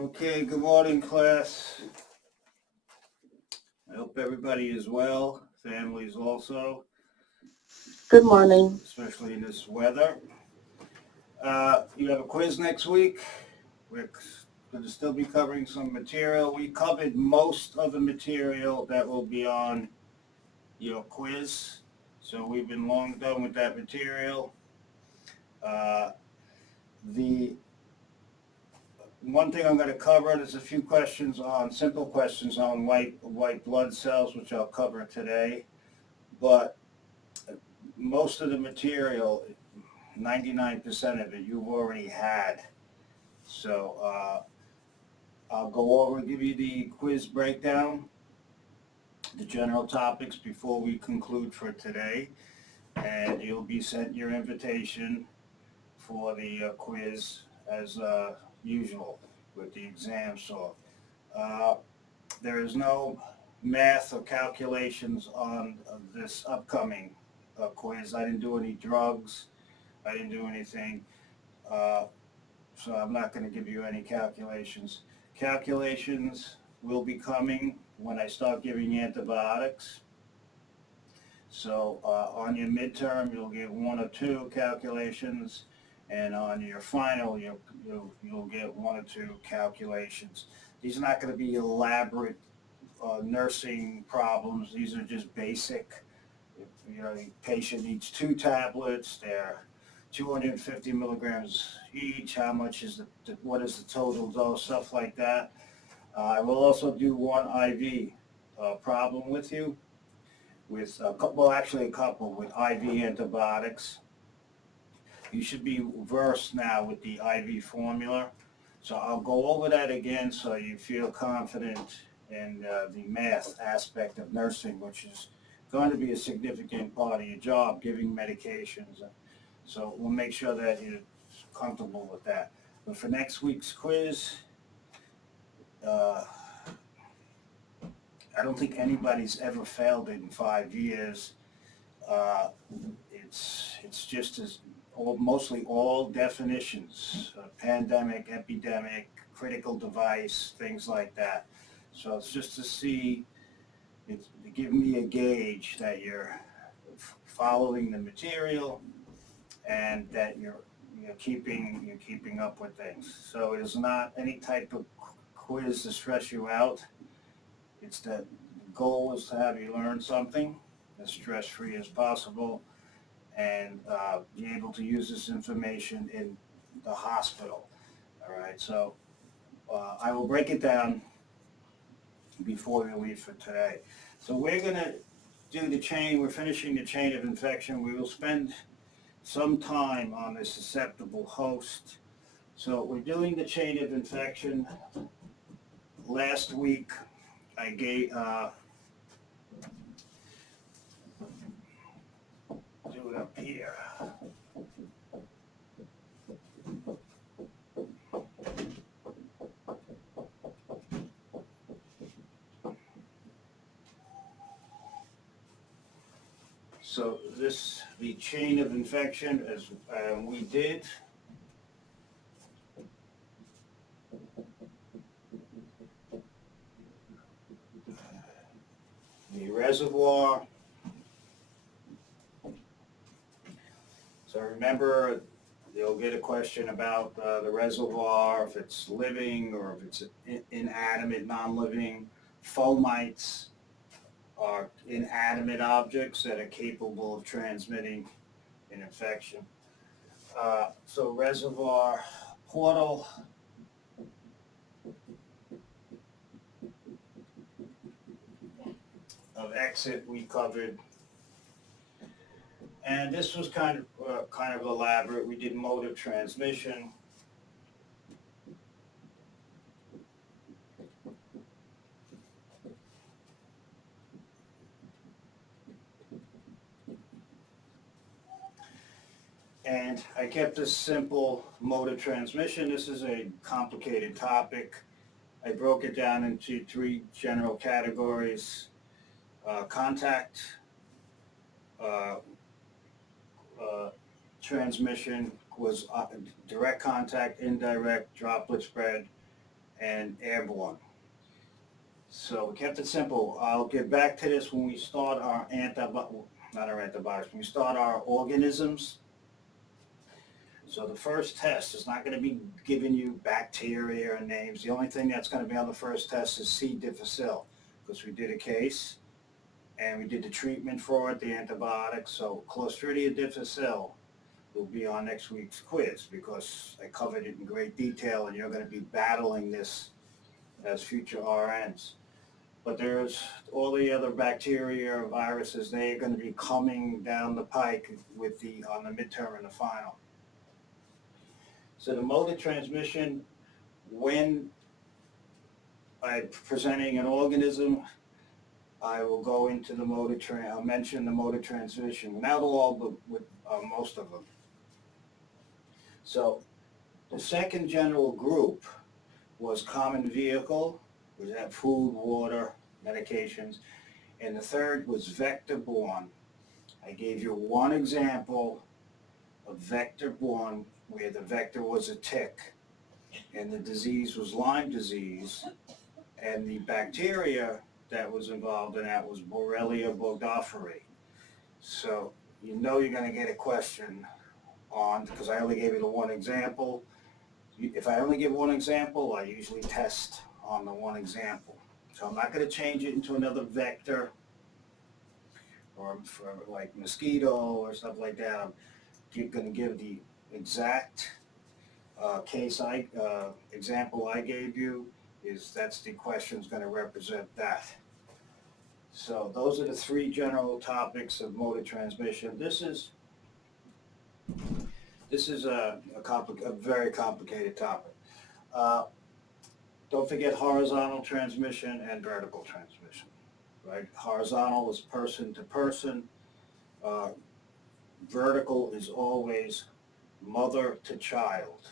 Okay, good morning, class. I hope everybody is well, families also, Good morning. especially in this weather. You have a quiz next week. We're going to still be covering some material. We covered most of the material that will be on your quiz, so we've been long done with that material. The one thing I'm going to cover, there's a few questions on, simple questions on white blood cells, which I'll cover today. But most of the material, 99% of it, you've already had. So I'll go over and give you the quiz breakdown, the general topics before we conclude for today. And you'll be sent your invitation for the quiz as usual with the exam. So there is no math or calculations on this upcoming quiz. I didn't do any drugs. I didn't do anything. So I'm not going to give you any calculations. Calculations will be coming when I start giving you antibiotics. So on your midterm, you'll get 1 or 2 calculations, and on your final, you'll get 1 or 2 calculations. These are not going to be elaborate nursing problems. These are just basic. The patient needs 2 tablets. They're 250 milligrams each. How much is what is the total dose? Stuff like that. I will also do 1 IV problem with you, with a couple with IV antibiotics. You should be versed now with the IV formula. So I'll go over that again so you feel confident in the math aspect of nursing, which is going to be a significant part of your job, giving medications. So we'll make sure that you're comfortable with that. But for next week's quiz, I don't think anybody's ever failed it in 5 years. It's just mostly all definitions, pandemic, epidemic, critical device, things like that. So it's just to see, it's to give me a gauge that you're following the material and that you're keeping up with things. So it is not any type of quiz to stress you out. It's that the goal is to have you learn something as stress-free as possible and be able to use this information in the hospital. All right, so I will break it down before we leave for today. So we're going to do the chain. We're finishing the chain of infection. We will spend some time on the susceptible host. So we're doing the chain of infection. Last week I gave do it up here. So the chain of infection, as we did. The reservoir. So remember, you'll get a question about the reservoir, if it's living or if it's inanimate, non-living. Fomites are inanimate objects that are capable of transmitting an infection. So reservoir, portal, of exit we covered. And this was kind of elaborate. We did mode of transmission. And I kept this simple mode of transmission. This is a complicated topic. I broke it down into 3 general categories. Contact transmission was direct contact, indirect, droplet spread, and airborne. So we kept it simple. I'll get back to this when we start our when we start our organisms. So the first test is not going to be giving you bacteria and names. The only thing that's going to be on the first test is C. difficile, because we did a case and we did the treatment for it, the antibiotics. So Clostridia difficile will be on next week's quiz, because I covered it in great detail, and you're going to be battling this as future RNs. But there's all the other bacteria, viruses, they're going to be coming down the pike on the midterm and the final. So the mode of transmission, when I'm presenting an organism, I will go into the mode of I'll mention the mode of transmission, not all, but with most of them. So the second general group was common vehicle, which had food, water, medications, and the third was vector-borne. I gave you one example of vector-borne where the vector was a tick and the disease was Lyme disease, and the bacteria that was involved in that was Borrelia burgdorferi. So you know you're going to get a question on, because I only gave you the one example. If I only give one example, I usually test on the one example. So I'm not going to change it into another vector or for like mosquito or stuff like that. I'm going to give the exact example I gave you. That's the question's going to represent that. So those are the three general topics of mode of transmission. This is a very complicated topic. Don't forget horizontal transmission and vertical transmission, right? Horizontal is person to person. Vertical is always mother to child.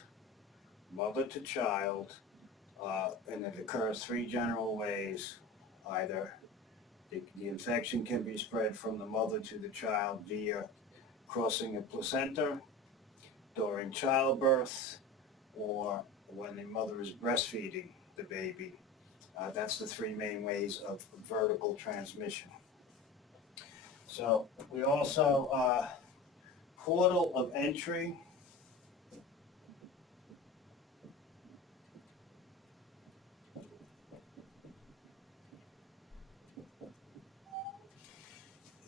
Mother to child, and it occurs three general ways. Either the infection can be spread from the mother to the child via crossing a placenta, during childbirth, or when the mother is breastfeeding the baby. That's the three main ways of vertical transmission. So we also, portal of entry.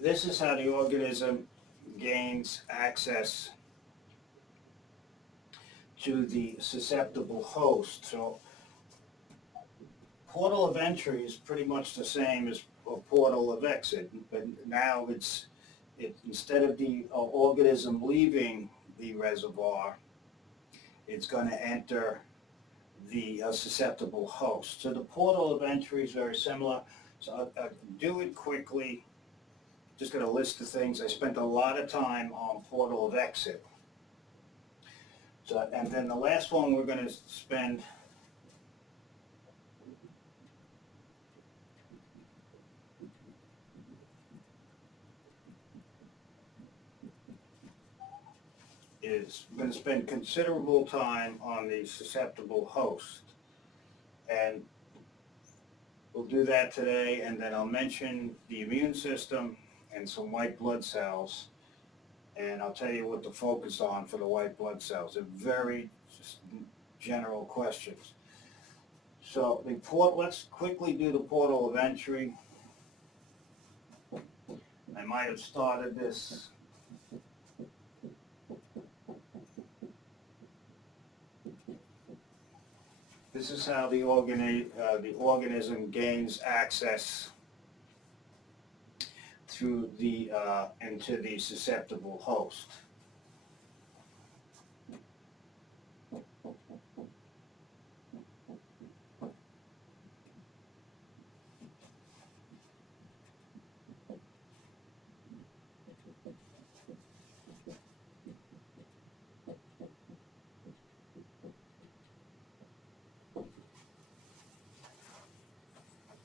This is how the organism gains access to the susceptible host. So portal of entry is pretty much the same as a portal of exit, but now instead of the organism leaving the reservoir, it's going to enter the susceptible host. So the portal of entry is very similar. So I'll do it quickly. Just going to list the things. I spent a lot of time on portal of exit. So, and then the last one we're going to spend is we're going to spend considerable time on the susceptible host. And we'll do that today, and then I'll mention the immune system and some white blood cells, and I'll tell you what to focus on for the white blood cells. They're very just general questions. So let's quickly do the portal of entry. I might have started this. This is how the organism gains access through into the susceptible host.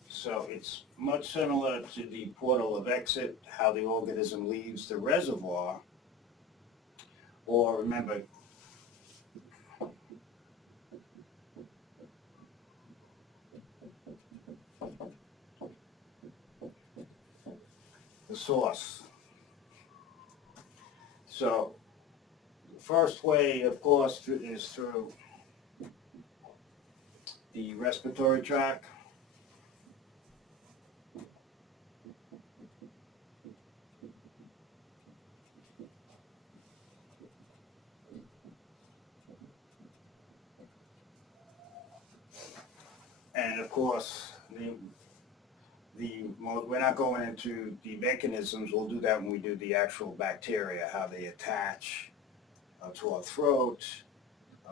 So it's much similar to the portal of exit, how the organism leaves the reservoir. Or remember, the source. So the first way, of course, is through the respiratory tract. And of course, we're not going into the mechanisms. We'll do that when we do the actual bacteria, how they attach to our throat.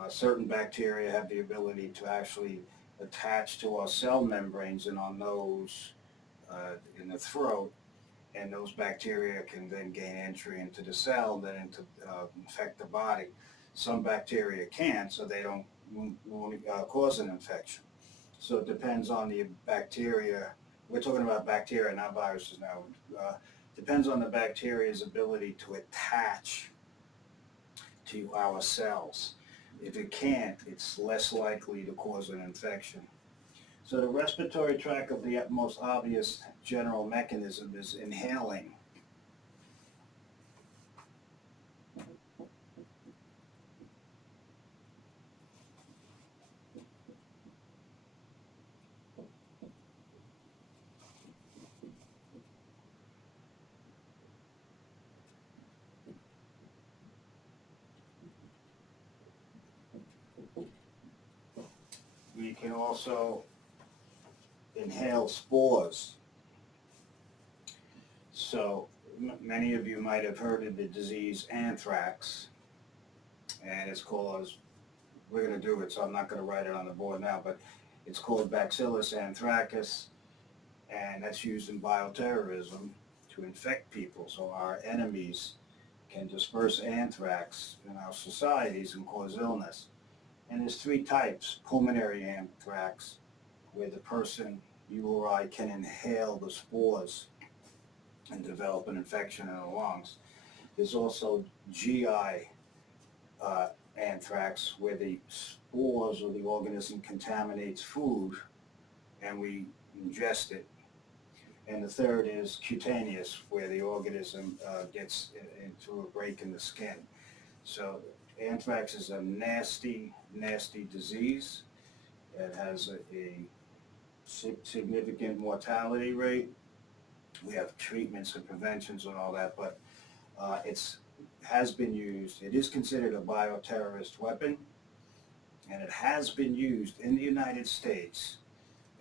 Certain bacteria have the ability to actually attach to our cell membranes in our nose, in the throat, and those bacteria can then gain entry into the cell, then infect the body. Some bacteria can't, so they won't cause an infection. So it depends on the bacteria. We're talking about bacteria, not viruses now. Depends on the bacteria's ability to attach to our cells. If it can't, it's less likely to cause an infection. So the respiratory tract of the most obvious general mechanism is inhaling. We can also inhale spores. So many of you might have heard of the disease anthrax, and it's caused, we're going to do it, so I'm not going to write it on the board now, but it's called Bacillus anthracus, and that's used in bioterrorism to infect people. So our enemies can disperse anthrax in our societies and cause illness. And there's three types: pulmonary anthrax, where the person, you or I, can inhale the spores and develop an infection in the lungs. There's also GI anthrax, where the spores or the organism contaminates food and we ingest it. And the third is cutaneous, where the organism gets into a break in the skin. So anthrax is a nasty, nasty disease. It has a significant mortality rate. We have treatments and preventions and all that, but has been used. It is considered a bioterrorist weapon, and it has been used in the United States.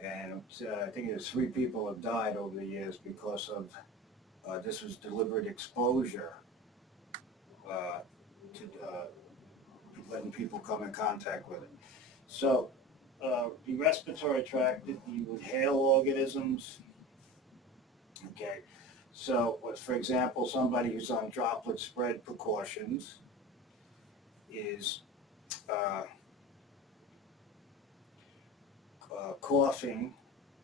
And I think there's 3 people have died over the years because of this was deliberate exposure to letting people come in contact with it. So the respiratory tract, you inhale organisms. Okay, so for example, somebody who's on droplet spread precautions is coughing.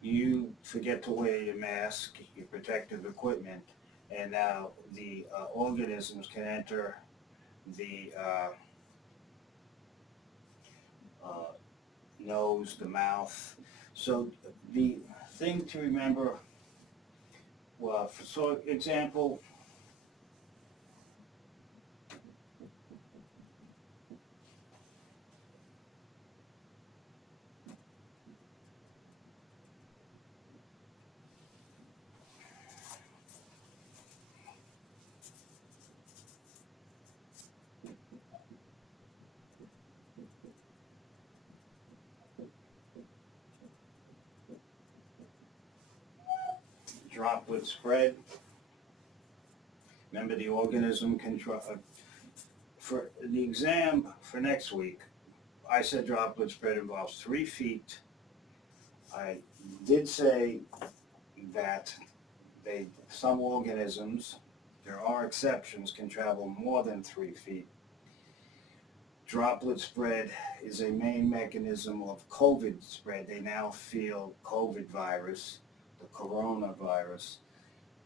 You forget to wear your mask, your protective equipment, and now the organisms can enter the nose, the mouth. So the thing to remember, well, so example, droplet spread. Remember, the organism can for the exam for next week, I said droplet spread involves 3 feet. I did say that some organisms, there are exceptions, can travel more than 3 feet. Droplet spread is a main mechanism of COVID spread. They now feel COVID virus, the coronavirus,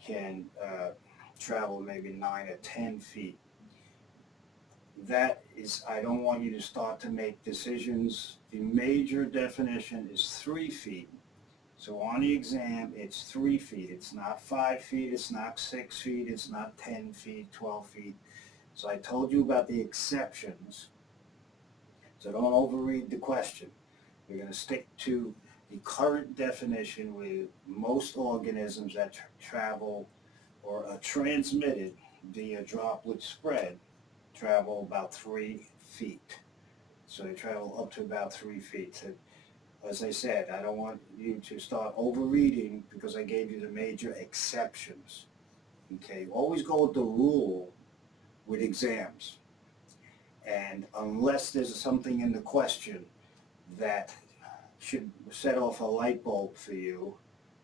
can travel maybe 9 or 10 feet. That is, I don't want you to start to make decisions. The major definition is 3 feet. So on the exam, it's 3 feet. It's not 5 feet, it's not 6 feet, it's not 10 feet, 12 feet. So I told you about the exceptions. So don't overread the question. We're going to stick to the current definition with most organisms that travel or are transmitted via droplet spread travel about 3 feet. So they travel up to about 3 feet. So, as I said, I don't want you to start overreading because I gave you the major exceptions. Okay, always go with the rule with exams. And unless there's something in the question that should set off a light bulb for you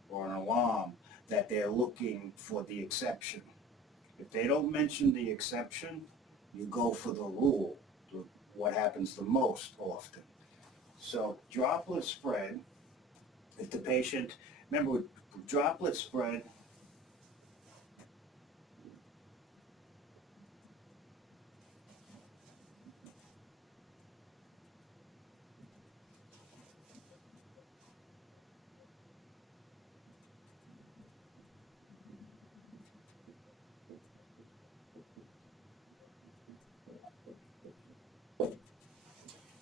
or an alarm that they're looking for the exception. If they don't mention the exception, you go for the rule, what happens the most often. So droplet spread, if the patient, remember with droplet spread,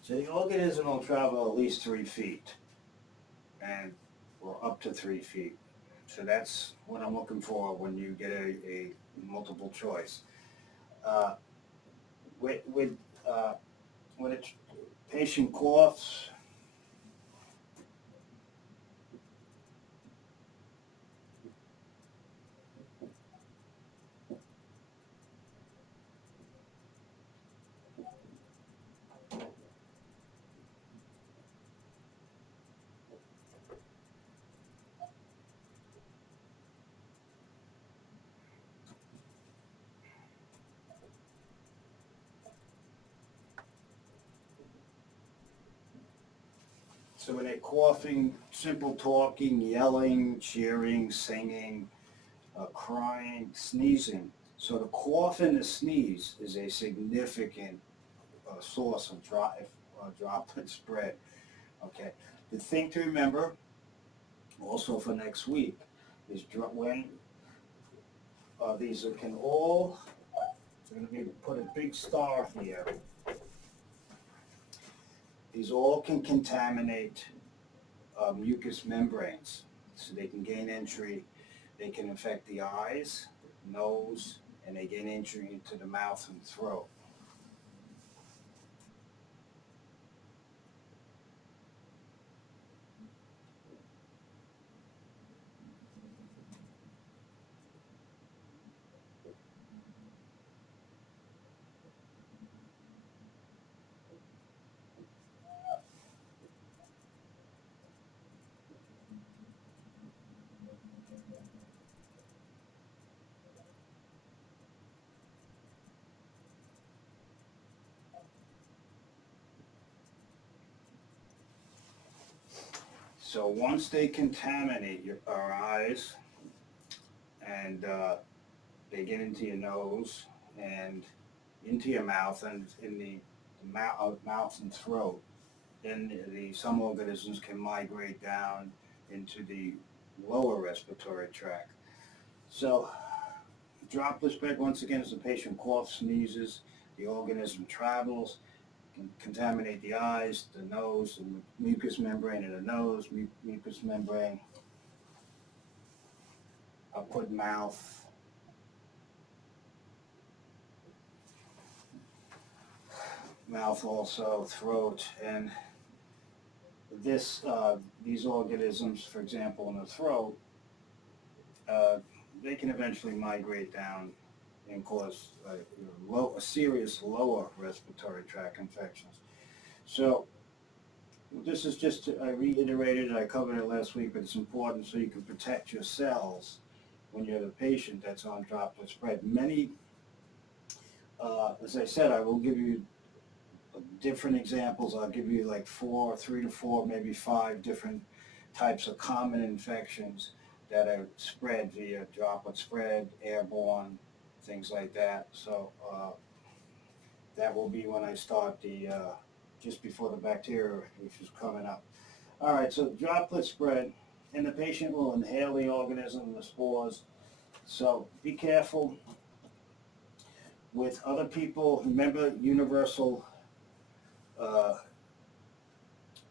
so the organism will travel at least 3 feet and or up to 3 feet. So that's what I'm looking for when you get a multiple choice. Uh, with with uh, when a patient coughs, so when they're coughing, simple talking, yelling, cheering, singing, crying, sneezing. So the cough and the sneeze is a significant source of droplet spread. Okay. The thing to remember also for next week is when these can all, I'm going to be put a big star here. These all can contaminate mucous membranes, so they can gain entry. They can infect the eyes, nose, and they gain entry into the mouth and throat. So once they contaminate our eyes and they get into your nose and into your mouth and in the mouth and throat, then some organisms can migrate down into the lower respiratory tract. So droplet spread, once again, as the patient coughs, sneezes, the organism travels, can contaminate the eyes, the nose, the mucous membrane in the nose, mucous membrane, upward mouth, mouth also, throat, and these organisms, for example, in the throat, uh, they can eventually migrate down and cause a serious lower respiratory tract infections. So this is just, I reiterated it, I covered it last week, but it's important so you can protect your cells when you're the patient that's on droplet spread. Many, as I said, I will give you different examples. I'll give you like 3 to 4, maybe 5 different types of common infections that are spread via droplet spread, airborne, things like that. So that will be when I start just before the bacteria, which is coming up. All right, so droplet spread, and the patient will inhale the organism, the spores. So be careful with other people. Remember universal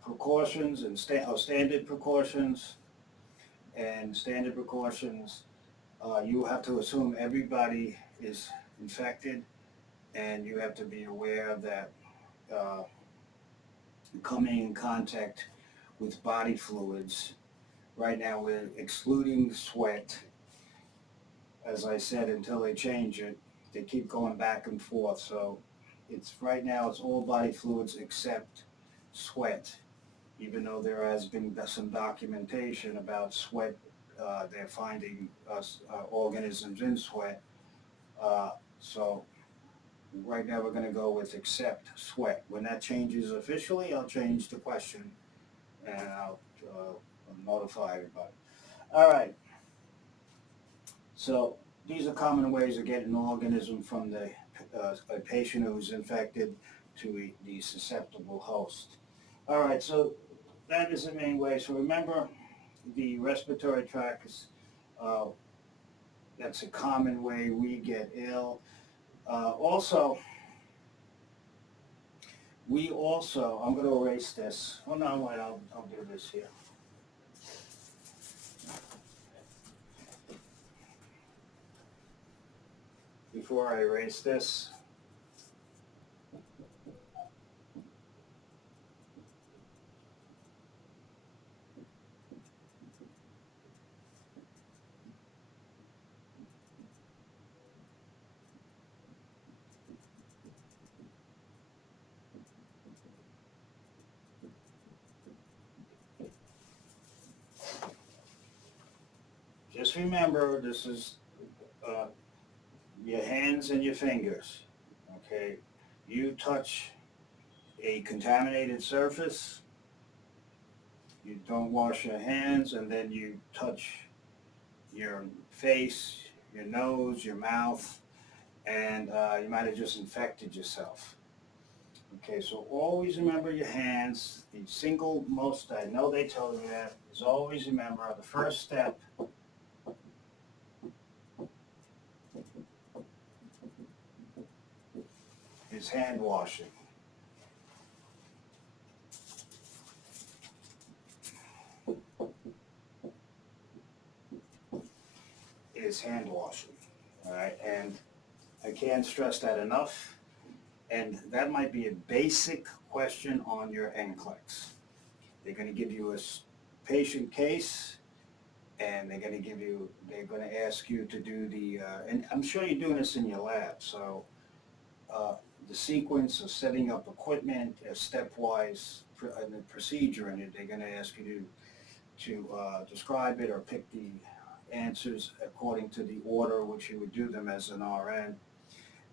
precautions and standard precautions. And standard precautions, you have to assume everybody is infected, and you have to be aware that coming in contact with body fluids. Right now we're excluding sweat. As I said, until they change it, they keep going back and forth. So right now it's all body fluids except sweat. Even though there has been some documentation about sweat, they're finding organisms in sweat. So right now we're going to go with except sweat. When that changes officially, I'll change the question and I'll notify everybody. All right. So these are common ways of getting an organism from a patient who's infected to the susceptible host. All right, so that is the main way. So remember, the respiratory tract is, that's a common way we get ill. Also, I'm going to erase this. Oh no, wait, I'll do this here. Before I erase this, just remember this is your hands and your fingers, okay? You touch a contaminated surface, you don't wash your hands, and then you touch your face, your nose, your mouth, and you might have just infected yourself. Okay, so always remember your hands. The single most, I know they tell you that, is always remember the first step is hand washing. Is hand washing, all right? And I can't stress that enough. And that might be a basic question on your NCLEX. They're going to give you a patient case, and they're going to ask you to do and I'm sure you're doing this in your lab, so the sequence of setting up equipment, a stepwise procedure in it. They're going to ask you to describe it or pick the answers according to the order which you would do them as an RN.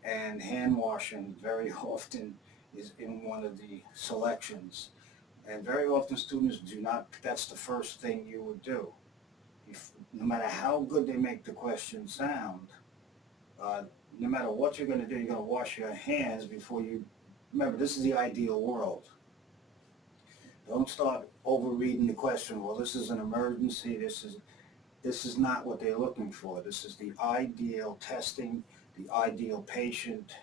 And hand washing very often is in one of the selections. And very often students do not, that's the first thing you would do. No matter how good they make the question sound, no matter what you're going to do, you're going to wash your hands before you, remember, this is the ideal world. Don't start over-reading the question. Well, this is an emergency. This is not what they're looking for. This is the ideal testing, the ideal patient,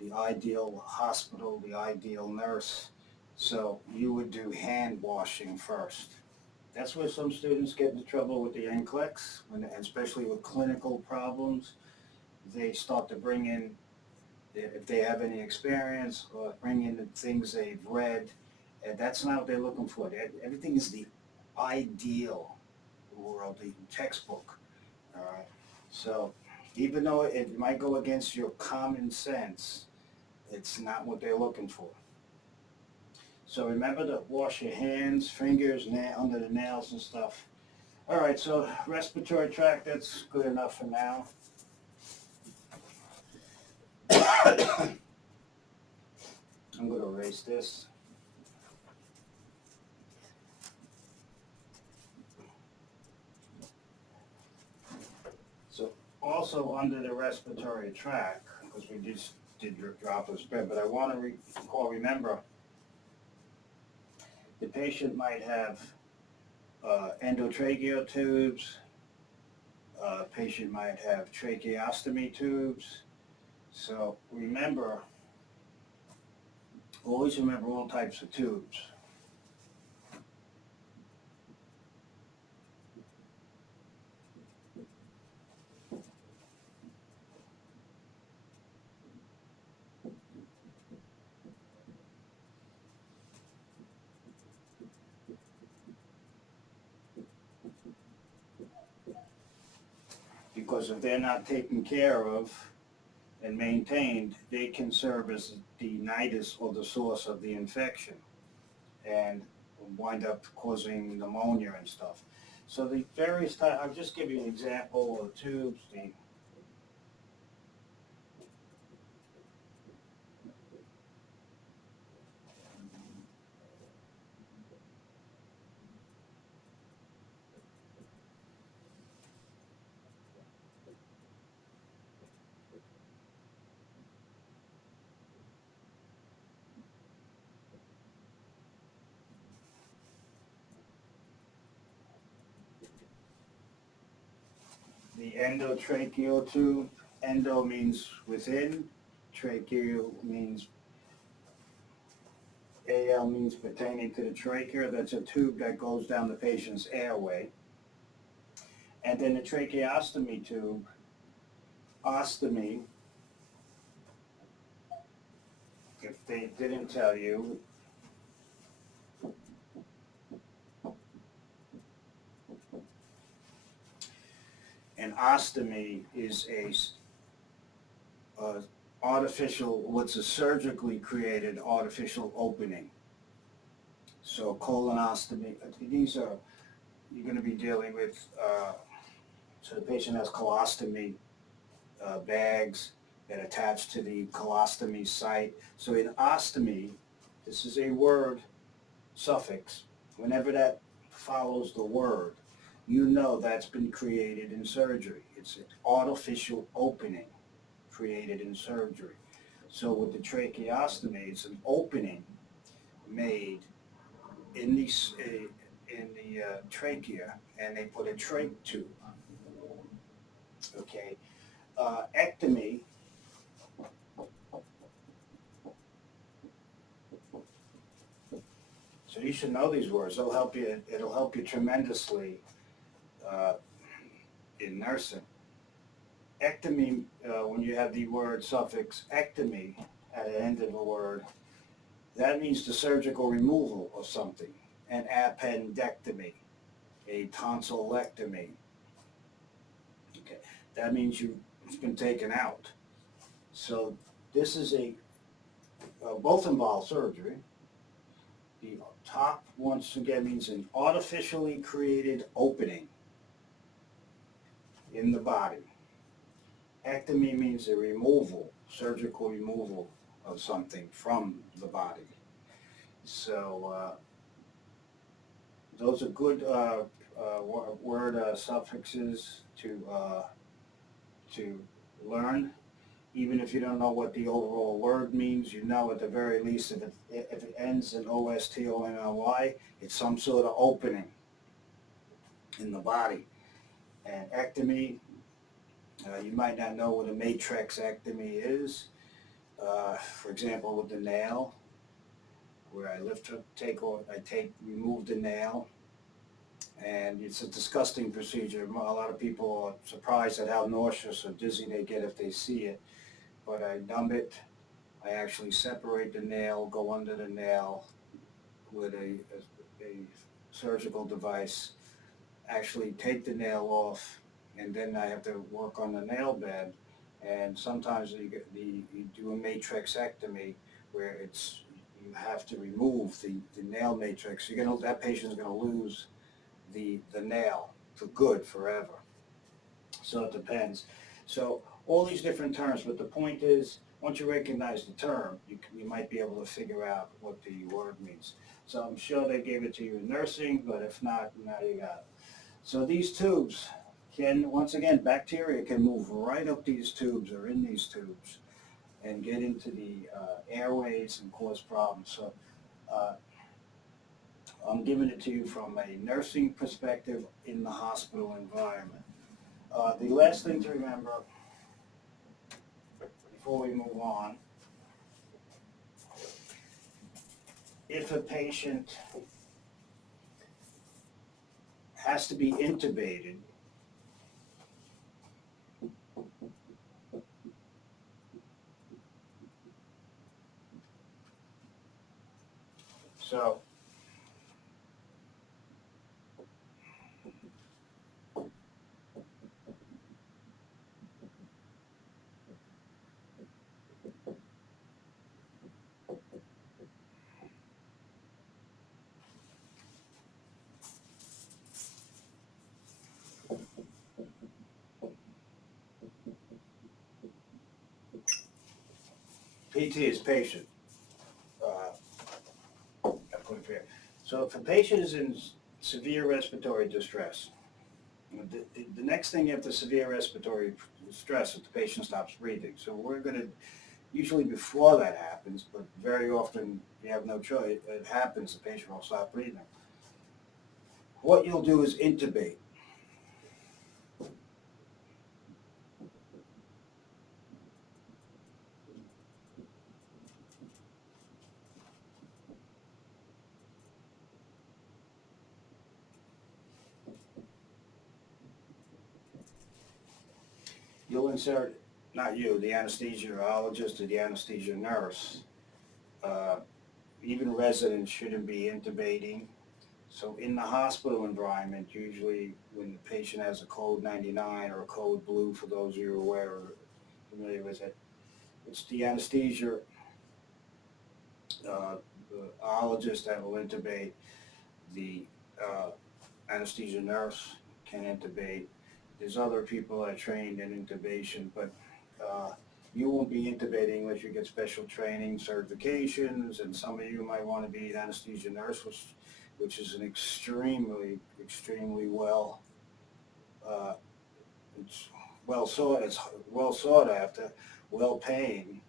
the ideal hospital, the ideal nurse. So you would do hand washing first. That's where some students get into trouble with the NCLEX, especially with clinical problems. They start to bring in, if they have any experience, or bring in the things they've read, and that's not what they're looking for. Everything is the ideal world, the textbook, all right? So even though it might go against your common sense, it's not what they're looking for. So remember to wash your hands, fingers, under the nails and stuff. All right, so respiratory tract, that's good enough for now. I'm going to erase this. So also under the respiratory tract, because we just did your droplet spread, but I want to remember, the patient might have endotracheal tubes. A patient might have tracheostomy tubes. So remember, always remember all types of tubes. Because if they're not taken care of and maintained, they can serve as the nidus or the source of the infection and wind up causing pneumonia and stuff. So the various types, I'll just give you an example of tubes. The endotracheal tube. Endo means within, tracheal means, AL means pertaining to the trachea. That's a tube that goes down the patient's airway. And then the tracheostomy tube, ostomy, if they didn't tell you, an ostomy is a artificial, what's a surgically created artificial opening. So colonostomy, these are, you're going to be dealing with, so the patient has colostomy bags that attach to the colostomy site. So in ostomy, this is a word suffix. Whenever that follows the word, you know that's been created in surgery. It's an artificial opening created in surgery. So with the tracheostomy, it's an opening made in the trachea, and they put a trach tube. Okay, ectomy. So you should know these words. They'll help you. It'll help you tremendously uh, in nursing. Ectomy, when you have the word suffix ectomy at the end of a word, that means the surgical removal of something. An appendectomy, a tonsillectomy. Okay, that means it's been taken out. So this is both involve surgery. The top, once again, means an artificially created opening in the body. Ectomy means a removal, surgical removal of something from the body. So those are good word suffixes to learn. Even if you don't know what the overall word means, you know at the very least if it ends in O-S-T-O-N-L-Y, it's some sort of opening in the body. And ectomy, you might not know what a matrixectomy is. For example, with the nail, where I remove the nail, and it's a disgusting procedure. A lot of people are surprised at how nauseous or dizzy they get if they see it. But I numb it. I actually separate the nail, go under the nail with a surgical device, actually take the nail off, and then I have to work on the nail bed. And sometimes you do a matrixectomy where you have to remove the nail matrix. That patient's gonna lose the nail for good forever. So it depends. So all these different terms, but the point is, once you recognize the term, you might be able to figure out what the word means. So I'm sure they gave it to you in nursing, but if not, now you got it. So these tubes once again, bacteria can move right up these tubes or in these tubes and get into the airways and cause problems. So I'm giving it to you from a nursing perspective in the hospital environment. The last thing to remember before we move on, if a patient has to be intubated, so PT is patient. I'll put it here. So if a patient is in severe respiratory distress, the next thing after severe respiratory distress is the patient stops breathing. So we're going to, usually before that happens, but very often you have no choice, it happens, the patient will stop breathing. What you'll do is intubate. You'll insert, not you, the anesthesiologist or the anesthesia nurse. Even residents shouldn't be intubating. So in the hospital environment, usually when the patient has a code 99 or a code blue, for those of you aware or familiar with it, it's the anesthesia the ologist that will intubate, the anesthesia nurse can intubate. There's other people that are trained in intubation, but you won't be intubating unless you get special training certifications, and some of you might want to be an anesthesia nurse, which is an extremely well it's well sought after, well paying,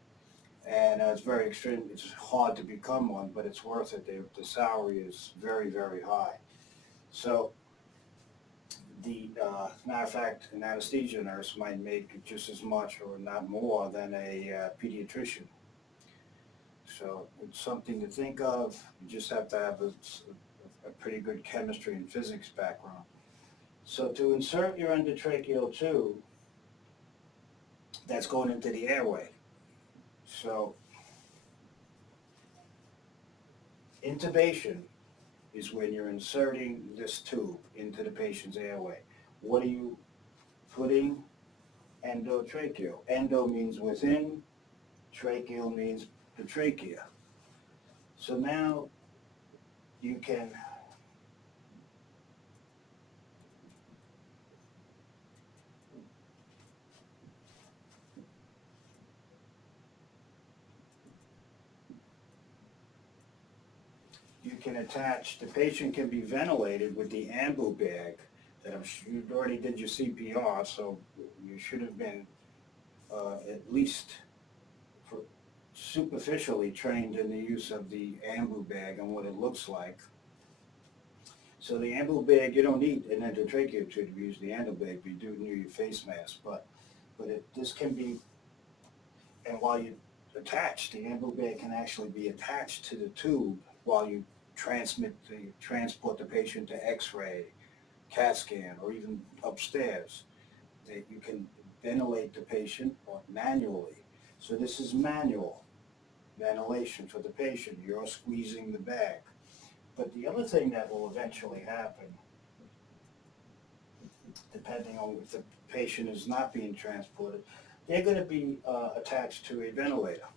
and it's very extreme. It's hard to become one, but it's worth it. The salary is very high. So matter of fact, an anesthesia nurse might make just as much or not more than a pediatrician. So it's something to think of. You just have to have a pretty good chemistry and physics background. So to insert your endotracheal tube, that's going into the airway. So intubation is when you're inserting this tube into the patient's airway. What are you putting? Endotracheal. Endo means within, tracheal means the trachea. So now you can attach, the patient can be ventilated with the ambu bag that you already did your CPR, so you should have been at least superficially trained in the use of the ambu bag and what it looks like. So the ambu bag, you don't need an endotracheal tube to use the ambu bag, but you do need your face mask. But this can be, and while you attach, the ambu bag can actually be attached to the tube while you transport the patient to X-ray, CAT scan, or even upstairs. That you can ventilate the patient or manually. So this is manual ventilation for the patient. You're squeezing the bag. But the other thing that will eventually happen, depending on if the patient is not being transported, they're going to be attached to a ventilator.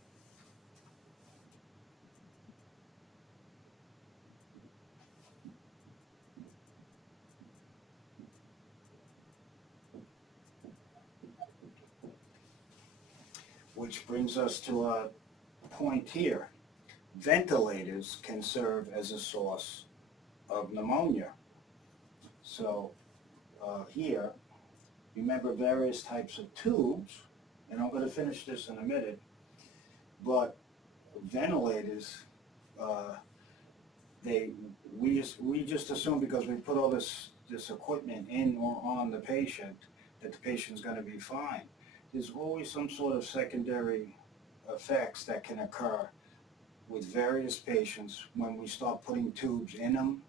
Which brings us to a point here. Ventilators can serve as a source of pneumonia. So here, remember various types of tubes, and I'm going to finish this in a minute, but ventilators we just assume because we put all this equipment in or on the patient that the patient's going to be fine. There's always some sort of secondary effects that can occur with various patients when we start putting tubes in them,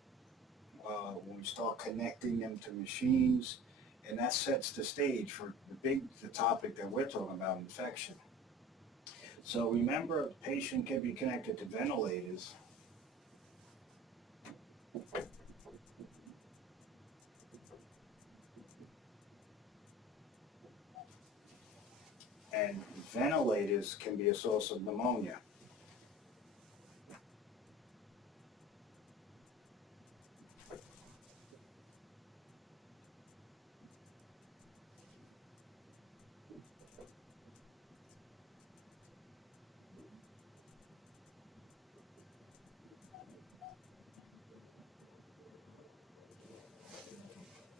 when we start connecting them to machines, and that sets the stage for the topic that we're talking about, infection. So remember, a patient can be connected to ventilators. And ventilators can be a source of pneumonia.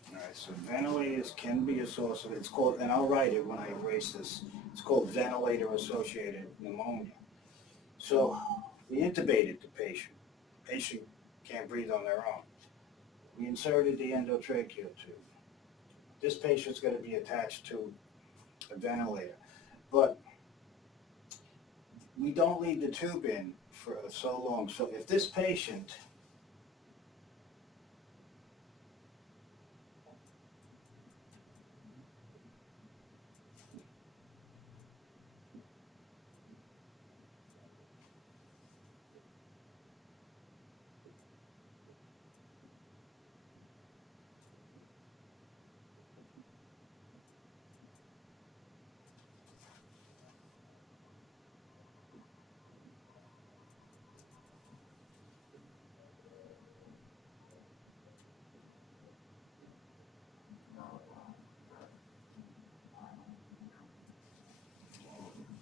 All right, so ventilators can be a source of, it's called, and I'll write it when I erase this, it's called ventilator-associated pneumonia. So we intubated the patient. Patient can't breathe on their own. We inserted the endotracheal tube. This patient's going to be attached to a ventilator. But we don't leave the tube in for so long. So if this patient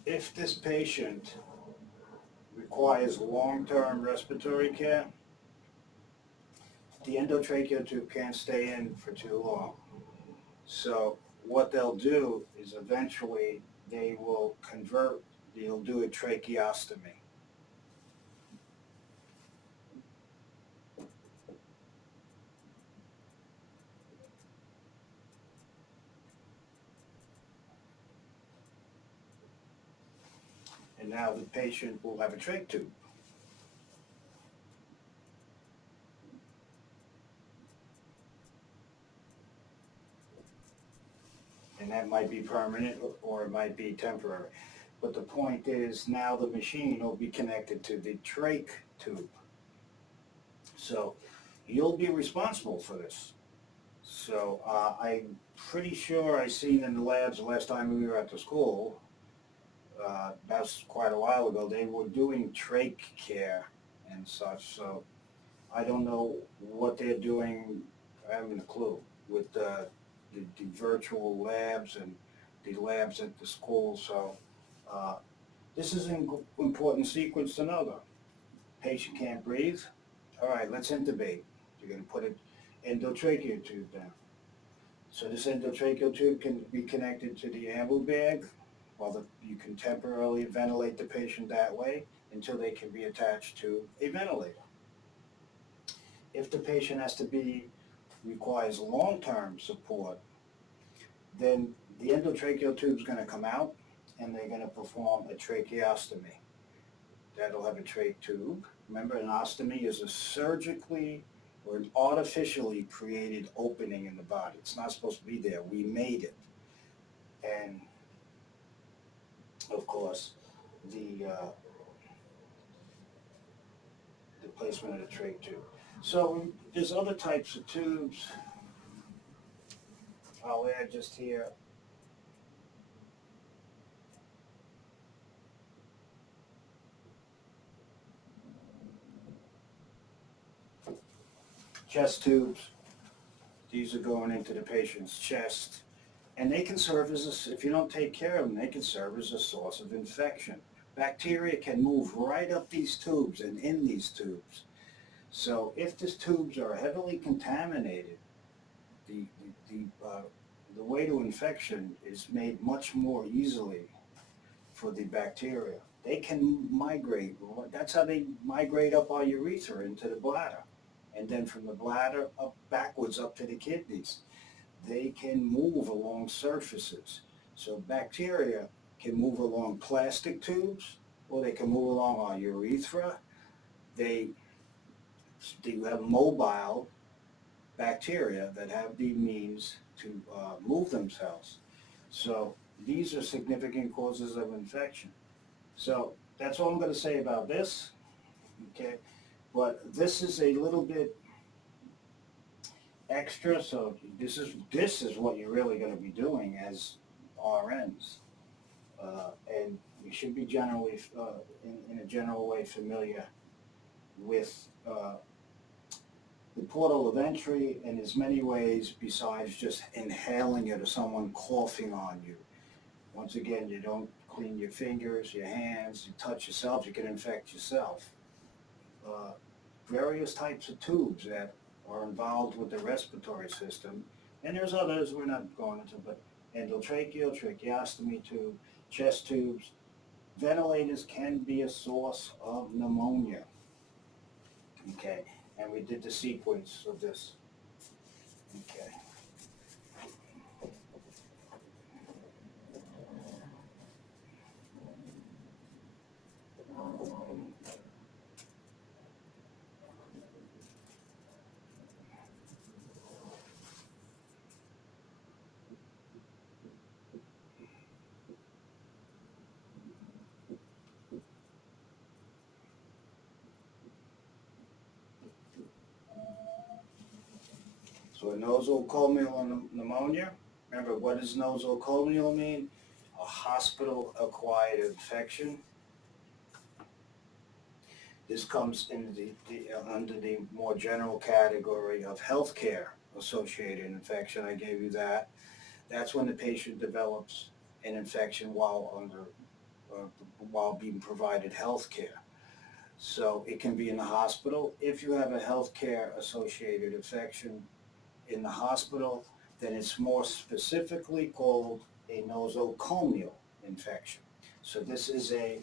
if this patient requires long-term respiratory care, the endotracheal tube can't stay in for too long. So what they'll do is eventually they will convert, they'll do a tracheostomy. And now the patient will have a trach tube. And that might be permanent or it might be temporary. But the point is now the machine will be connected to the trach tube. So you'll be responsible for this. So I'm pretty sure I seen in the labs the last time we were at the school, that's quite a while ago, they were doing trach care and such. So I don't know what they're doing, I haven't a clue, with the virtual labs and the labs at the school. So this is an important sequence to know though. Patient can't breathe. All right, let's intubate. You're going to put an endotracheal tube down. So this endotracheal tube can be connected to the ambu bag, while you can temporarily ventilate the patient that way until they can be attached to a ventilator. If the patient requires long-term support, then the endotracheal tube is going to come out and they're going to perform a tracheostomy. That'll have a trach tube. Remember, an ostomy is a surgically or an artificially created opening in the body. It's not supposed to be there. We made it. And of course, the placement of the trach tube. So there's other types of tubes. I'll add just here. Chest tubes. These are going into the patient's chest. And they can serve if you don't take care of them, they can serve as a source of infection. Bacteria can move right up these tubes and in these tubes. So if these tubes are heavily contaminated, the way to infection is made much more easily for the bacteria. they can migrate. That's how they migrate up our urethra into the bladder. And then from the bladder up backwards up to the kidneys. They can move along surfaces. So bacteria can move along plastic tubes, or they can move along our urethra. They, they have mobile bacteria that have the means to move themselves. So these are significant causes of infection. So that's all I'm going to say about this, okay? But this is a little bit extra, so this is what you're really going to be doing as RNs. And you should be generally, in a general way, familiar with the portal of entry in as many ways besides just inhaling it or someone coughing on you. Once again, you don't clean your fingers, your hands, you touch yourself, you can infect yourself. Various types of tubes that are involved with the respiratory system, and there's others we're not going into, but endotracheal, tracheostomy tube, chest tubes. Ventilators can be a source of pneumonia, okay? And we did the sequence of this, okay? So a nosocomial pneumonia, remember what does nosocomial mean? A hospital-acquired infection. This comes in under the more general category of healthcare associated infection. I gave you that. That's when the patient develops an infection while being provided health care. So it can be in the hospital. If you have a healthcare associated infection in the hospital, then it's more specifically called a nosocomial infection. So this is a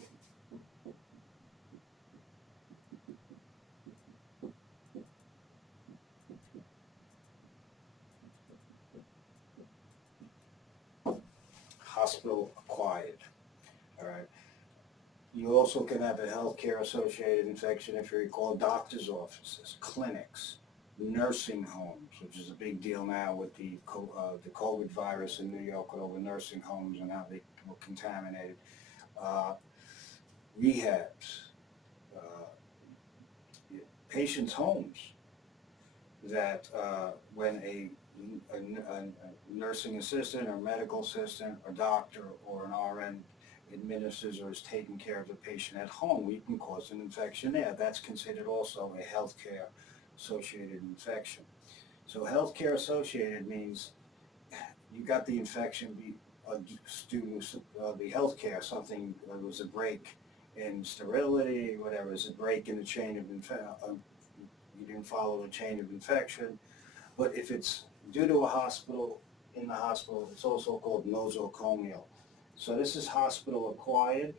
hospital acquired, all right? You also can have a healthcare associated infection if you recall doctor's offices, clinics, nursing homes, which is a big deal now with the COVID virus in New York with over nursing homes and how they were contaminated. Rehabs, uh, patients' homes that when a nursing assistant or medical assistant or doctor or an RN administers or is taking care of the patient at home, we can cause an infection there. That's considered also a healthcare associated infection. So healthcare associated means you got the infection due to the healthcare, something, there was a break in sterility, whatever, it was a break in the chain of you didn't follow the chain of infection. But if it's due to a hospital, in the hospital, it's also called nosocomial. So this is hospital acquired.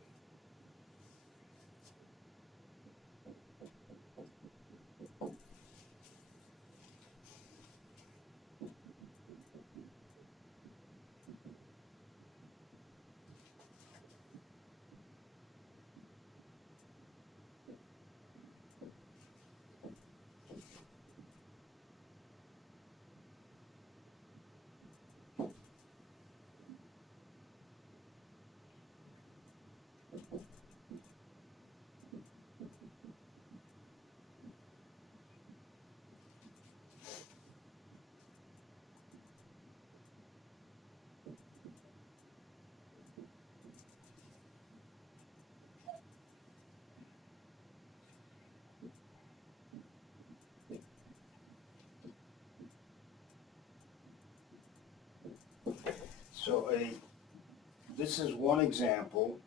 So this is one example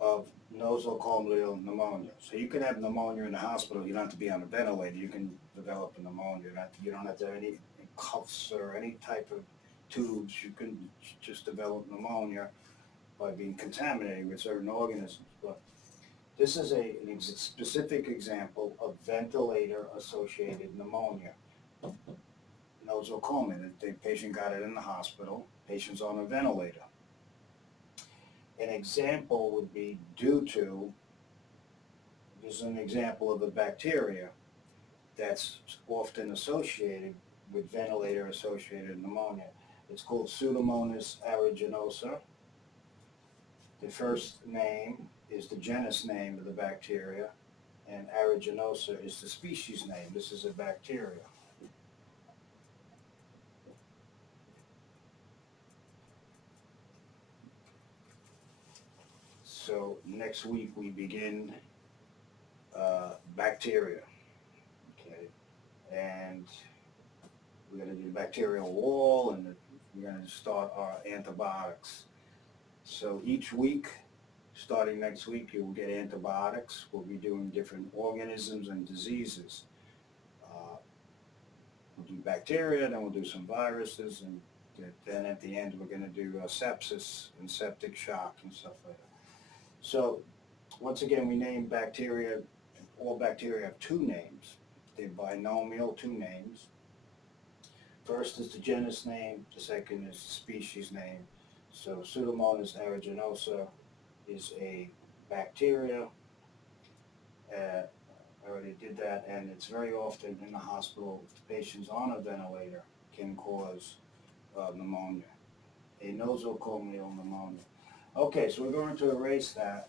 of nosocomial pneumonia. So you can have pneumonia in the hospital. You don't have to be on a ventilator. You can develop a pneumonia. You don't have to have any cuffs or any type of tubes. You can just develop pneumonia by being contaminated with certain organisms. But this is a specific example of ventilator-associated pneumonia. Nosocomial. The patient got it in the hospital. Patient's on a ventilator. An example would be due to, this is an example of a bacteria that's often associated with ventilator-associated pneumonia. It's called Pseudomonas aeruginosa. The first name is the genus name of the bacteria, and aeruginosa is the species name. This is a bacteria. So next week we begin bacteria, okay, and we're going to do the bacterial wall, and we're going to start our antibiotics. So each week, starting next week, you will get antibiotics. We'll be doing different organisms and diseases. We'll do bacteria, then we'll do some viruses, and then at the end we're going to do sepsis and septic shock and stuff like that. So once again, we name bacteria. All bacteria have two names. They're binomial, two names. First is the genus name, the second is the species name. So Pseudomonas aeruginosa is a bacteria. I already did that, and it's very often in the hospital. If the patient's on a ventilator, can cause pneumonia, a nosocomial pneumonia. Okay, so we're going to erase that.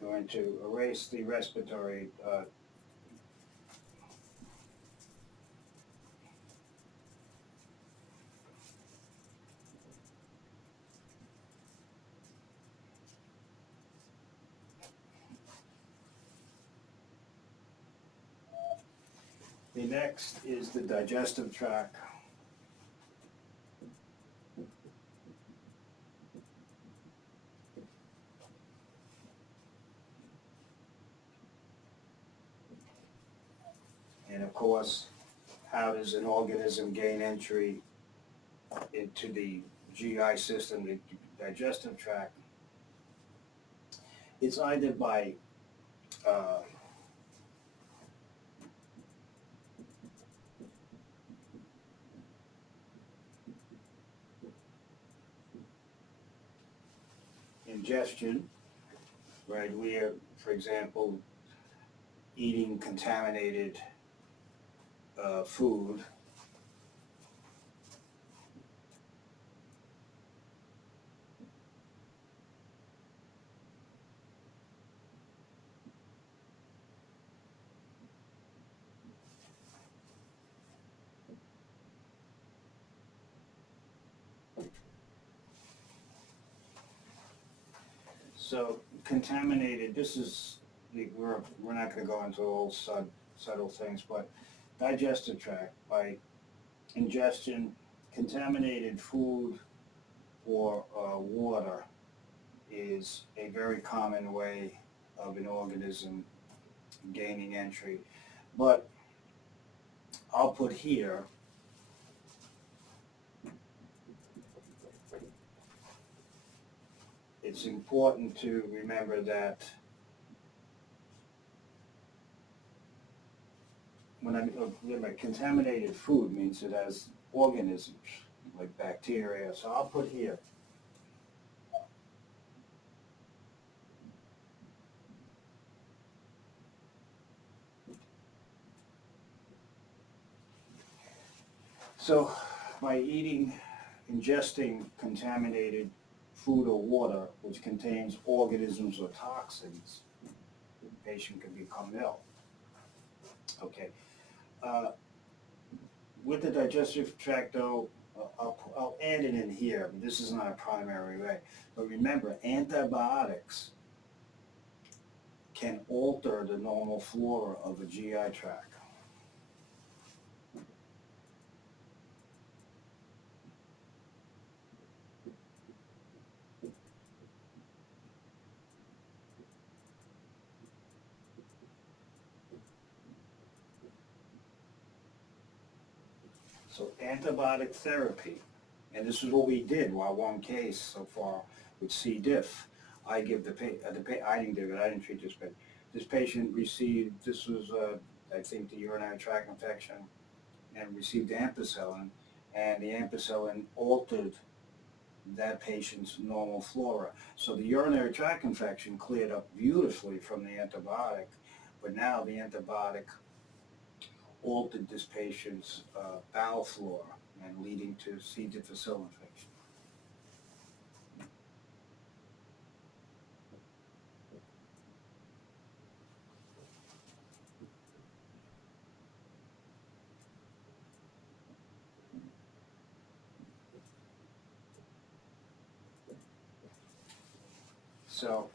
Going to erase the respiratory The next is the digestive tract. And of course, how does an organism gain entry into the GI system, the digestive tract? It's either by ingestion, right? We are, for example, eating contaminated food. So contaminated, this is, we're not going to go into all subtle things, but digestive tract, by ingestion, contaminated food or water is a very common way of an organism gaining entry. But I'll put here it's important to remember that when remember, contaminated food means it has organisms like bacteria. So I'll put here so by ingesting contaminated food or water which contains organisms or toxins, the patient can become ill. Okay. With the digestive tract, though, I'll add it in here, but this is not a primary way. But remember, antibiotics can alter the normal flora of a GI tract. So antibiotic therapy, and this is what we did while one case so far with C. diff. I give I didn't give it, I didn't treat this patient. This patient received, this was, I think, the urinary tract infection, and received ampicillin, and the ampicillin altered that patient's normal flora. So the urinary tract infection cleared up beautifully from the antibiotic, but now the antibiotic altered this patient's bowel flora and leading to C. difficile infection. So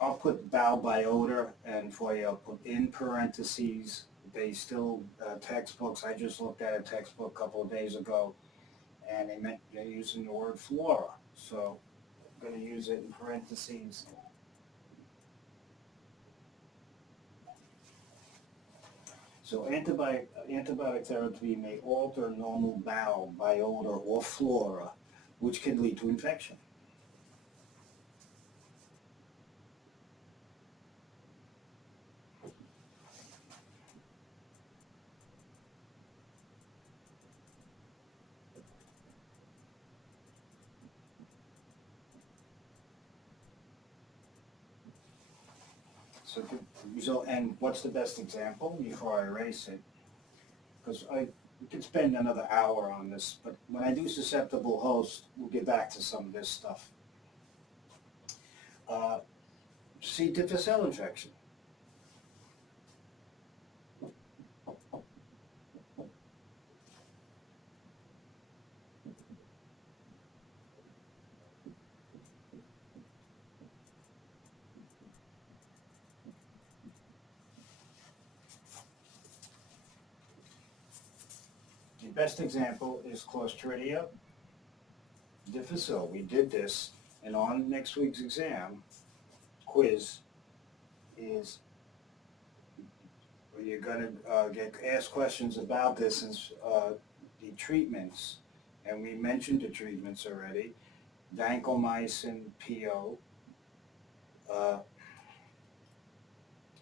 I'll put bowel biota, and for you I'll put in parentheses, they still, textbooks, I just looked at a textbook a couple of days ago, and they're using the word flora. So I'm going to use it in parentheses. So antibiotic therapy may alter normal bowel biota or flora, which can lead to infection. So, and what's the best example before I erase it? Because we could spend another hour on this, but when I do susceptible host, we'll get back to some of this stuff. C. difficile infection. The best example is Clostridia difficile. We did this, and on next week's exam, quiz, is you're going to get asked questions about this and the treatments, and we mentioned the treatments already. Vancomycin PO,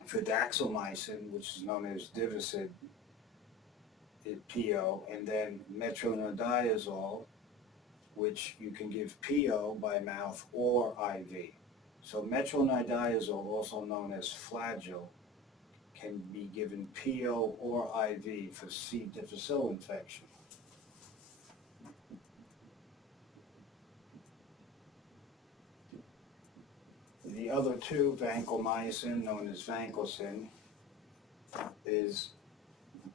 fidaxomicin, which is known as Divicid PO, and then metronidazole, which you can give PO by mouth or IV. So metronidazole, also known as Flagyl, can be given PO or IV for C. difficile infection. The other two, vancomycin, known as vancomycin, is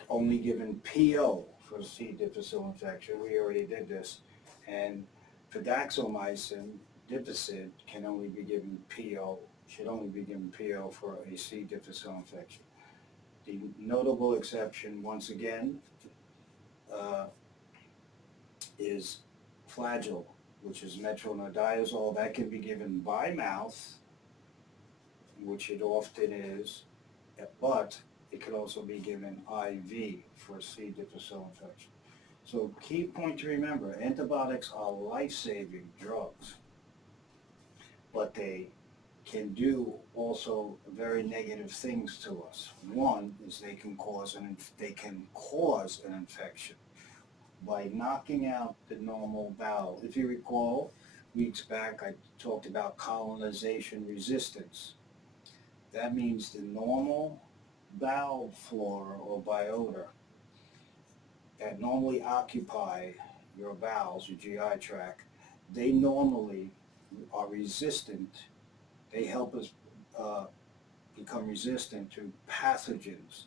only given PO for C. difficile infection. We already did this. And fidaxomicin, Divicid, can only be given PO, should only be given PO for a C. difficile infection. The notable exception, once again, is Flagyl, which is metronidazole. That can be given by mouth, which it often is, but it can also be given IV for C. difficile infection. So key point to remember, antibiotics are life-saving drugs, but they can do also very negative things to us. One is they can cause an infection by knocking out the normal bowel. If you recall, weeks back I talked about colonization resistance. That means the normal bowel flora or biota that normally occupy your bowels, your GI tract, they normally are resistant. They help us become resistant to pathogens.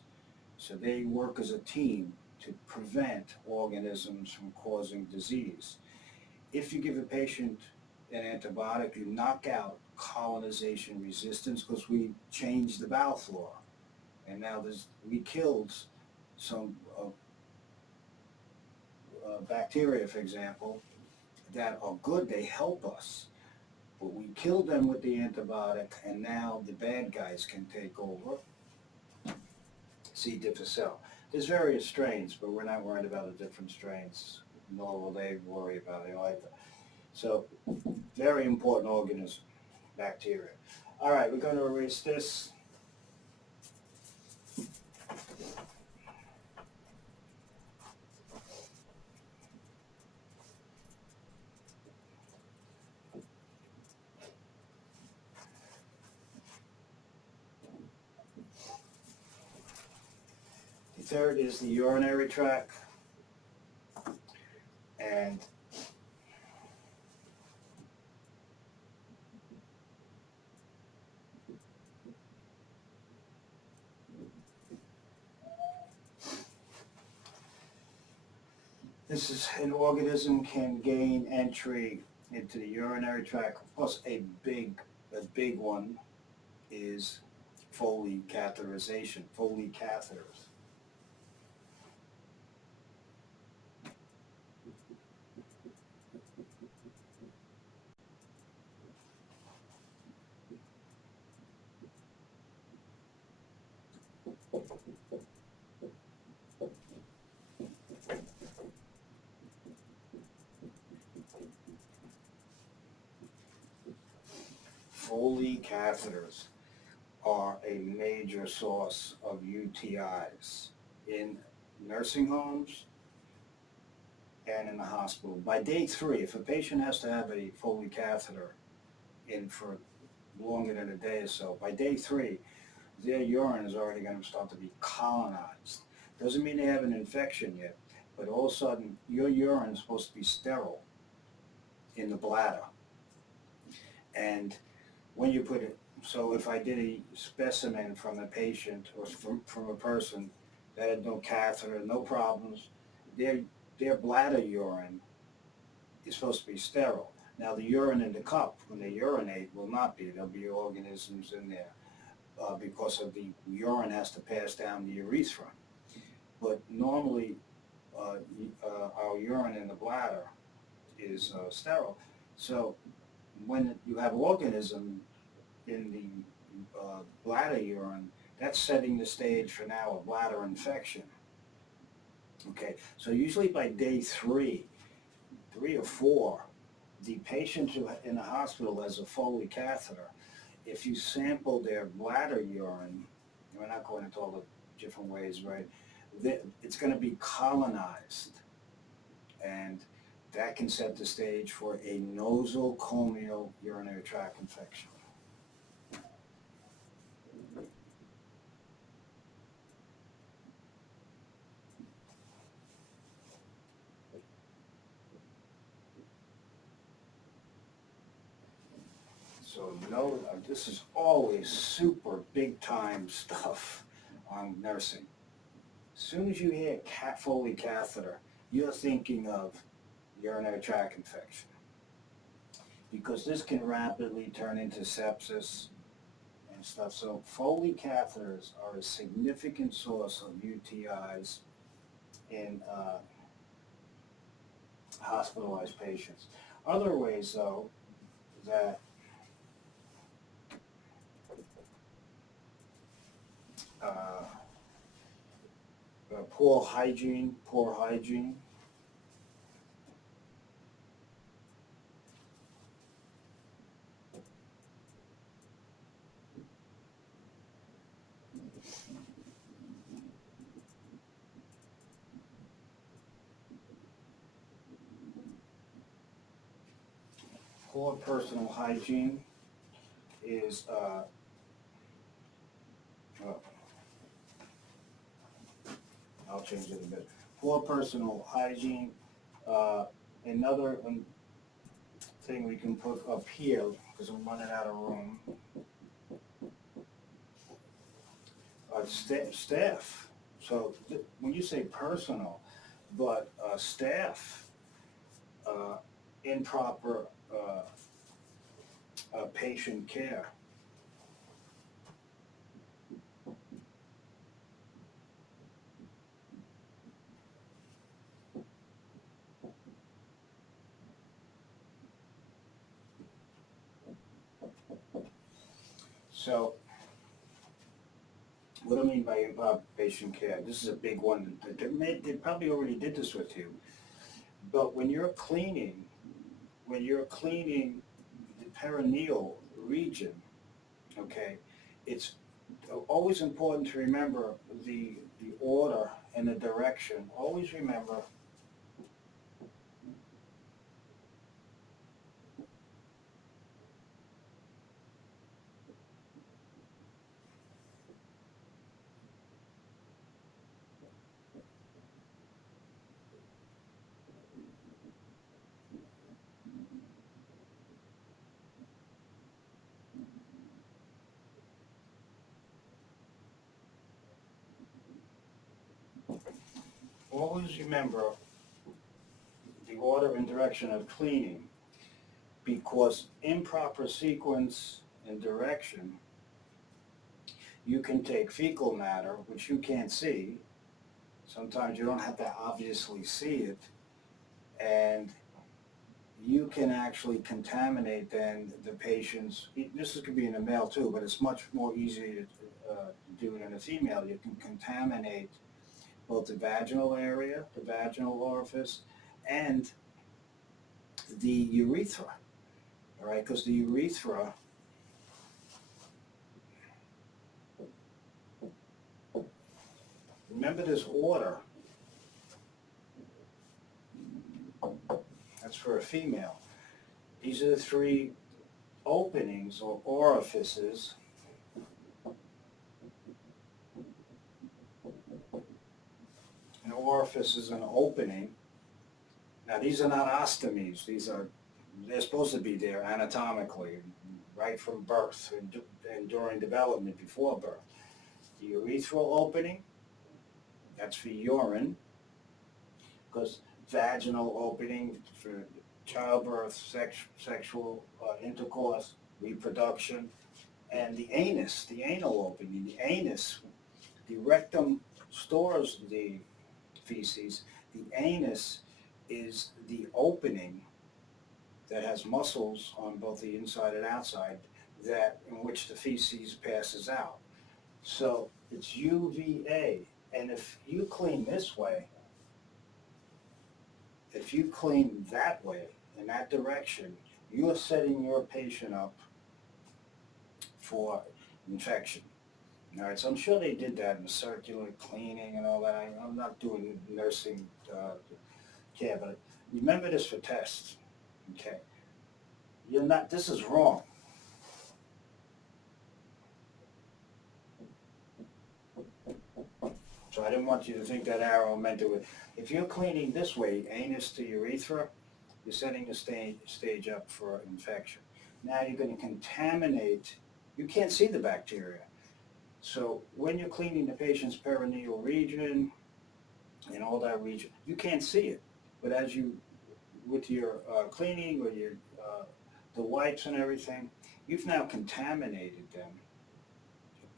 So they work as a team to prevent organisms from causing disease. If you give a patient an antibiotic, you knock out colonization resistance because we changed the bowel flora. And now we killed some bacteria, for example, that are good, they help us. But we killed them with the antibiotic, and now the bad guys can take over. C. difficile. There's various strains, but we're not worried about the different strains, nor will they worry about it either. So, very important organism, bacteria. All right, we're going to erase this. The third is the urinary tract, and this is an organism can gain entry into the urinary tract. Of course, a big one is Foley catheterization, Foley catheters. Foley catheters are a major source of UTIs in nursing homes and in the hospital. By day 3, if a patient has to have a Foley catheter in for longer than a day or so, by day 3, their urine is already going to start to be colonized. Doesn't mean they have an infection yet, but all of a sudden your urine is supposed to be sterile in the bladder. And when you put it, so if I did a specimen from a patient or from a person that had no catheter, no problems, their bladder urine is supposed to be sterile. Now the urine in the cup, when they urinate, will not be. There'll be organisms in there because of the urine has to pass down the urethra. But normally our urine in the bladder is sterile. So when you have organism in the bladder urine, that's setting the stage for now a bladder infection. Okay, so usually by day 3 or 4, the patient who in the hospital has a Foley catheter, if you sample their bladder urine, we're not going into all the different ways, right? It's going to be colonized, and that can set the stage for a nosocomial urinary tract infection. So this is always super big time stuff on nursing. As soon as you hear Foley catheter, you're thinking of urinary tract infection, because this can rapidly turn into sepsis and stuff. So Foley catheters are a significant source of UTIs in hospitalized patients. Other ways, though, that uh, poor hygiene, poor personal hygiene is well, I'll change it a bit. Poor personal hygiene. Another thing we can put up here, because I'm running out of room. Staff. So when you say personal, but staff, improper patient care. So What do I mean by patient care? This is a big one. They probably already did this with you. But when you're cleaning the perineal region, okay, it's always important to remember the order and the direction. Always remember always remember the order and direction of cleaning, because improper sequence and direction, you can take fecal matter, which you can't see. Sometimes you don't have to obviously see it, and you can actually contaminate then the patient's, this could be in a male too, but it's much more easy to do it in a female. You can contaminate both the vaginal area, the vaginal orifice, and the urethra, all right? Because the urethra, remember this order, that's for a female. These are the three openings or orifices. An orifice is an opening. Now these are not ostomies, they're supposed to be there anatomically, right from birth and during development before birth. The urethral opening, that's for urine, because vaginal opening for childbirth, sexual intercourse, reproduction, and the anus, the anal opening. The anus, the rectum stores the feces. The anus is the opening that has muscles on both the inside and outside that in which the feces passes out. So it's UVA. And if you clean this way, if you clean that way, in that direction, you are setting your patient up for infection. All right, so I'm sure they did that in the circular cleaning and all that. I'm not doing nursing care, but remember this for tests, okay? You're not, this is wrong. So I didn't want you to think that arrow meant it. If you're cleaning this way, anus to urethra, you're setting the stage up for infection. Now you're going to contaminate, you can't see the bacteria. So when you're cleaning the patient's perineal region and all that region, you can't see it. But as you, with your cleaning, with your the wipes and everything, you've now contaminated them.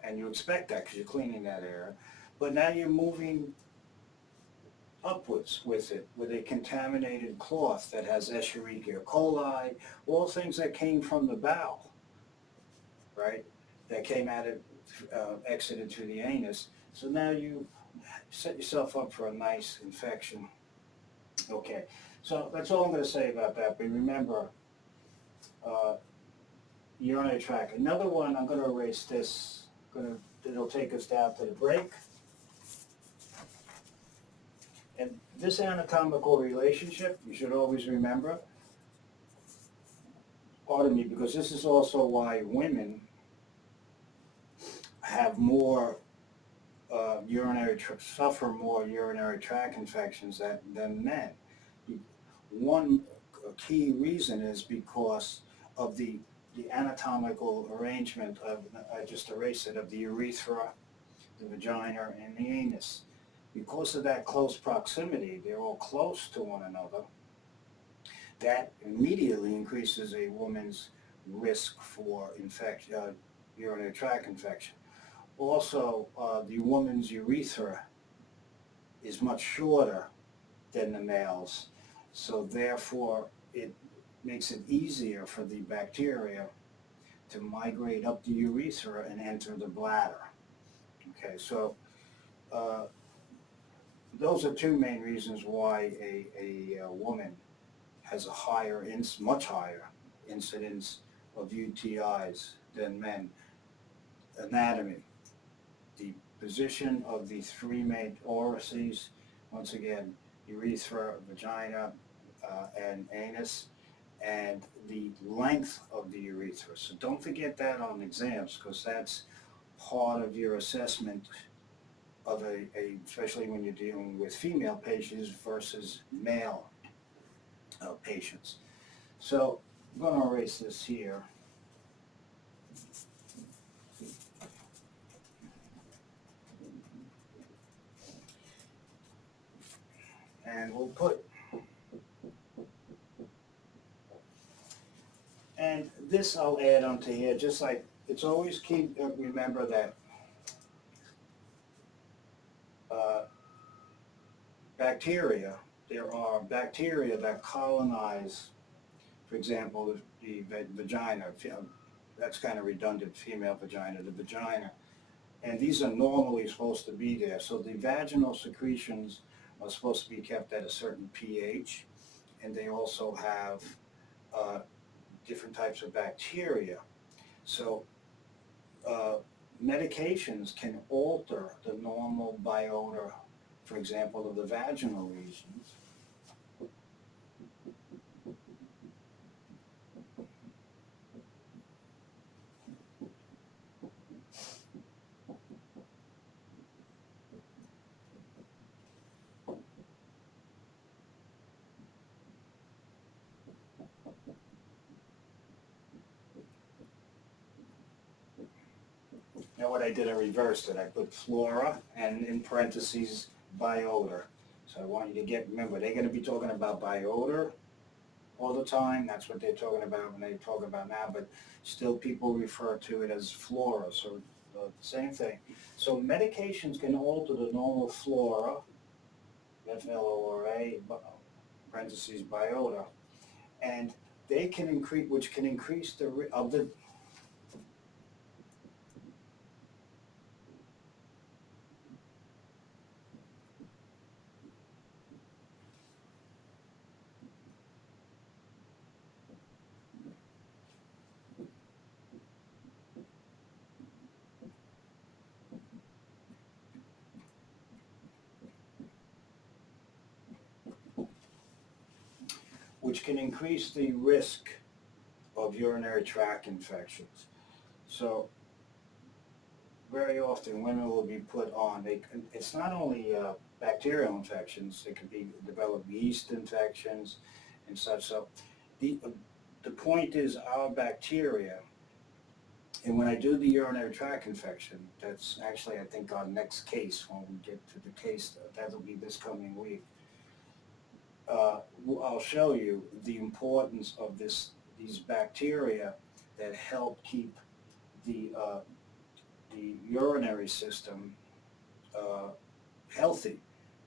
And you expect that because you're cleaning that area. But now you're moving upwards with it, with a contaminated cloth that has Escherichia coli, all things that came from the bowel, right? That came out of, exited through the anus. So now you set yourself up for a nice infection. Okay, so that's all I'm going to say about that. But remember, uh, urinary tract. Another one, I'm going to erase this. It'll take us down to the break. And this anatomical relationship, you should always remember, pardon me, because this is also why women have more suffer more urinary tract infections than men. One key reason is because of the anatomical arrangement of, I just erased it, of the urethra, the vagina, and the anus. Because of that close proximity, they're all close to one another, that immediately increases a woman's risk for urinary tract infection. Also, the woman's urethra is much shorter than the male's, so therefore it makes it easier for the bacteria to migrate up the urethra and enter the bladder. Okay, so those are two main reasons why a woman has a much higher incidence of UTIs than men. Anatomy, the position of the three main orifices, once again, urethra, vagina, and anus, and the length of the urethra. So don't forget that on exams, because that's part of your assessment of especially when you're dealing with female patients versus male patients. So I'm going to erase this here. And we'll put, and this I'll add onto here, just like, it's always keep, remember that uh, bacteria, there are bacteria that colonize, for example, the vagina, that's kind of redundant, female vagina, the vagina. And these are normally supposed to be there. So the vaginal secretions are supposed to be kept at a certain pH, and they also have different types of bacteria. So medications can alter the normal biota, for example, of the vaginal regions. Now what I did, I reversed it. I put flora and in parentheses biota. So I want you to remember, they're going to be talking about biota all the time. That's what they're talking about when they talk about now, but still people refer to it as flora, so same thing. So medications can alter the normal flora, FLORA, parentheses biota, and they can increase, which can increase of the which can increase the risk of urinary tract infections. So very often women will be put on, it's not only bacterial infections, it could be develop yeast infections and such. So the point is our bacteria, and when I do the urinary tract infection, that's actually I think our next case, when we get to the case, that'll be this coming week. I'll show you the importance of these bacteria that help keep the urinary system healthy,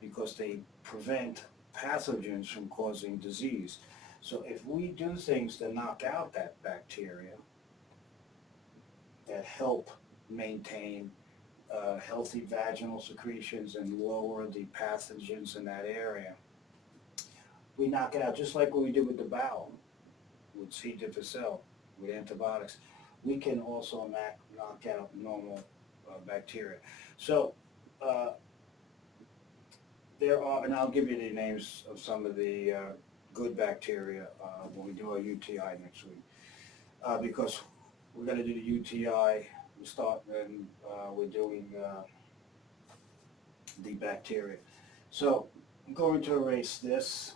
because they prevent pathogens from causing disease. So if we do things to knock out that bacteria that help maintain healthy vaginal secretions and lower the pathogens in that area, we knock it out, just like what we did with the bowel, with C. difficile, with antibiotics. We can also knock out normal bacteria. So there are, and I'll give you the names of some of the good bacteria when we do our UTI next week, because we're going to do the UTI. We start and we're doing the bacteria. So I'm going to erase this.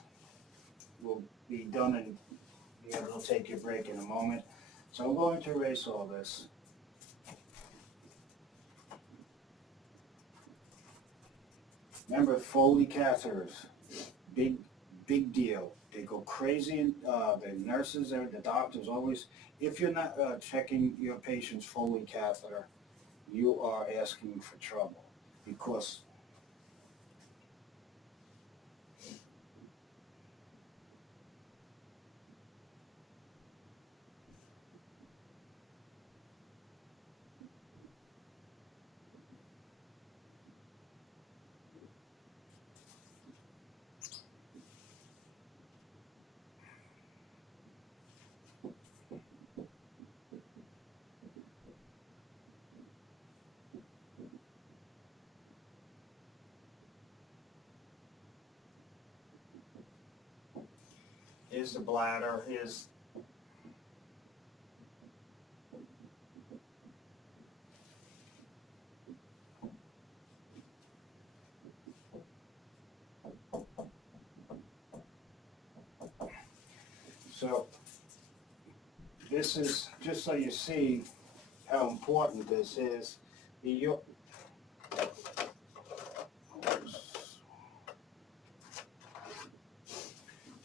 We'll be done and we'll take your break in a moment. So I'm going to erase all this. Remember, Foley catheters, big deal. They go crazy, and the nurses or the doctors always, if you're not checking your patient's Foley catheter, you are asking for trouble, because Here's the bladder, here's so this is just so you see how important this is.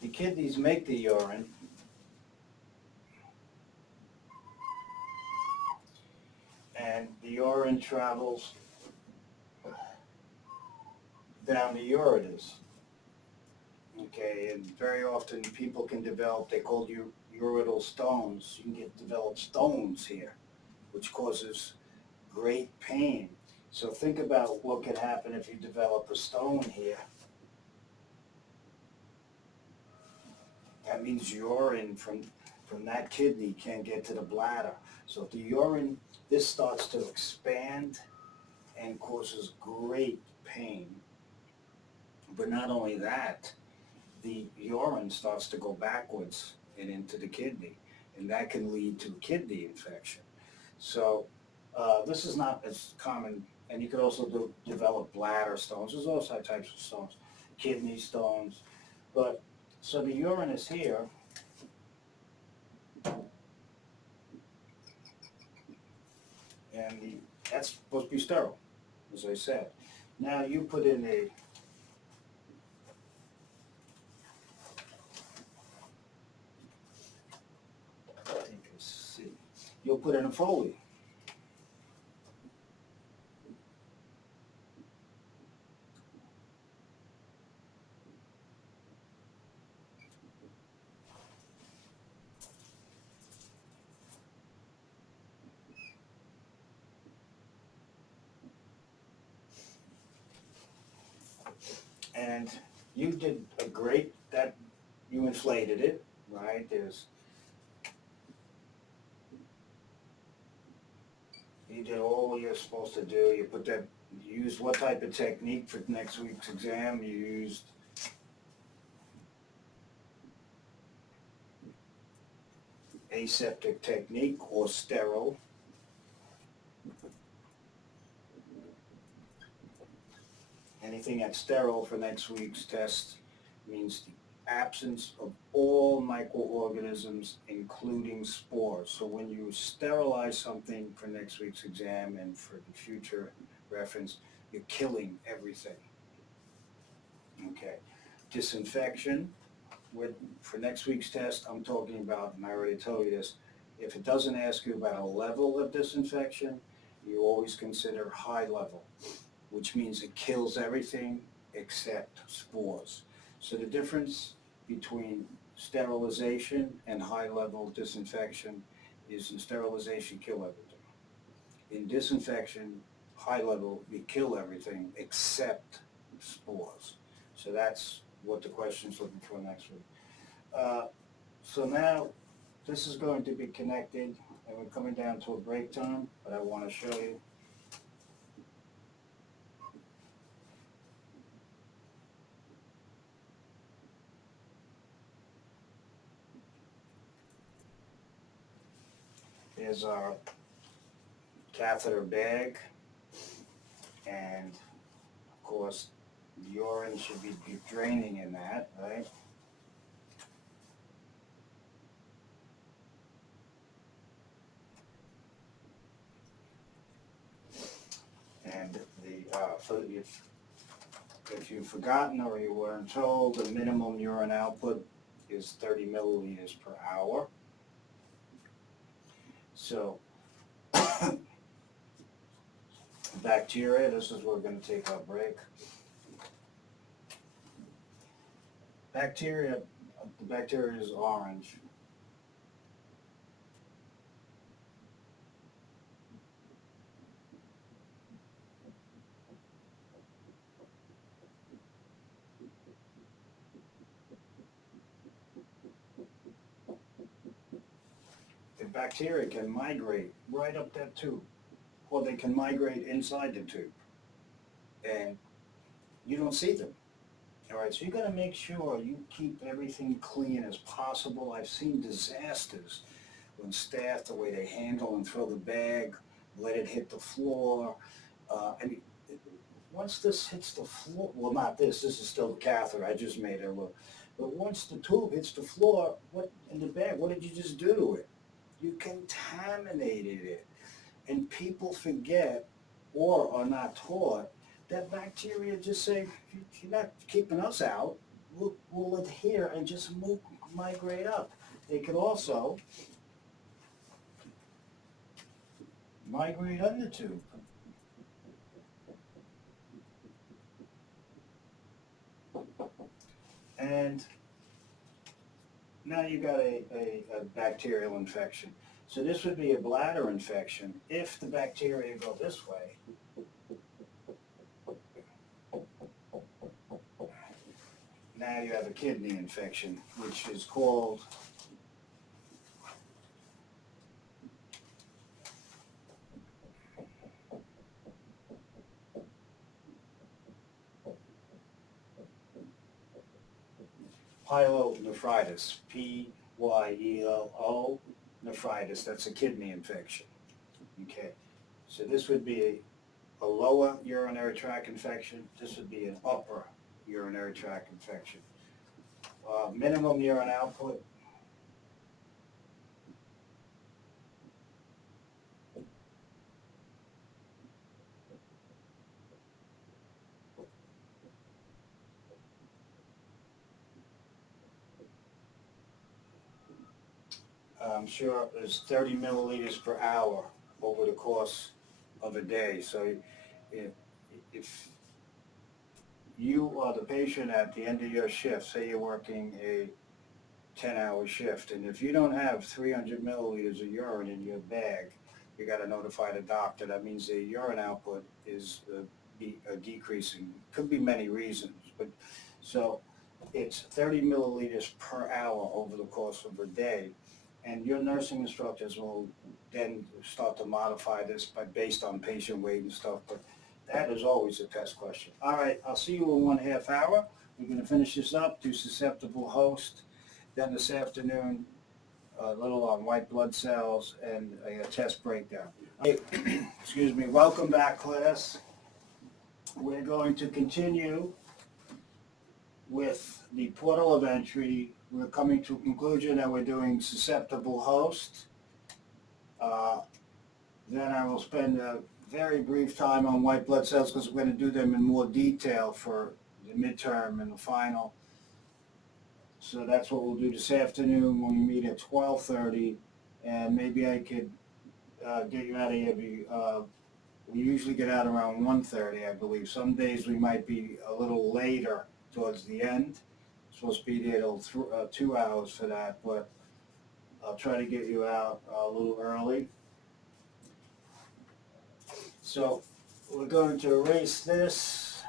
The kidneys make the urine, and the urine travels down the ureters. Okay, and very often people can develop, they call you ureteral stones. You can develop stones here, which causes great pain. So think about what could happen if you develop a stone here. That means urine from that kidney can't get to the bladder. So if the urine, this starts to expand and causes great pain. But not only that, the urine starts to go backwards and into the kidney, and that can lead to kidney infection. So this is not as common, and you could also develop bladder stones. There's all types of stones, kidney stones. But so the urine is here, and that's supposed to be sterile, as I said. Now you put in you'll put in a Foley. And you did a great, that you inflated it, right? You did all what you're supposed to do. You put that, you used what type of technique for next week's exam? You used aseptic technique or sterile. Anything that's sterile for next week's test means the absence of all microorganisms, including spores. So when you sterilize something for next week's exam and for the future reference, you're killing everything. Okay. Disinfection, for next week's test, I'm talking about, and I already told you this, if it doesn't ask you about a level of disinfection, you always consider high level, which means it kills everything except spores. So the difference between sterilization and high-level disinfection is in sterilization, kill everything. In disinfection, high level, we kill everything except spores. So that's what the question's looking for next week. So now, this is going to be connected, and we're coming down to a break time, but I want to show you. Here's our catheter bag, and of course, the urine should be draining in that, right? And if you've forgotten or you weren't told, the minimum urine output is 30 milliliters per hour. So, bacteria, this is where we're going to take our break. Bacteria, the bacteria is orange. The bacteria can migrate right up that tube, or they can migrate inside the tube, and you don't see them All right, so you gotta make sure you keep everything clean as possible. I've seen disasters when staff, the way they handle and throw the bag, let it hit the floor. I mean, once this hits the floor, well, not this, this is still the catheter, I just made it look. But once the tube hits the floor, what, in the bag, what did you just do to it? You contaminated it. And people forget or are not taught that bacteria just say, you're not keeping us out, we'll adhere and just migrate up. They could also migrate on the tube. And now you got a bacterial infection. So this would be a bladder infection if the bacteria go this way. Now you have a kidney infection, which is called pyelonephritis, Pyelo nephritis. That's a kidney infection. Okay, so this would be a lower urinary tract infection. This would be an upper urinary tract infection. Minimum urine output. I'm sure there's 30 milliliters per hour over the course of a day. So if you are the patient at the end of your shift, say you're working a 10-hour shift, and if you don't have 300 milliliters of urine in your bag, you got to notify the doctor. That means the urine output is decreasing. Could be many reasons, but so it's 30 milliliters per hour over the course of a day. And your nursing instructors will then start to modify this based on patient weight and stuff, but that is always a test question. All right, I'll see you in 1/2 hour. We're going to finish this up, do susceptible host. Then this afternoon, a little on white blood cells and a test breakdown. Hey, excuse me, welcome back, class. We're going to continue with the portal of entry. We're coming to a conclusion that we're doing susceptible host. Then I will spend a very brief time on white blood cells because we're going to do them in more detail for the midterm and the final. So that's what we'll do this afternoon when we meet at 12:30, and maybe I could get you out of here. We usually get out around 1:30, I believe. Some days we might be a little later towards the end. Supposed to be there till 2 hours for that, but I'll try to get you out a little early. So we're going to erase this.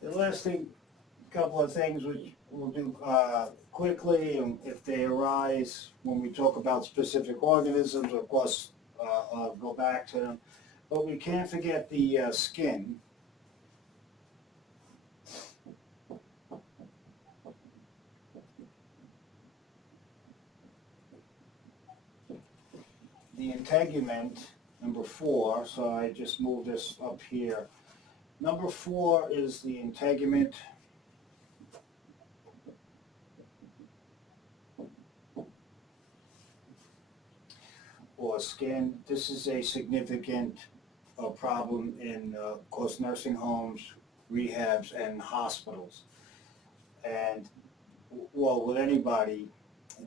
The last thing, couple of things which we'll do quickly, and if they arise when we talk about specific organisms, of course, I'll go back to them. But we can't forget the skin. The integument, number 4, so I just moved this up here. Number 4 is the integument. Or skin. This is a significant problem in, of course, nursing homes, rehabs, and hospitals. And, well, with anybody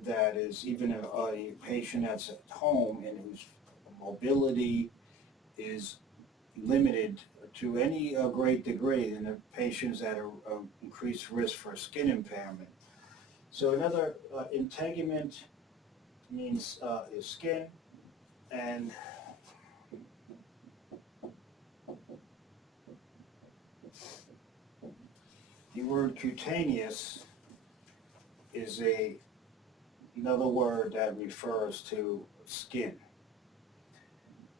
that is even a patient that's at home and whose mobility is limited to any great degree, and the patients that are increased risk for skin impairment. So another integument means is skin, and the word cutaneous is a another word that refers to skin.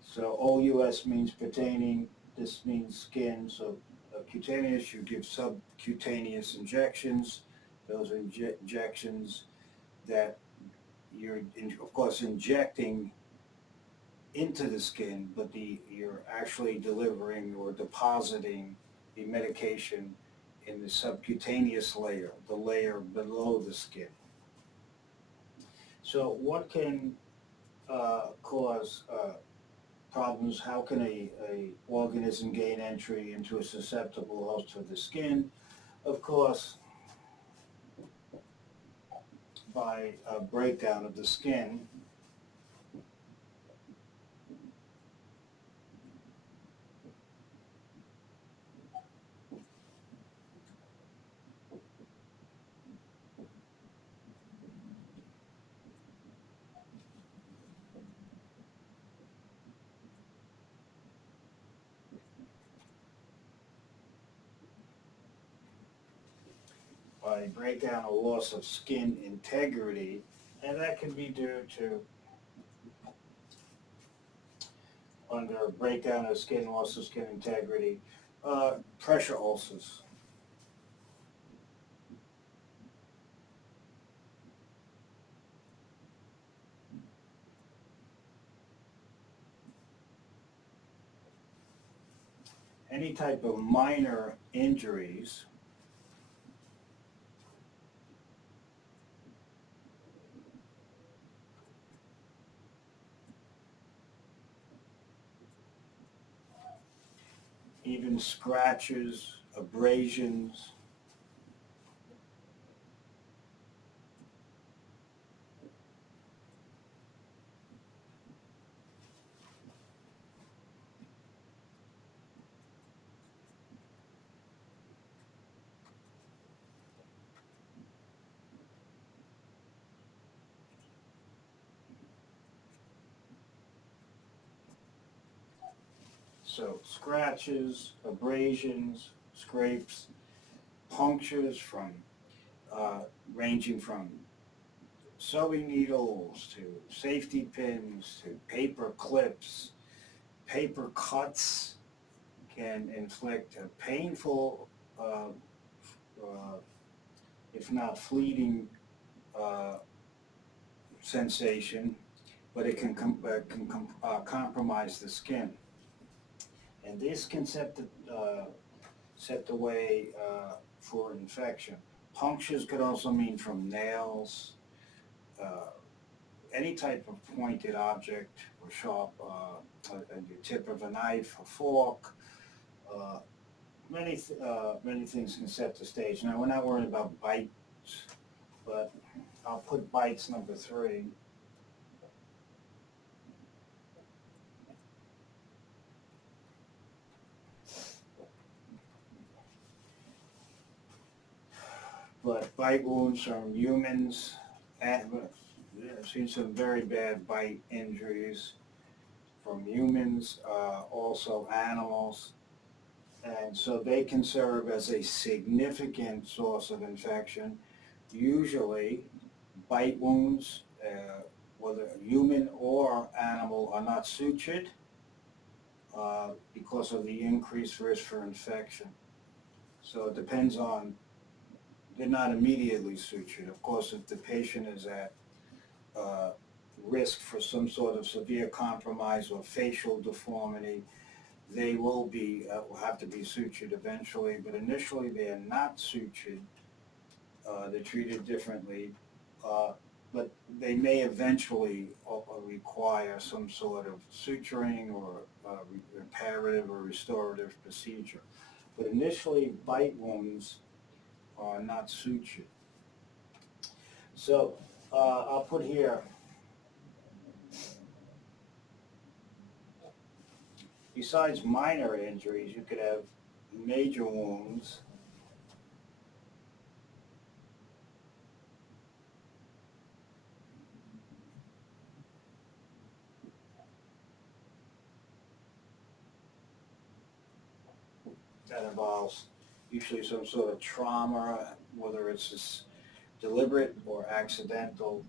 So OUS means pertaining, this means skin, so cutaneous, you give subcutaneous injections. Those are injections that you're, of course, injecting into the skin, but you're actually delivering or depositing the medication in the subcutaneous layer, the layer below the skin. So what can cause problems? How can a organism gain entry into a susceptible host of the skin? Of course, by a breakdown of the skin, by breakdown or loss of skin integrity, and that can be due to under breakdown of skin, loss of skin integrity, pressure ulcers. Any type of minor injuries, even scratches, abrasions, so scratches, abrasions, scrapes, punctures from ranging from sewing needles to safety pins to paper clips, paper cuts can inflict a painful, uh, uh, if not fleeting, uh, sensation, but it can compromise the skin. And this can set the way for infection. Punctures could also mean from nails, uh, any type of pointed object or sharp, the tip of a knife, a fork, uh, many things can set the stage. Now, we're not worried about bites, but I'll put bites number 3. But bite wounds from humans, and I've seen some very bad bite injuries from humans, also animals. And so they can serve as a significant source of infection. Usually, bite wounds, whether human or animal, are not sutured because of the increased risk for infection. So it depends on, they're not immediately sutured. Of course, if the patient is at uh, risk for some sort of severe compromise or facial deformity, they will have to be sutured eventually, but initially they are not sutured. They're treated differently, uh, but they may eventually require some sort of suturing or reparative or restorative procedure. But initially, bite wounds are not sutured. So I'll put here, besides minor injuries, you could have major wounds. That involves usually some sort of trauma, whether it's deliberate or accidental.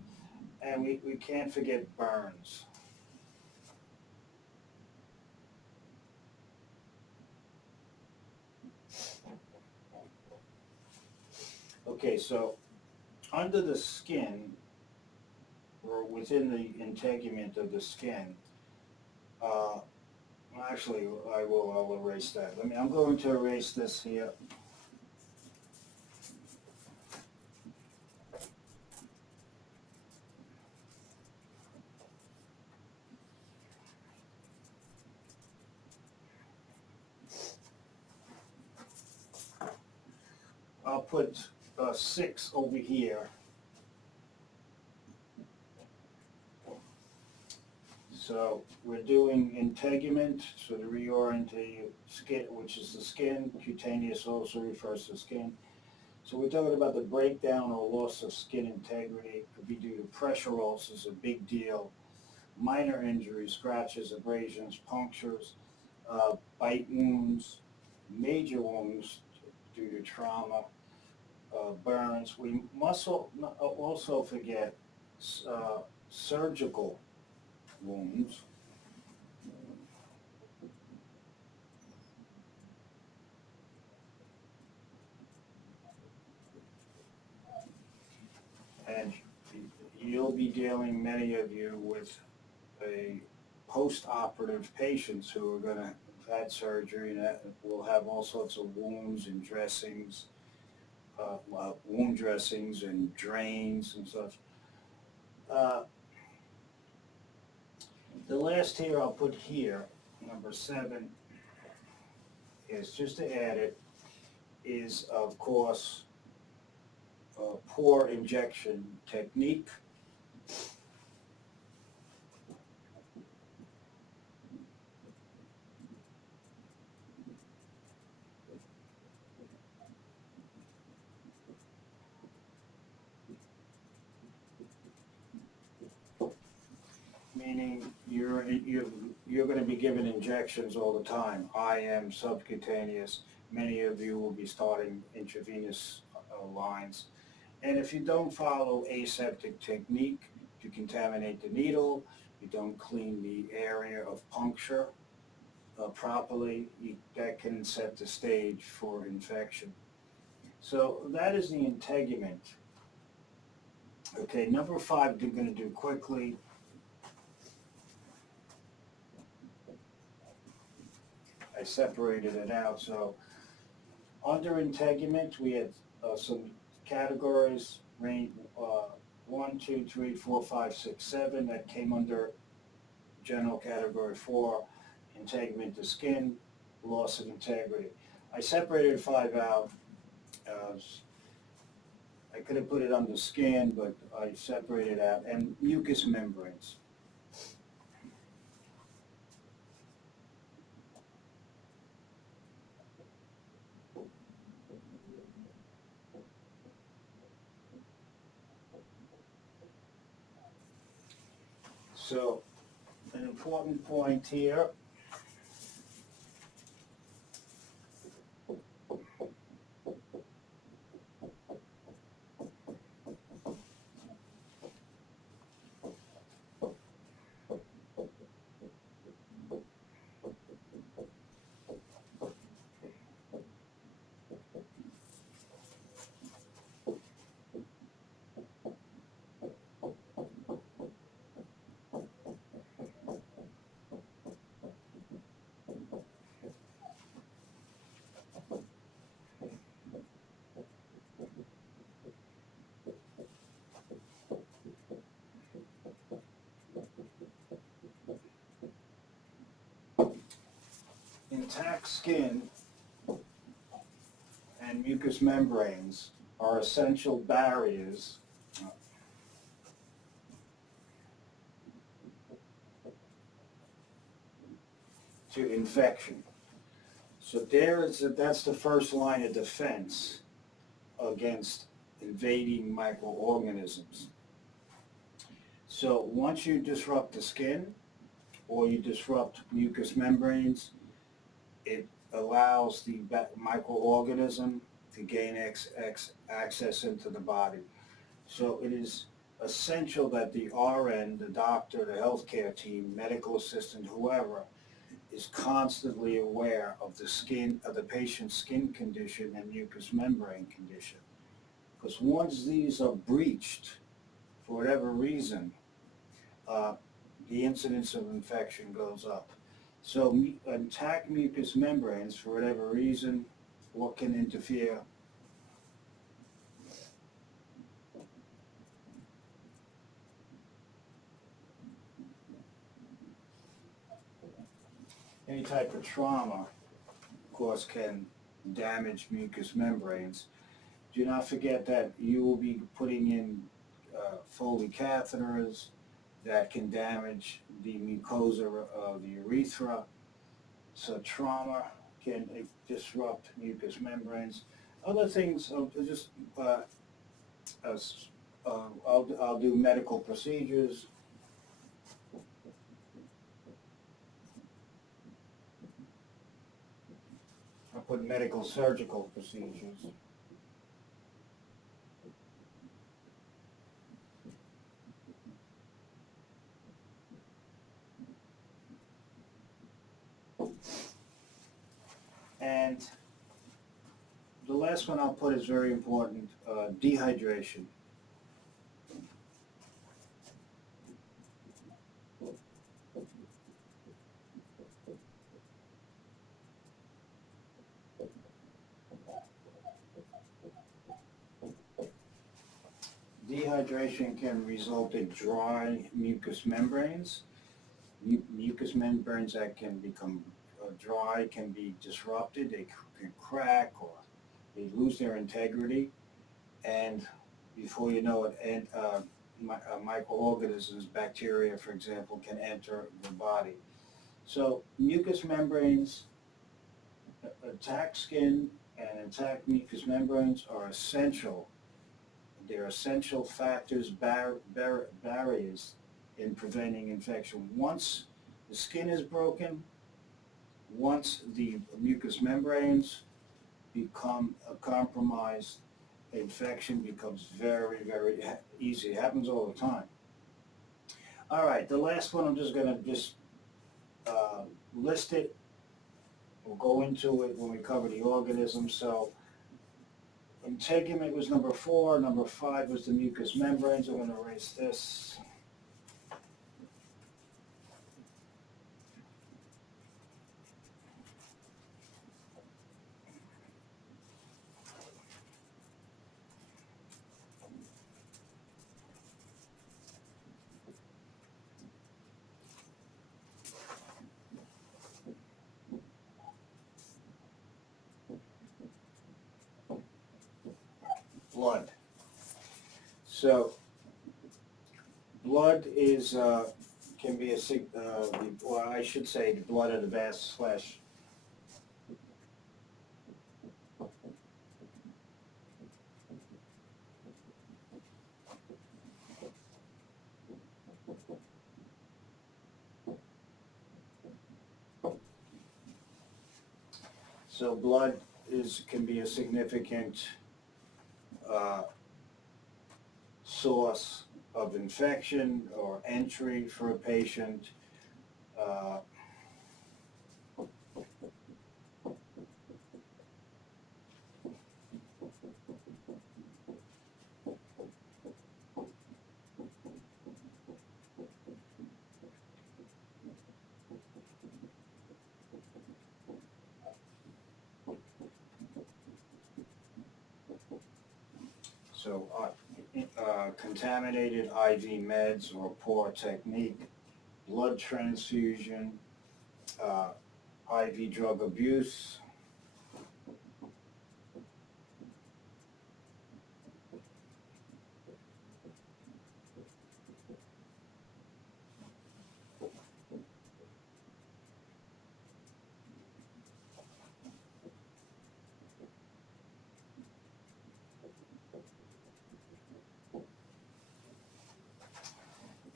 And we can't forget burns. Okay, so under the skin, or within the integument of the skin, uh, actually, I'll erase that. I'm going to erase this here. I'll put 6 over here. So we're doing integument, so to reorientate skin, which is the skin. Cutaneous also refers to skin. So we're talking about the breakdown or loss of skin integrity. It could be due to pressure ulcers, a big deal. Minor injuries, scratches, abrasions, punctures, bite wounds, major wounds due to trauma, burns. We must also forget surgical wounds. And you'll be dealing, many of you, with a post-operative patients who are going to have had surgery and that will have all sorts of wounds and dressings, wound dressings and drains and such. The last here I'll put here, number 7, is just to add it, is of course poor injection technique. Meaning you're going to be given injections all the time, IM, subcutaneous. Many of you will be starting intravenous lines. And if you don't follow aseptic technique, you contaminate the needle, you don't clean the area of puncture properly, that can set the stage for infection. So that is the integument. Okay, number 5, I'm going to do quickly. I separated it out. So under integument, we had some categories, range 1, 2, 3, 4, 5, 6, 7 that came under general category 4, integument to skin, loss of integrity. I separated 5 out. I could have put it under skin, but I separated out, and mucous membranes. So an important point here, intact skin and mucous membranes are essential barriers to infection. So that's the first line of defense against invading microorganisms. So once you disrupt the skin or you disrupt mucous membranes, it allows the microorganism to gain access into the body. So it is essential that the RN, the doctor, the healthcare team, medical assistant, whoever, is constantly aware of the skin, of the patient's skin condition and mucous membrane condition. Because once these are breached, for whatever reason, uh, the incidence of infection goes up. So intact mucous membranes, for whatever reason, what can interfere? Any type of trauma, of course, can damage mucous membranes. Do not forget that you will be putting in Foley catheters that can damage the mucosa of the urethra. So trauma can disrupt mucous membranes. Other things, just I'll do medical procedures. I'll put medical surgical procedures. And the last one I'll put is very important, dehydration. Dehydration can result in dry mucous membranes. Mucous membranes that can become dry can be disrupted, they can crack or they lose their integrity, and before you know it, microorganisms, bacteria for example, can enter the body. So mucous membranes, intact skin and intact mucous membranes are essential. They're essential factors, barriers in preventing infection. Once the skin is broken, once the mucous membranes become compromised, infection becomes very, very easy. It happens all the time. All right, the last one, I'm just going to list it. We'll go into it when we cover the organism. So integument was number 4. Number 5 was the mucous membranes. I'm going to erase this. Blood. So blood is can be well, I should say the blood of the vas slash. So blood can be a significant source of infection or entry for a patient. Uh, so contaminated IV meds or poor technique, blood transfusion, IV drug abuse.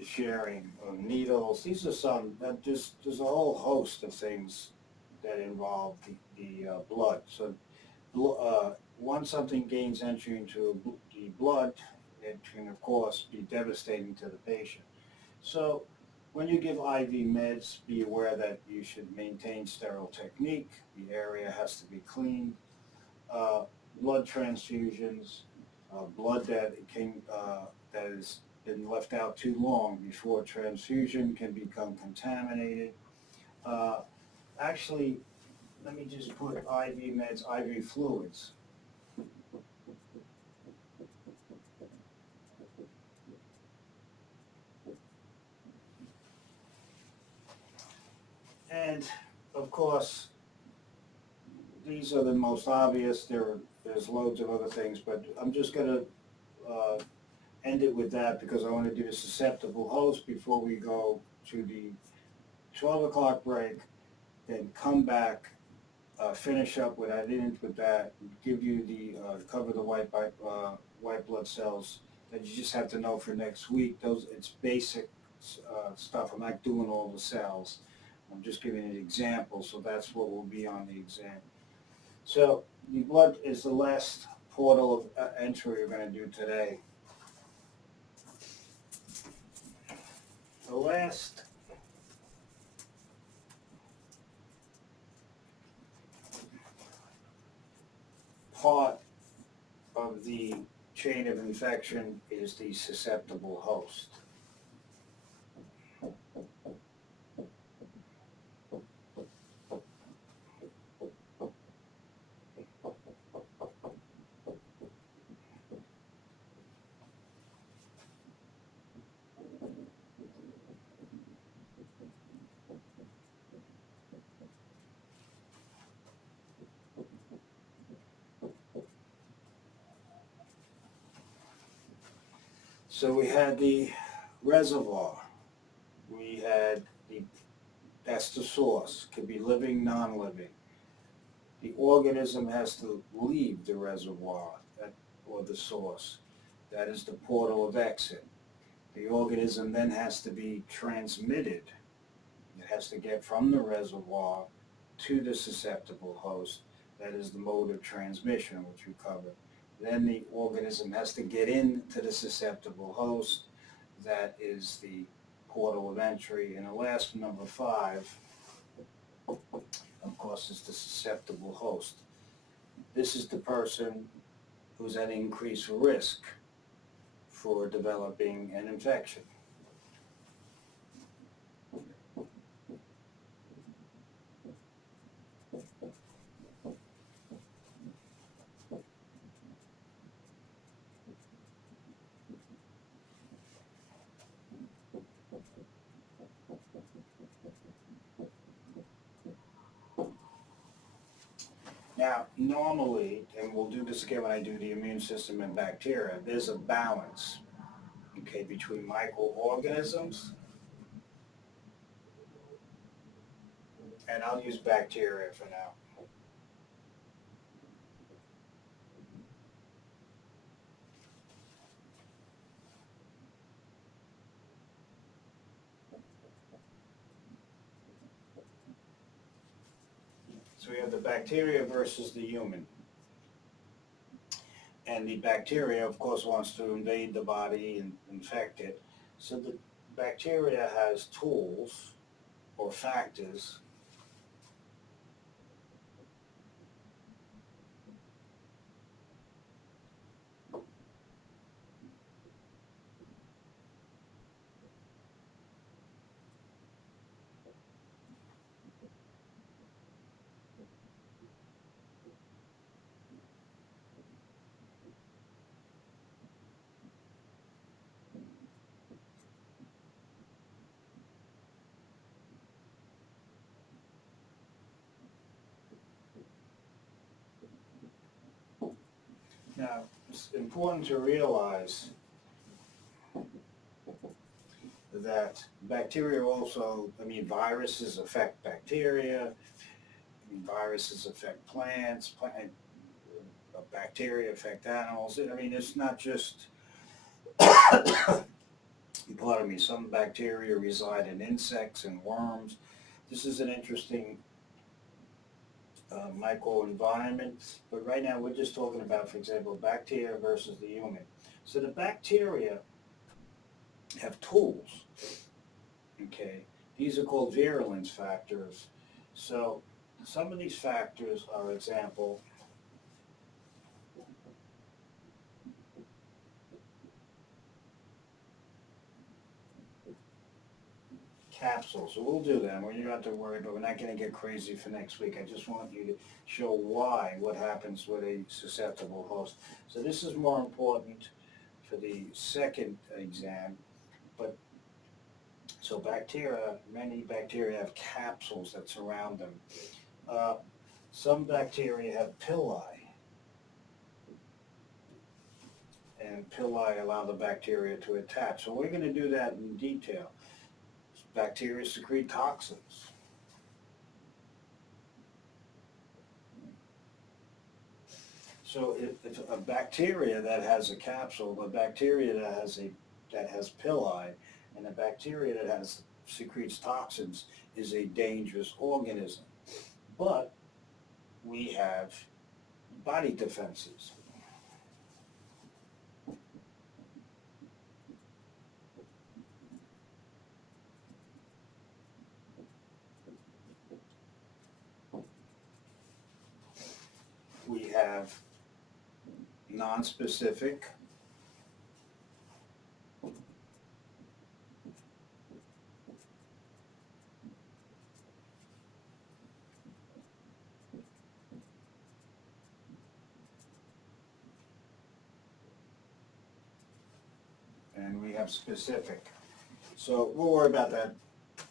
Sharing of needles. These are some, there's a whole host of things that involve the blood. So once something gains entry into the blood, it can of course be devastating to the patient. So when you give IV meds, be aware that you should maintain sterile technique. The area has to be cleaned. Uh, Blood transfusions, blood that has been left out too long before transfusion can become contaminated. Uh, Actually, let me just put IV meds, IV fluids. And of course, these are the most obvious. There's loads of other things, but I'm just going to end it with that because I want to do the susceptible host before we go to the 12 o'clock break, then come back, finish up what I didn't with that, give you the cover the white blood cells that you just have to know for next week. It's basic stuff. I'm not doing all the cells. I'm just giving an example, so that's what will be on the exam. So the blood is the last portal of entry we're going to do today. The last part of the chain of infection is the susceptible host. So we had the reservoir. That's the source. Could be living, non-living. The organism has to leave the reservoir or the source. That is the portal of exit. The organism then has to be transmitted. It has to get from the reservoir to the susceptible host. That is the mode of transmission, which we covered. Then the organism has to get into the susceptible host. That is the portal of entry. And the last, number 5, of course, is the susceptible host. This is the person who's at increased risk for developing an infection. Now, normally, and we'll do this again when I do the immune system and bacteria, there's a balance, okay, between microorganisms, and I'll use bacteria for now. So we have the bacteria versus the human. And the bacteria, of course, wants to invade the body and infect it. So the bacteria has tools or factors. Now, it's important to realize that bacteria also, viruses affect bacteria, viruses affect plants, bacteria affect animals. It's not just, pardon me, some bacteria reside in insects and worms. This is an interesting microenvironment, but right now we're just talking about, for example, bacteria versus the human. So the bacteria have tools, okay? These are called virulence factors. So some of these factors are example, capsules. So we'll do them. You don't have to worry, but we're not going to get crazy for next week. I just want you to show what happens with a susceptible host. So this is more important for the second exam, but so bacteria, many bacteria have capsules that surround them. Uh, some bacteria have pili, and pili allow the bacteria to attach. So we're going to do that in detail. Bacteria secrete toxins. So if a bacteria that has a capsule, a bacteria that has pili, and a bacteria that has secretes toxins is a dangerous organism. But we have body defenses. We have nonspecific, and we have specific. So we'll worry about that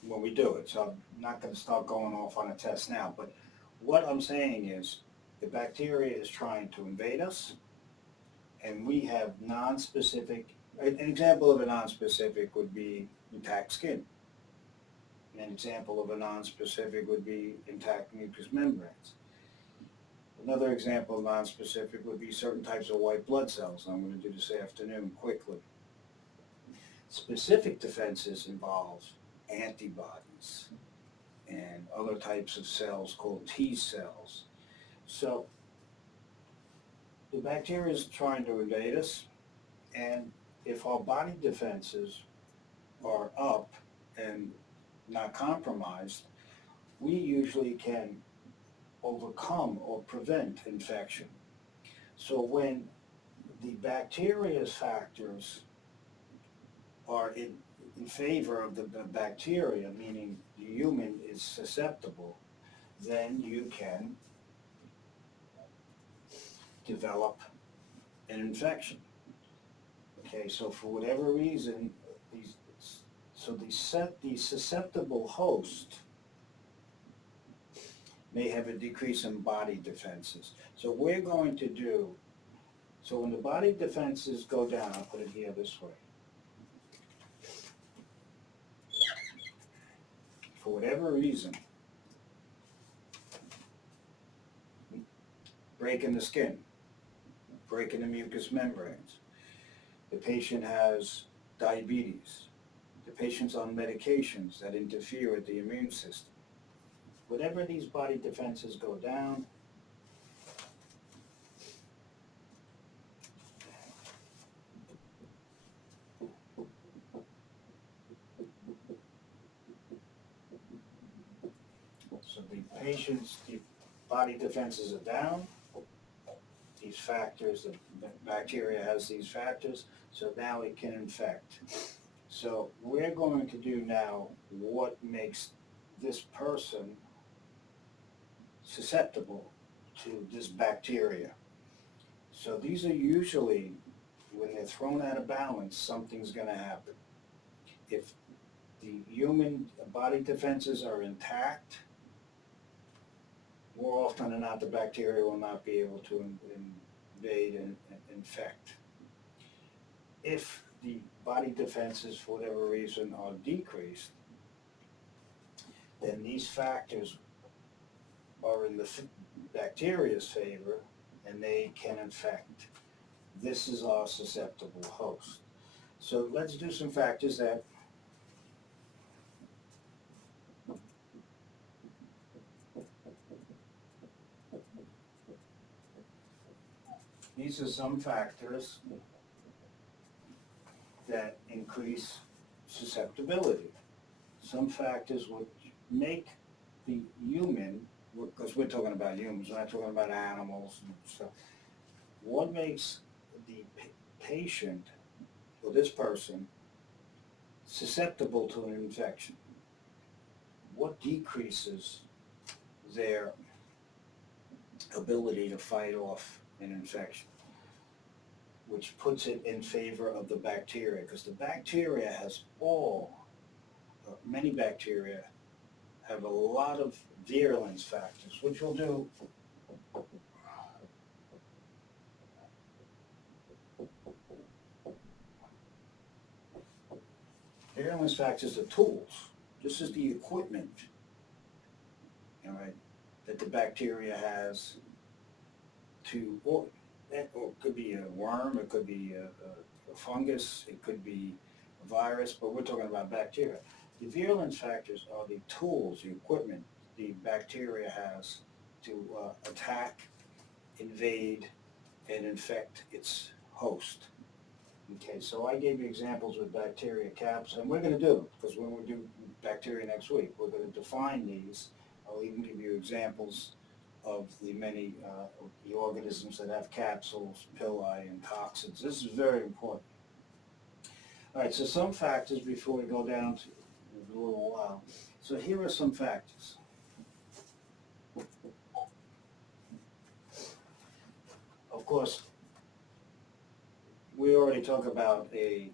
when we do it. So I'm not going to start going off on a test now. But what I'm saying is the bacteria is trying to invade us, and we have nonspecific. An example of a nonspecific would be intact skin. An example of a nonspecific would be intact mucous membranes. Another example of nonspecific would be certain types of white blood cells. I'm going to do this afternoon quickly. Specific defenses involve antibodies and other types of cells called T cells. So the bacteria is trying to invade us, and if our body defenses are up and not compromised, we usually can overcome or prevent infection. So when the bacteria's factors are in favor of the bacteria, meaning the human is susceptible, then you can develop an infection. Okay, so for whatever reason, the susceptible host may have a decrease in body defenses. So we're going to do, so when the body defenses go down, I'll put it here this way. For whatever reason, breaking the skin, breaking the mucous membranes, the patient has diabetes, the patient's on medications that interfere with the immune system. Whenever these body defenses go down, so the body defenses are down, these factors, the bacteria has these factors, so now it can infect. So we're going to do now what makes this person susceptible to this bacteria. So these are usually, when they're thrown out of balance, something's going to happen. If the human body defenses are intact, more often than not, the bacteria will not be able to invade and infect. If the body defenses, for whatever reason, are decreased, then these factors are in the bacteria's favor, and they can infect. This is our susceptible host. So let's do some factors that These are some factors that increase susceptibility. Some factors which make the human, because we're talking about humans, we're not talking about animals and stuff. What makes the patient or this person susceptible to an infection? What decreases their ability to fight off an infection, which puts it in favor of the bacteria, because the bacteria has many bacteria have a lot of virulence factors, which will do. Virulence factors are tools. This is the equipment, all right, that the bacteria has to, or it could be a worm, it could be a fungus, it could be a virus, but we're talking about bacteria. The virulence factors are the tools, the equipment the bacteria has to attack, invade, and infect its host. Okay, so I gave you examples with bacteria caps, and we're going to do them, because when we do bacteria next week, we're going to define these. I'll even give you examples of the many the organisms that have capsules, villi, and toxins. This is very important. All right, so some factors before we go down to a little while. So here are some factors. Of course, we already talked about a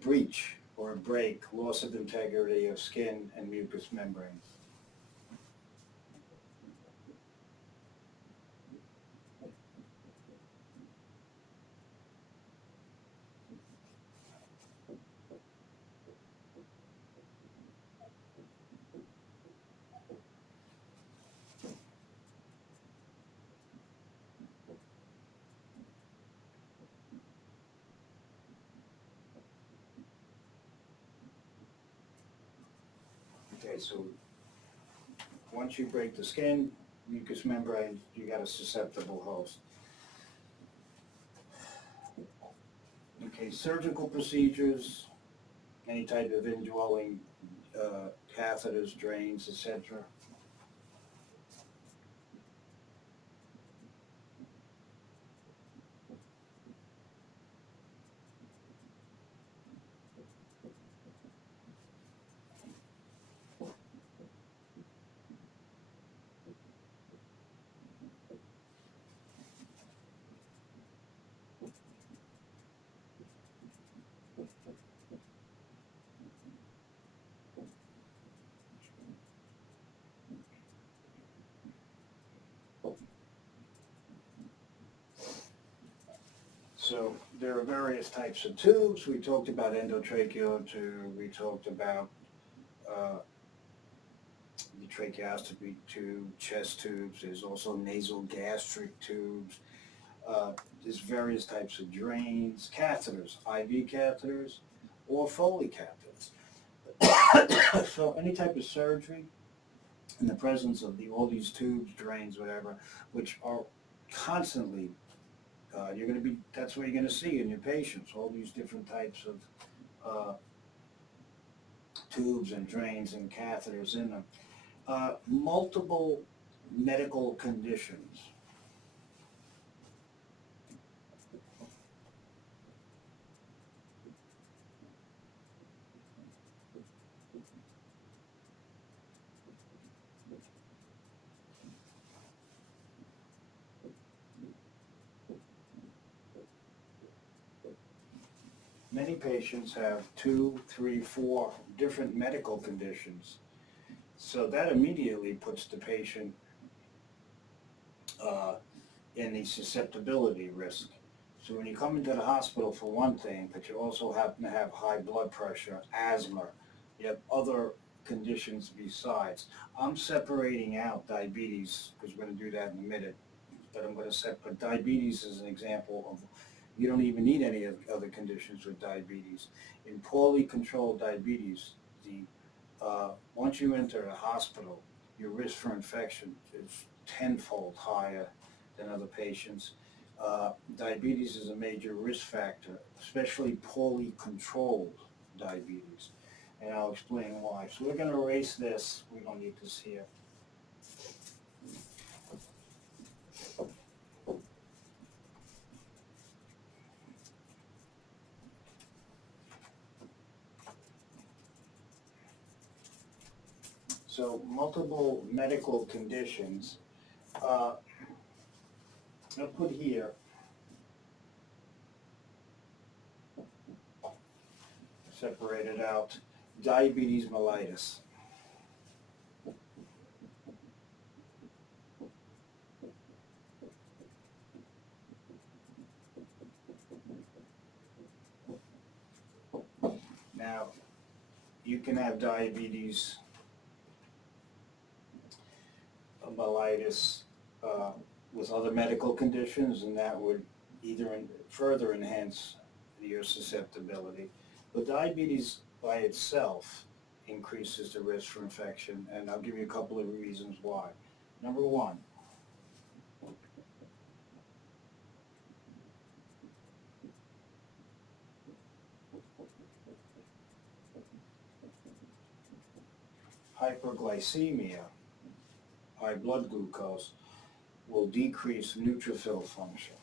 breach or a break, loss of integrity of skin and mucous membrane. Okay, so once you break the skin, mucous membrane, you got a susceptible host. Okay, surgical procedures, any type of indwelling catheters, drains, etc. So there are various types of tubes. We talked about endotracheal tube. We talked about the tracheostomy tube, chest tubes. There's also nasal gastric tubes. There's various types of drains, catheters, IV catheters, or Foley catheters. So any type of surgery in the presence of all these tubes, drains, whatever, which are constantly, that's what you're going to see in your patients, all these different types of tubes and drains and catheters in them. Multiple medical conditions. Many patients have 2, 3, 4 different medical conditions. So that immediately puts the patient in the susceptibility risk. So when you come into the hospital for one thing, but you also happen to have high blood pressure, asthma, you have other conditions besides. I'm separating out diabetes, because we're going to do that in a minute, but I'm going to separate diabetes as an example of, you don't even need any other conditions with diabetes. In poorly controlled diabetes, once you enter a hospital, your risk for infection is tenfold higher than other patients. Diabetes is a major risk factor, especially poorly controlled diabetes. And I'll explain why. So we're going to erase this. We don't need this here. So multiple medical conditions. I'll put here, separated out, diabetes mellitus. Now, you can have diabetes mellitus with other medical conditions, and that would either further enhance your susceptibility. But diabetes by itself increases the risk for infection, and I'll give you a couple of reasons why. Number one, hyperglycemia, high blood glucose, will decrease neutrophil function.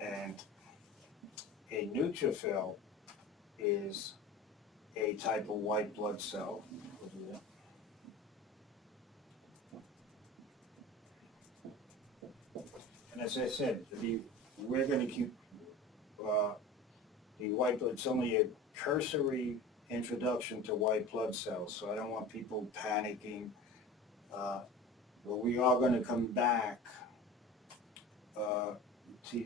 And a neutrophil is a type of white blood cell. And as I said, we're going to keep the white blood. It's only a cursory introduction to white blood cells, so I don't want people panicking. But we are going to come back to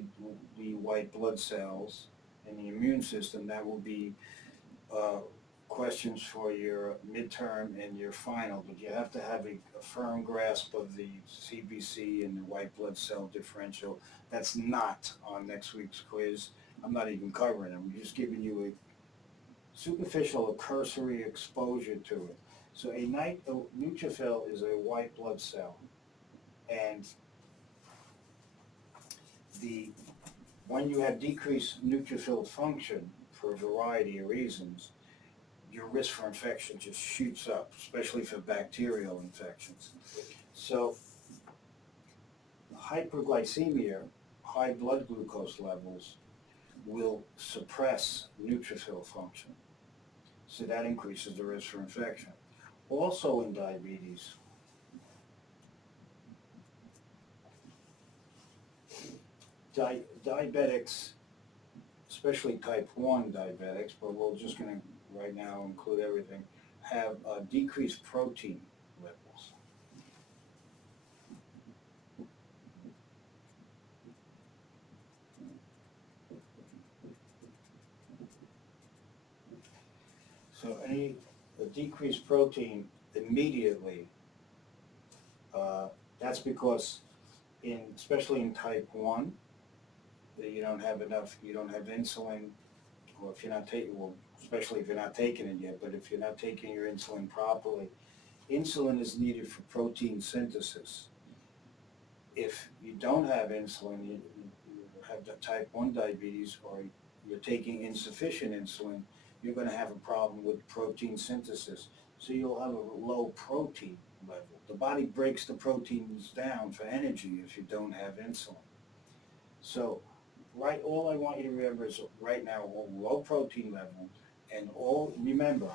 the white blood cells and the immune system. That will be questions for your midterm and your final, but you have to have a firm grasp of the CBC and the white blood cell differential. That's not on next week's quiz. I'm not even covering them. I'm just giving you a superficial or cursory exposure to it. So a neutrophil is a white blood cell, and when you have decreased neutrophil function for a variety of reasons, your risk for infection just shoots up, especially for bacterial infections. So hyperglycemia, high blood glucose levels, will suppress neutrophil function. So that increases the risk for infection. Also in diabetes, diabetics, especially type 1 diabetics, but we're just going to right now include everything, have decreased protein levels. So any decreased protein immediately, that's because especially in type 1, you don't have insulin, or if you're not taking, well, especially if you're not taking it yet, but if you're not taking your insulin properly, insulin is needed for protein synthesis. If you don't have insulin, you have the type 1 diabetes, or you're taking insufficient insulin, you're going to have a problem with protein synthesis. So you'll have a low protein level. The body breaks the proteins down for energy if you don't have insulin. So all I want you to remember is right now a low protein level, and remember,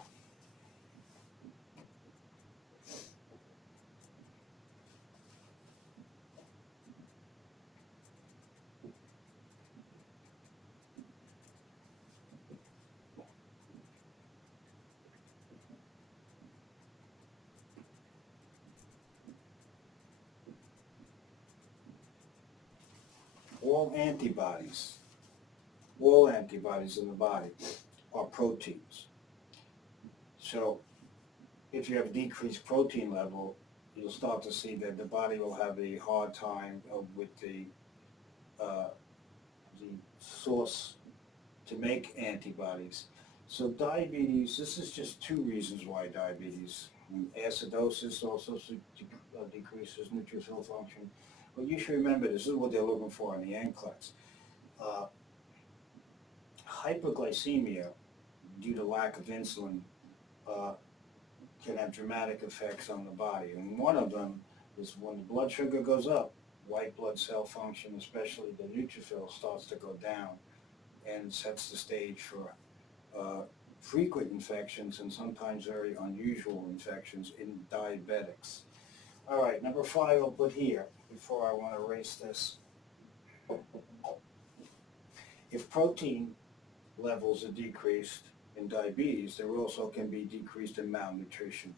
all antibodies in the body are proteins. So if you have a decreased protein level, you'll start to see that the body will have a hard time with the the source to make antibodies. So diabetes, this is just two reasons why diabetes. Acidosis also decreases neutrophil function. But you should remember, this is what they're looking for in the NCLEX. Uh, Hyperglycemia due to lack of insulin uh, can have dramatic effects on the body. And one of them is when the blood sugar goes up, white blood cell function, especially the neutrophil, starts to go down and sets the stage for frequent infections and sometimes very unusual infections in diabetics. All right, number 5 I'll put here before I want to erase this. If protein levels are decreased in diabetes, there also can be decreased in malnutrition.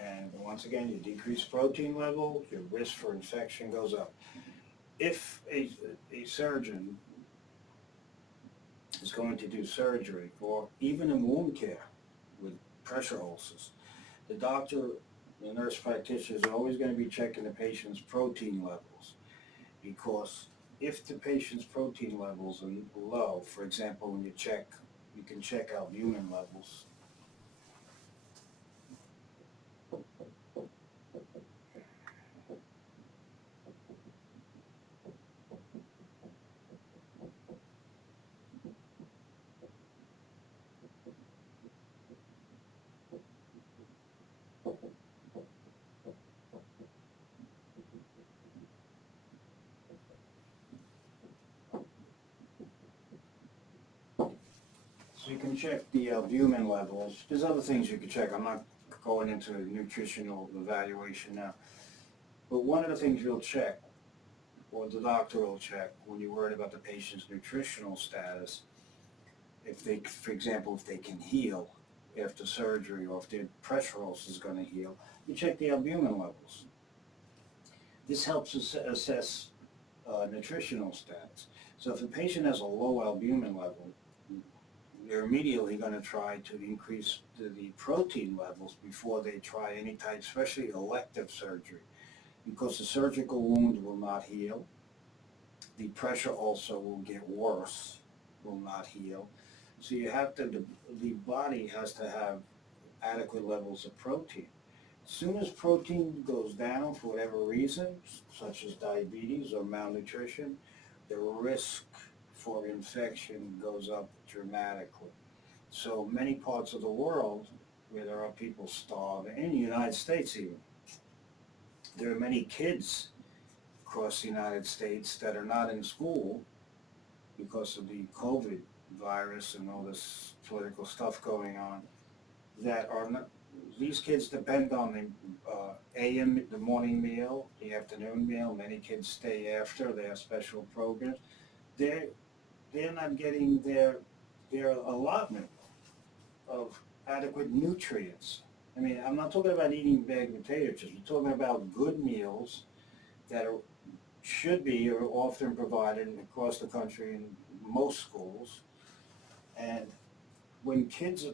And once again, you decrease protein level, your risk for infection goes up. If a surgeon is going to do surgery or even in wound care with pressure ulcers, the doctor, the nurse practitioner is always going to be checking the patient's protein levels, because if the patient's protein levels are low, for example, when you can check albumin levels. So you can check the albumin levels. There's other things you can check. I'm not going into nutritional evaluation now. But one of the things you'll check, or the doctor will check when you're worried about the patient's nutritional status, if they, for example, if they can heal after surgery or if their pressure ulcer is going to heal, you check the albumin levels. This helps us assess nutritional status. So if a patient has a low albumin level, they're immediately going to try to increase the protein levels before they try any type, especially elective surgery, because the surgical wound will not heal. The pressure ulcer will get worse, will not heal. So you have to, the body has to have adequate levels of protein. As soon as protein goes down for whatever reason, such as diabetes or malnutrition, the risk for infection goes up dramatically. So many parts of the world where there are people starving, in the United States even, there are many kids across the United States that are not in school because of the COVID virus and all this political stuff going on, that are not, these kids depend on the morning meal, the afternoon meal. Many kids stay after, they have special programs. They're not getting their allotment of adequate nutrients. I mean, I'm not talking about eating bagged potato chips. We're talking about good meals that should be or often provided across the country in most schools. And when kids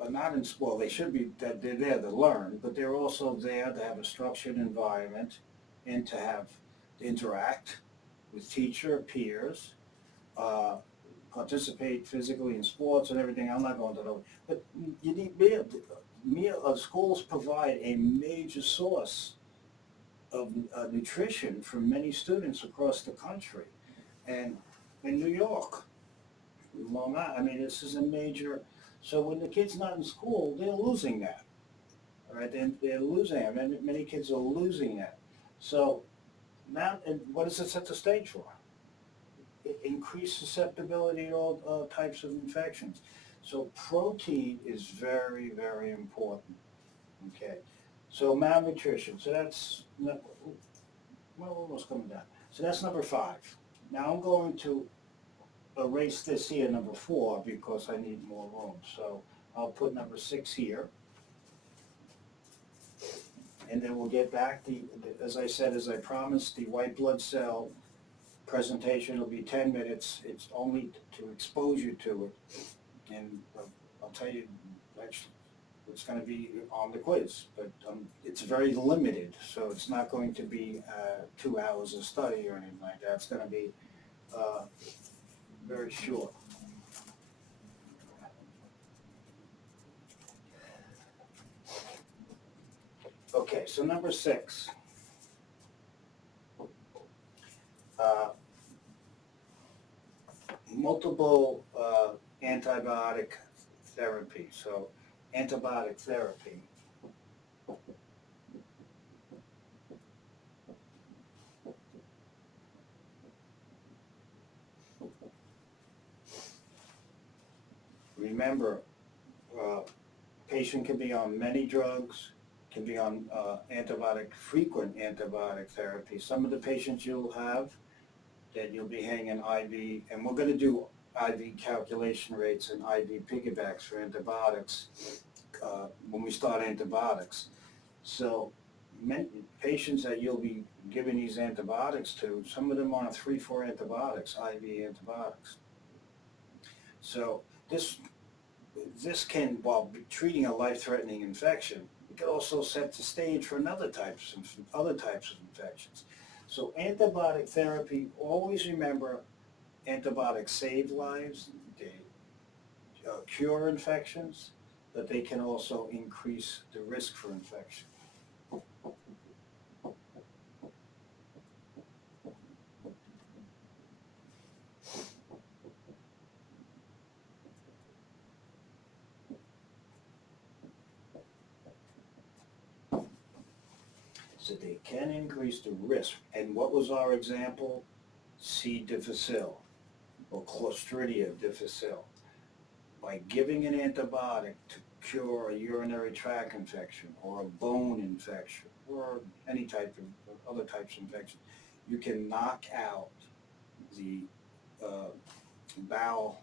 are not in school, they should be, that they're there to learn, but they're also there to have a structured environment and to interact with teacher, peers, uh, participate physically in sports and everything. I'm not going to know, but you need schools provide a major source of nutrition for many students across the country. And in New York, Long Island, I mean, this is a major, so when the kid's not in school, they're losing that. All right, they're losing it. Many kids are losing that. So now, and what does it set the stage for? Increased susceptibility to all types of infections. So protein is very, very important. Okay, so malnutrition. So that's, well, almost coming down. So that's number 5. Now I'm going to erase this here, number 4, because I need more room. So I'll put number 6 here. And then we'll get back as I said, as I promised, the white blood cell presentation will be 10 minutes. It's only to expose you to it. And I'll tell you, actually, it's going to be on the quiz, but it's very limited, so it's not going to be 2 hours of study or anything like that. It's going to be very short. Okay, so number 6. Multiple antibiotic therapy. So antibiotic therapy. Remember, patient can be on many drugs, can be on frequent antibiotic therapy. Some of the patients you'll have that you'll be hanging IV, and we're going to do IV calculation rates and IV piggybacks for antibiotics when we start antibiotics. So many patients that you'll be giving these antibiotics to, some of them are on 3-4 antibiotics, IV antibiotics. So this can, while treating a life-threatening infection, it can also set the stage for other types of infections. So antibiotic therapy, always remember, antibiotics save lives, they cure infections, but they can also increase the risk for infection. So they can increase the risk. And what was our example? C. difficile or Clostridia difficile. By giving an antibiotic to cure a urinary tract infection or a bone infection or any type of other types of infection, you can knock out the bowel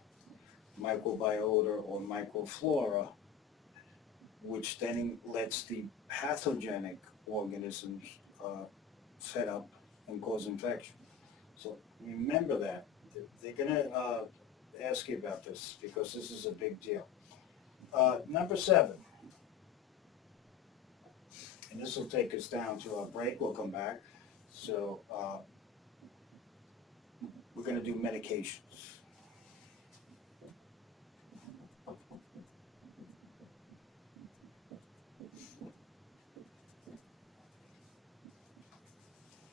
microbiota or microflora, which then lets the pathogenic organisms set up and cause infection. So remember that. They're going to ask you about this because this is a big deal. Number 7, and this will take us down to our break. We'll come back. So we're going to do medications.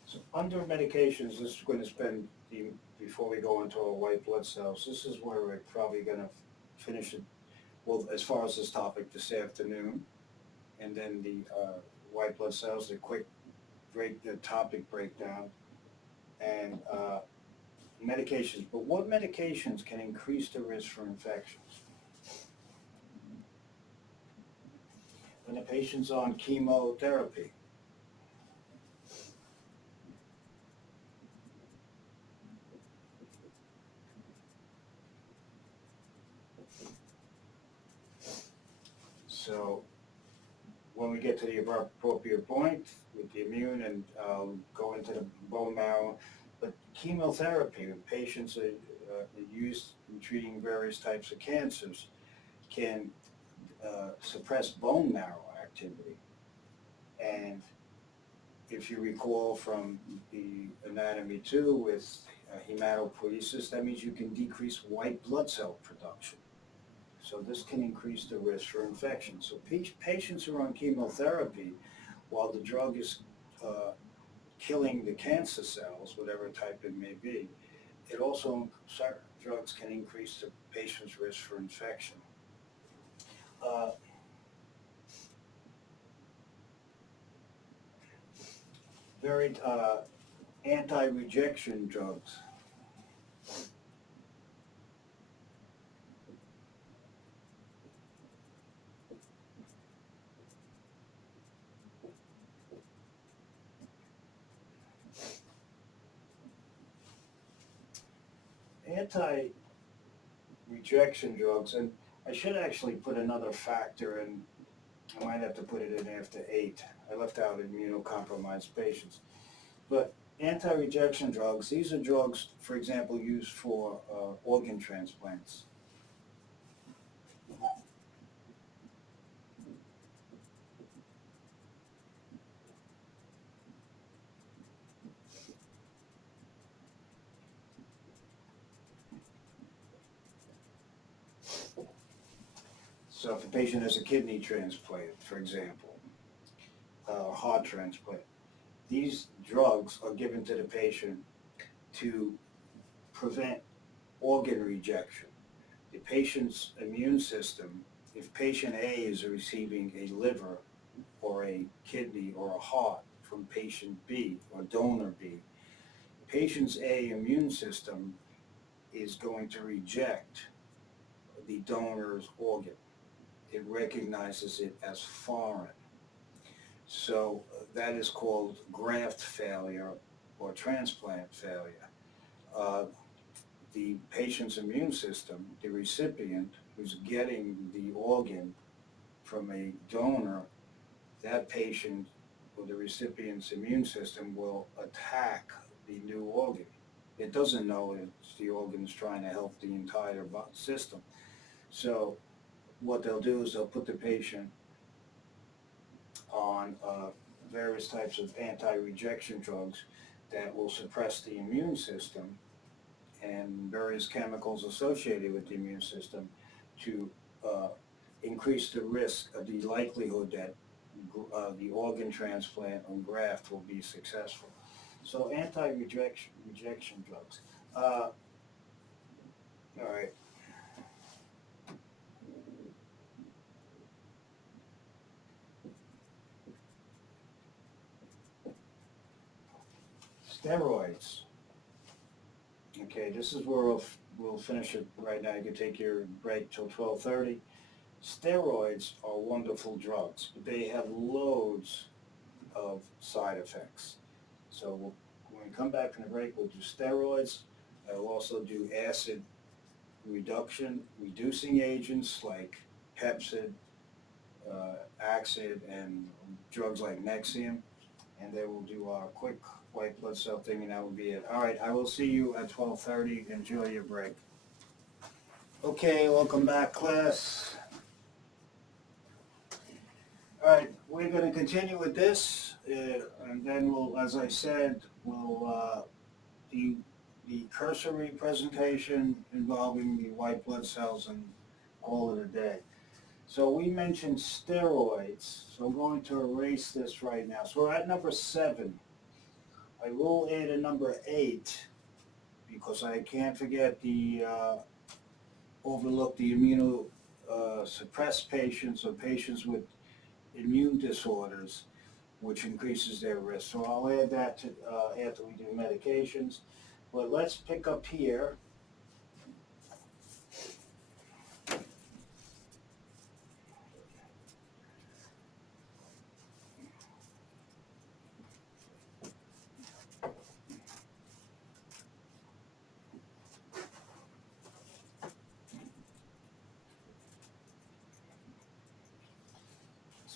So under medications, this is going to spend before we go into our white blood cells, this is where we're probably going to finish it, well, as far as this topic this afternoon, and then the white blood cells, the quick topic breakdown, and medications. But what medications can increase the risk for infections? When the patient's on chemotherapy, so when we get to the appropriate point with the immune and go into the bone marrow, but chemotherapy, when patients are used in treating various types of cancers, can suppress bone marrow activity. And if you recall from the anatomy 2 with hematopoiesis, that means you can decrease white blood cell production. So this can increase the risk for infection. So patients who are on chemotherapy, while the drug is killing the cancer cells, whatever type it may be, it also, certain drugs can increase the patient's risk for infection. Very anti-rejection drugs. Anti-rejection drugs, and I should actually put another factor in I might have to put it in after 8. I left out immunocompromised patients. But anti-rejection drugs, these are drugs, for example, used for organ transplants. So if a patient has a kidney transplant, for example, heart transplant, these drugs are given to the patient to prevent organ rejection. The patient's immune system, if patient A is receiving a liver or a kidney or a heart from patient B or donor B, patient's A immune system is going to reject the donor's organ. It recognizes it as foreign. So that is called graft failure or transplant failure. Uh, the patient's immune system, the recipient who's getting the organ from a donor, that patient or the recipient's immune system will attack the new organ. It doesn't know it's the organ's trying to help the entire system. So what they'll do is they'll put the patient on various types of anti-rejection drugs that will suppress the immune system and various chemicals associated with the immune system to uh, increase the risk of the likelihood that the organ transplant or graft will be successful. So anti-rejection drugs. All right. Steroids. Okay, this is where we'll finish it right now. You can take your break till 12:30. Steroids are wonderful drugs, but they have loads of side effects. So when we come back from the break, we'll do steroids. I will also do acid reducing agents like Pepsid, Axid, and drugs like Nexium. And then we'll do our quick white blood cell thing, and that will be it. All right, I will see you at 12:30. Enjoy your break. Okay, welcome back, class. All right, we're going to continue with this, and then we'll, as I said, we'll the cursory presentation involving the white blood cells and call it a day. So we mentioned steroids, so I'm going to erase this right now. So we're at number 7. I will add a number 8 because I can't forget the overlook the immunosuppressed patients or patients with immune disorders, which increases their risk. So I'll add that to after we do medications. But let's pick up here.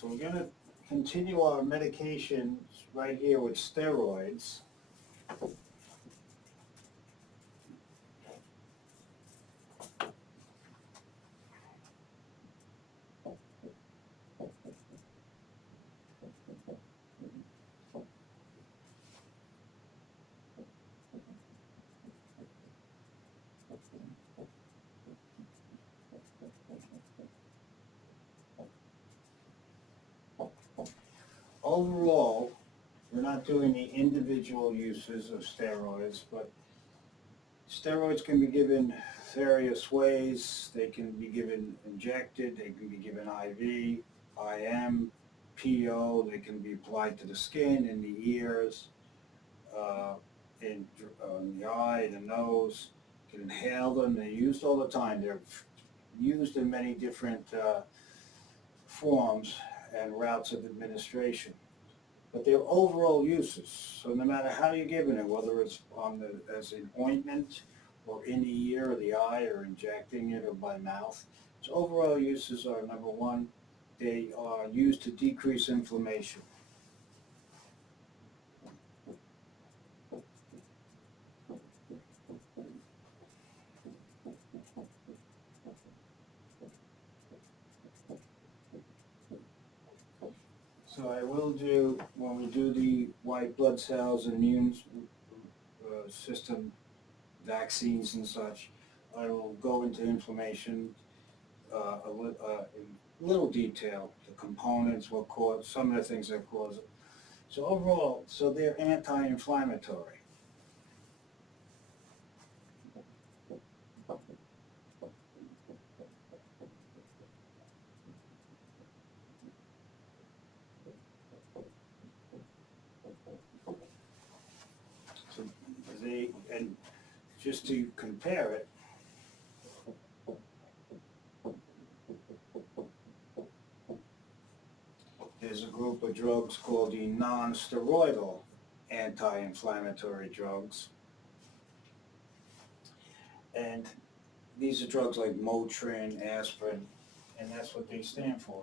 So we're going to continue our medications right here with steroids. Overall, we're not doing the individual uses of steroids, but steroids can be given various ways. They can be given injected, they can be given IV, IM, PO, they can be applied to the skin, in the ears, uh, in the eye, the nose. You can inhale them, they're used all the time. They're used in many different forms and routes of administration. But their overall uses, so no matter how you're giving it, whether it's as an ointment or in the ear or the eye or injecting it or by mouth, its overall uses are number 1, They are used to decrease inflammation. So I will do, when we do the white blood cells and immune system vaccines and such, I will go into inflammation in little detail, the components, what cause, some of the things that cause it. So overall, so they're anti-inflammatory. So they, and just to compare it, there's a group of drugs called the non-steroidal anti-inflammatory drugs. And these are drugs like Motrin, aspirin, and that's what they stand for.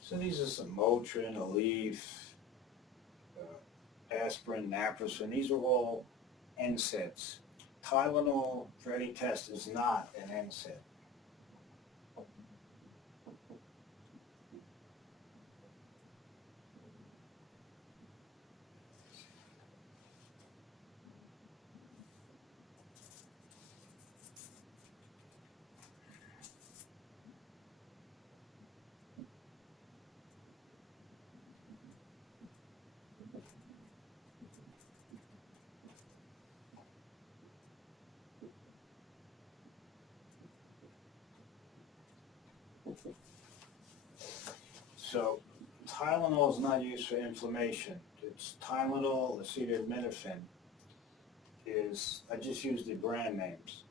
So these are some Motrin, Aleve, aspirin, naproxen. These are all NSAIDs. Tylenol, for any test, is not an NSAID. So Tylenol is not used for inflammation. It's Tylenol, acetaminophen is, I just use the brand names,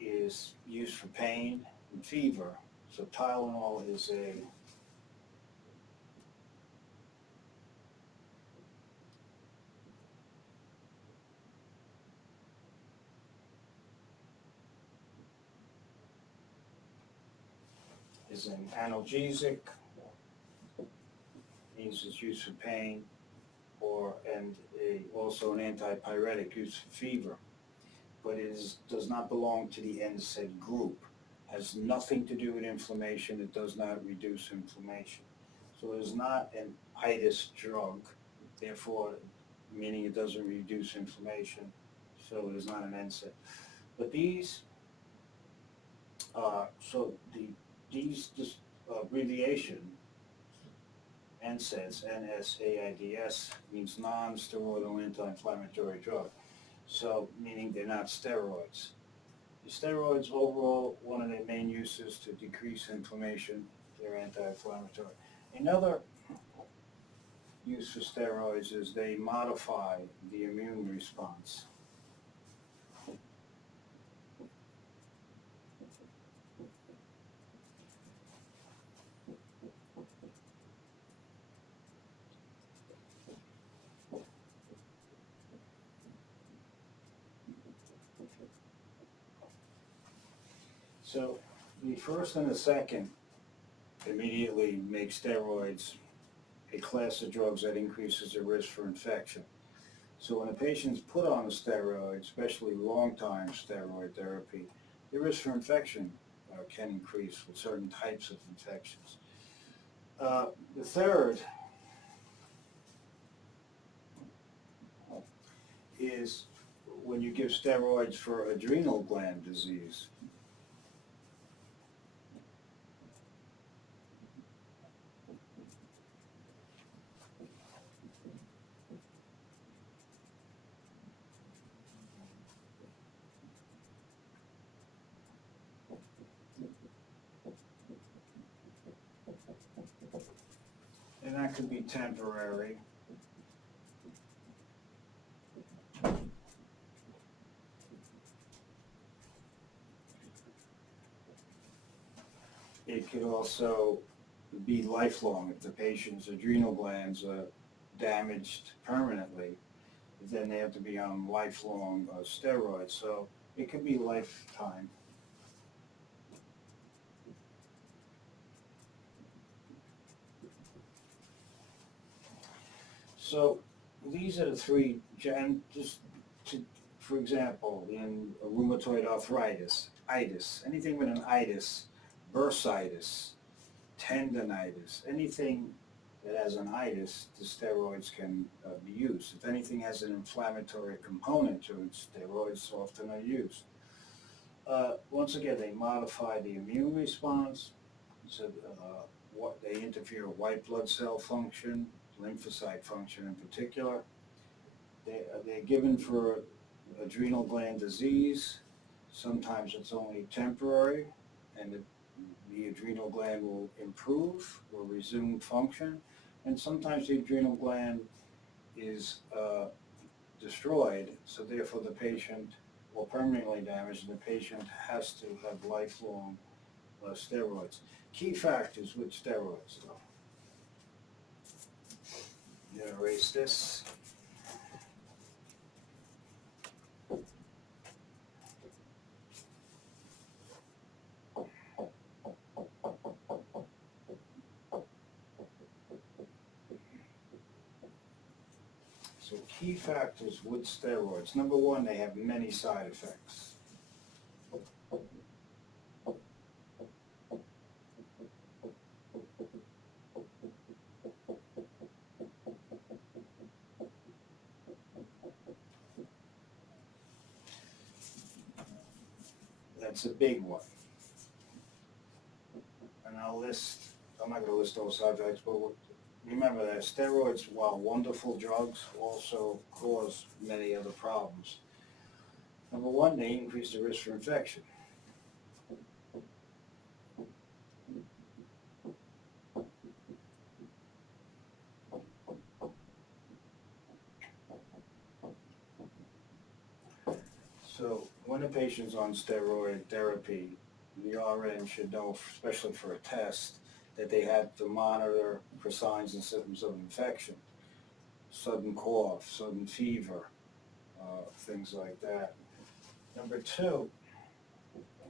is used for pain and fever. So Tylenol is an analgesic, means it's used for pain, also an antipyretic used for fever. But does not belong to the NSAID group. Has nothing to do with inflammation. It does not reduce inflammation. So it is not an itis drug, therefore, meaning it doesn't reduce inflammation. So it is not an NSAID. But these, this abbreviation, NSAIDs, NSAIDs, means non-steroidal anti-inflammatory drug. So, meaning they're not steroids. The steroids overall, one of their main uses to decrease inflammation, they're anti-inflammatory. Another use for steroids is they modify the immune response. So the first and the second immediately make steroids a class of drugs that increases the risk for infection. So when a patient's put on a steroid, especially long-time steroid therapy, the risk for infection can increase with certain types of infections. The third is when you give steroids for adrenal gland disease. and that could be temporary. It could also be lifelong if the patient's adrenal glands are damaged permanently. Then they have to be on lifelong steroids. So it could be lifetime. So these are the three, just to, for example, in rheumatoid arthritis, itis, anything with an itis, bursitis, tendonitis, anything that has an itis, the steroids can be used. If anything has an inflammatory component to it, steroids often are used. Once again, they modify the immune response, so what they interfere with white blood cell function, lymphocyte function in particular. They're given for adrenal gland disease. Sometimes it's only temporary, and the adrenal gland will improve or resume function. And sometimes the adrenal gland is destroyed, so therefore the patient, or permanently damaged, and the patient has to have lifelong steroids. Key factors with steroids, though. I'm going to erase this. So key factors with steroids. Number one, they have many side effects. That's a big one. And I'm not going to list all side effects, but remember that steroids, while wonderful drugs, also cause many other problems. Number one, they increase the risk for infection. So when a patient's on steroid therapy, the RN should know, especially for a test, that they have to monitor for signs and symptoms of infection. Sudden cough, sudden fever, things like that. Number two,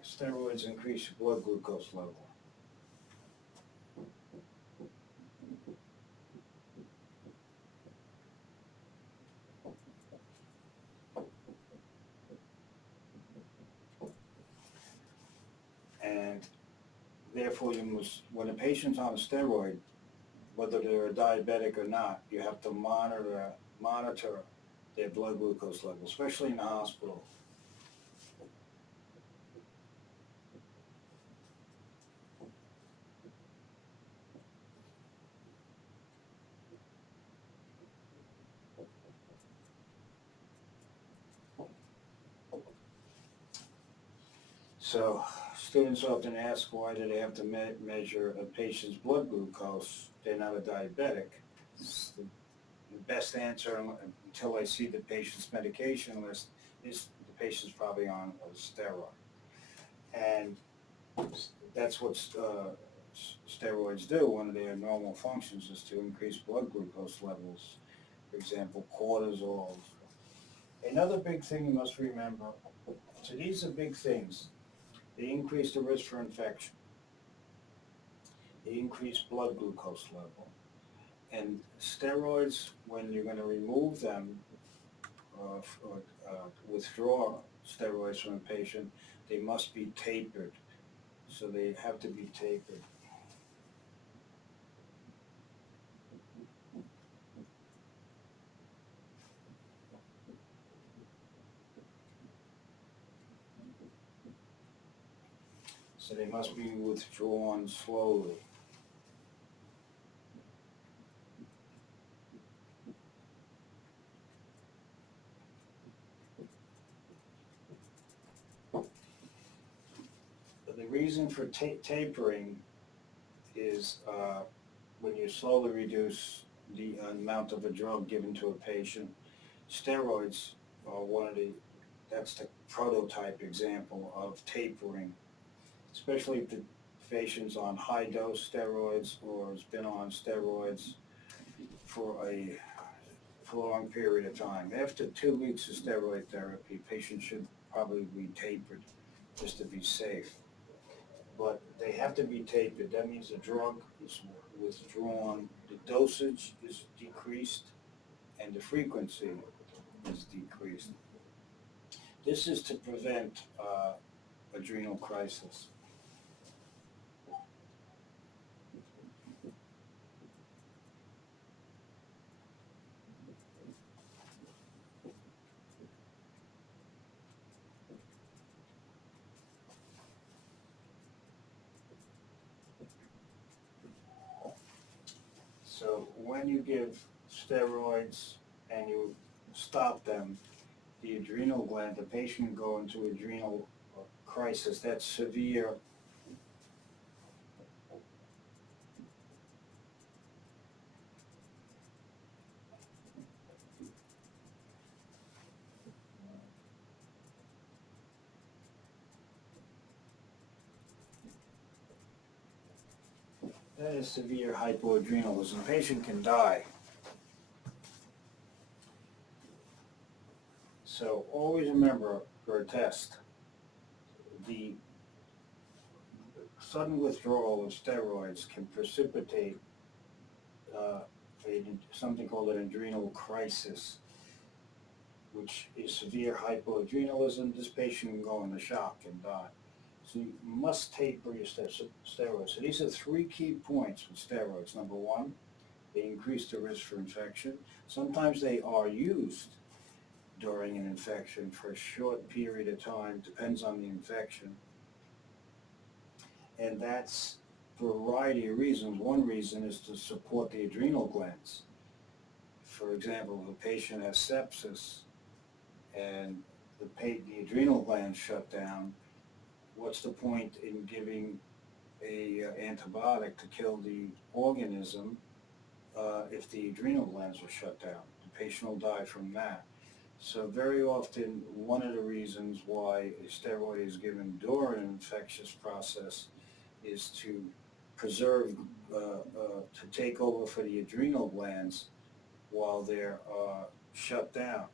steroids increase your blood glucose level. And therefore you must, when a patient's on a steroid, whether they're a diabetic or not, you have to monitor their blood glucose level, especially in the hospital. So students often ask, why do they have to measure a patient's blood glucose? They're not a diabetic. The best answer, until I see the patient's medication list, is the patient's probably on a steroid. And that's what steroids do. One of their normal functions is to increase blood glucose levels. For example, cortisol. Another big thing you must remember, so these are big things. They increase the risk for infection. They increase blood glucose level. And steroids, when you're going to remove them or withdraw steroids from a patient, they must be tapered. So they have to be tapered. So they must be withdrawn slowly. The reason for tapering is when you slowly reduce the amount of a drug given to a patient, steroids are that's the prototype example of tapering, especially if the patient's on high dose steroids or has been on steroids for a prolonged period of time. After 2 weeks of steroid therapy, patients should probably be tapered just to be safe. But they have to be tapered. That means the drug is withdrawn, the dosage is decreased, and the frequency is decreased. This is to prevent adrenal crisis. So when you give steroids and you stop them, the adrenal gland, the patient can go into adrenal crisis. That's severe. That is severe hypoadrenalism. The patient can die. So always remember for a test, the sudden withdrawal of steroids can precipitate something called an adrenal crisis, which is severe hypoadrenalism. This patient can go into shock and die. So you must taper your steroids. So these are three key points with steroids. Number one, they increase the risk for infection. Sometimes they are used during an infection for a short period of time, depends on the infection. And that's for a variety of reasons. One reason is to support the adrenal glands. For example, if a patient has sepsis and the adrenal glands shut down, what's the point in giving a antibiotic to kill the organism if the adrenal glands are shut down? The patient will die from that. So very often, one of the reasons why a steroid is given during an infectious process is to preserve, to take over for the adrenal glands while they're shut down.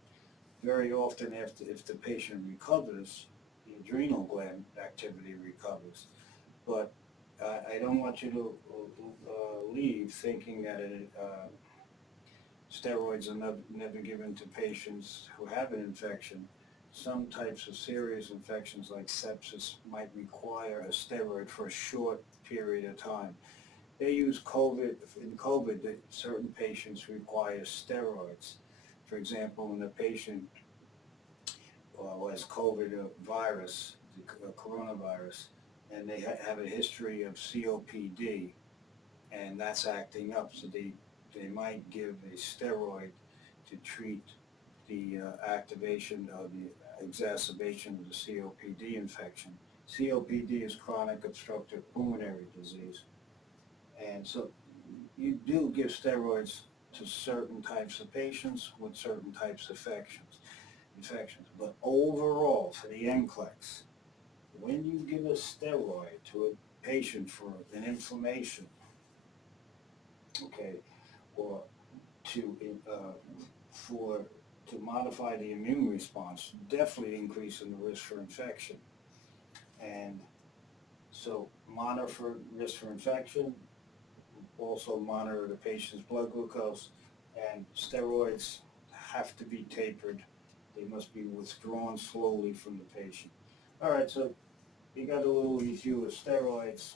Very often, if the patient recovers, the adrenal gland activity recovers. But I don't want you to leave thinking that steroids are never given to patients who have an infection. Some types of serious infections like sepsis might require a steroid for a short period of time. They use in COVID, that certain patients require steroids. For example, when a patient who has COVID virus, the coronavirus, and they have a history of COPD, and that's acting up, so they might give a steroid to treat the activation of the exacerbation of the COPD infection. COPD is chronic obstructive pulmonary disease. And so you do give steroids to certain types of patients with certain types of infections. But overall, for the NCLEX, when you give a steroid to a patient for an inflammation, okay, or to modify the immune response, definitely increasing the risk for infection. And so monitor risk for infection, also monitor the patient's blood glucose, and steroids have to be tapered. They must be withdrawn slowly from the patient. All right, so you got a little review of steroids.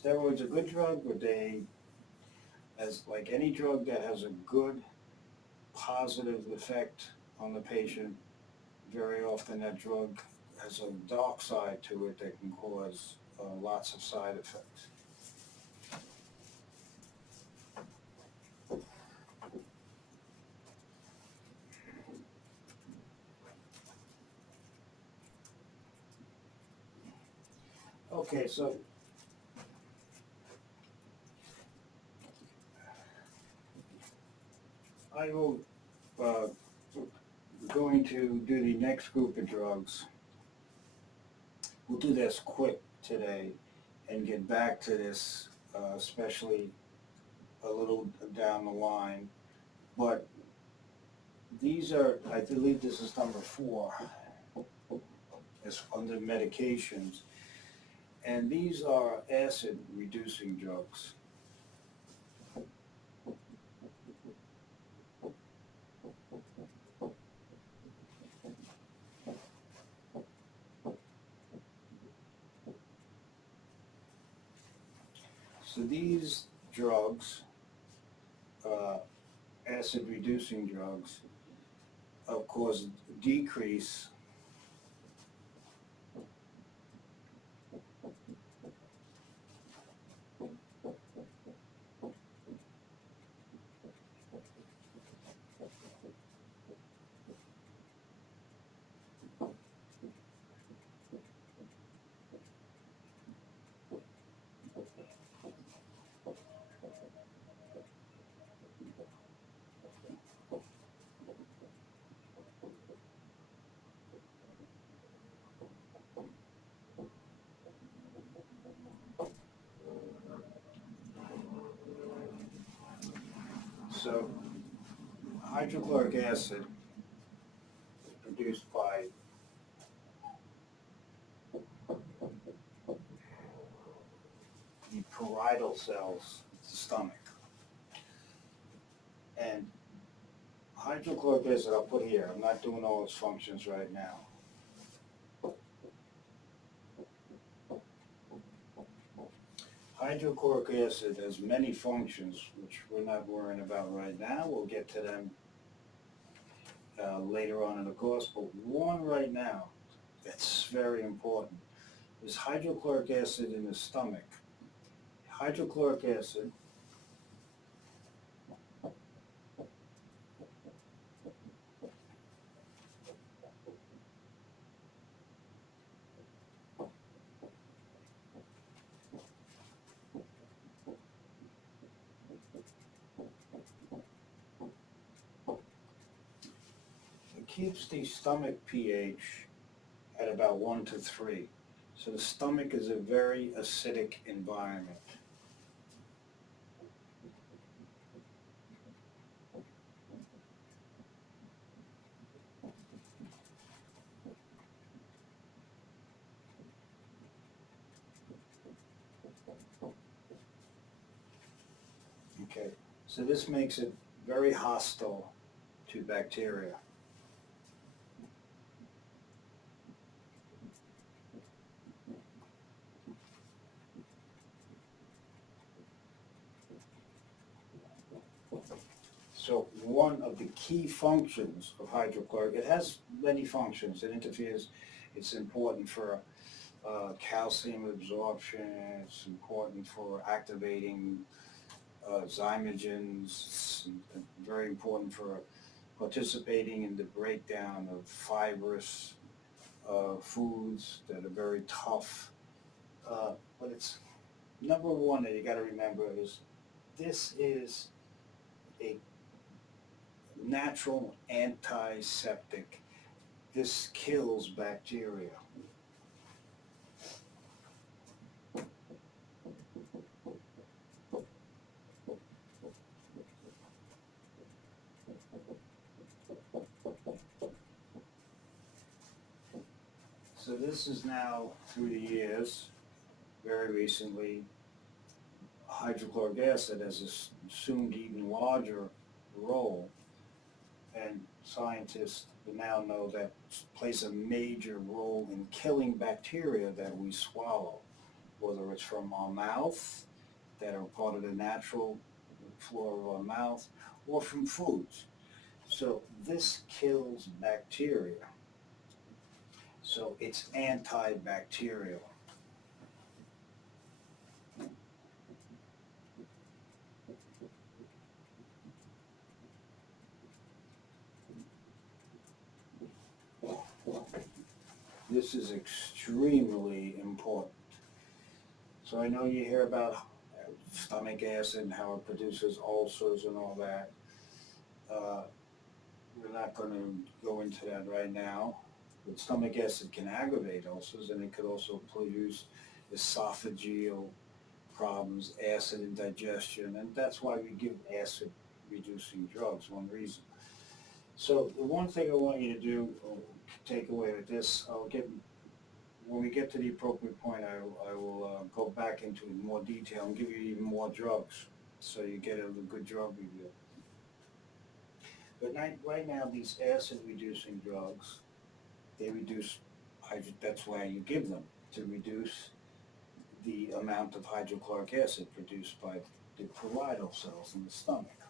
Steroids are a good drug, but as like any drug that has a good positive effect on the patient, very often that drug has a dark side to it that can cause lots of side effects. Okay, so I will, going to do the next group of drugs. We'll do this quick today and get back to this, especially a little down the line. But these are, I believe this is number 4, it's under medications. And these are acid reducing drugs. So these drugs, acid reducing drugs, of course, decrease so hydrochloric acid is produced by the parietal cells of the stomach. And hydrochloric acid, I'll put here, I'm not doing all its functions right now. Hydrochloric acid has many functions, which we're not worrying about right now. We'll get to them later on in the course, but one right now that's very important is hydrochloric acid in the stomach. Hydrochloric acid keeps the stomach pH at about 1 to 3. So the stomach is a very acidic environment. Okay, so this makes it very hostile to bacteria. So one of the key functions of hydrochloric, it has many functions. It interferes, it's important for calcium absorption, it's important for activating zymogens, it's very important for participating in the breakdown of fibrous foods that are very tough. But it's number one that you got to remember is this is a natural antiseptic. This kills bacteria. So this is now, through the years, very recently, hydrochloric acid has assumed even larger role, and scientists now know that it plays a major role in killing bacteria that we swallow, whether it's from our mouth, that are part of the natural flora of our mouth, or from foods. So this kills bacteria. So it's antibacterial. This is extremely important. So I know you hear about stomach acid and how it produces ulcers and all that. Uh, we're not going to go into that right now. But stomach acid can aggravate ulcers, and it could also produce esophageal problems, acid indigestion, and that's why we give acid-reducing drugs, one reason. So the one thing I want you to do, or take away with this, when we get to the appropriate point, I will go back into more detail and give you even more drugs, so you get a good drug review. But right now, these acid-reducing drugs, they reduce, that's why you give them, to reduce the amount of hydrochloric acid produced by the parietal cells in the stomach.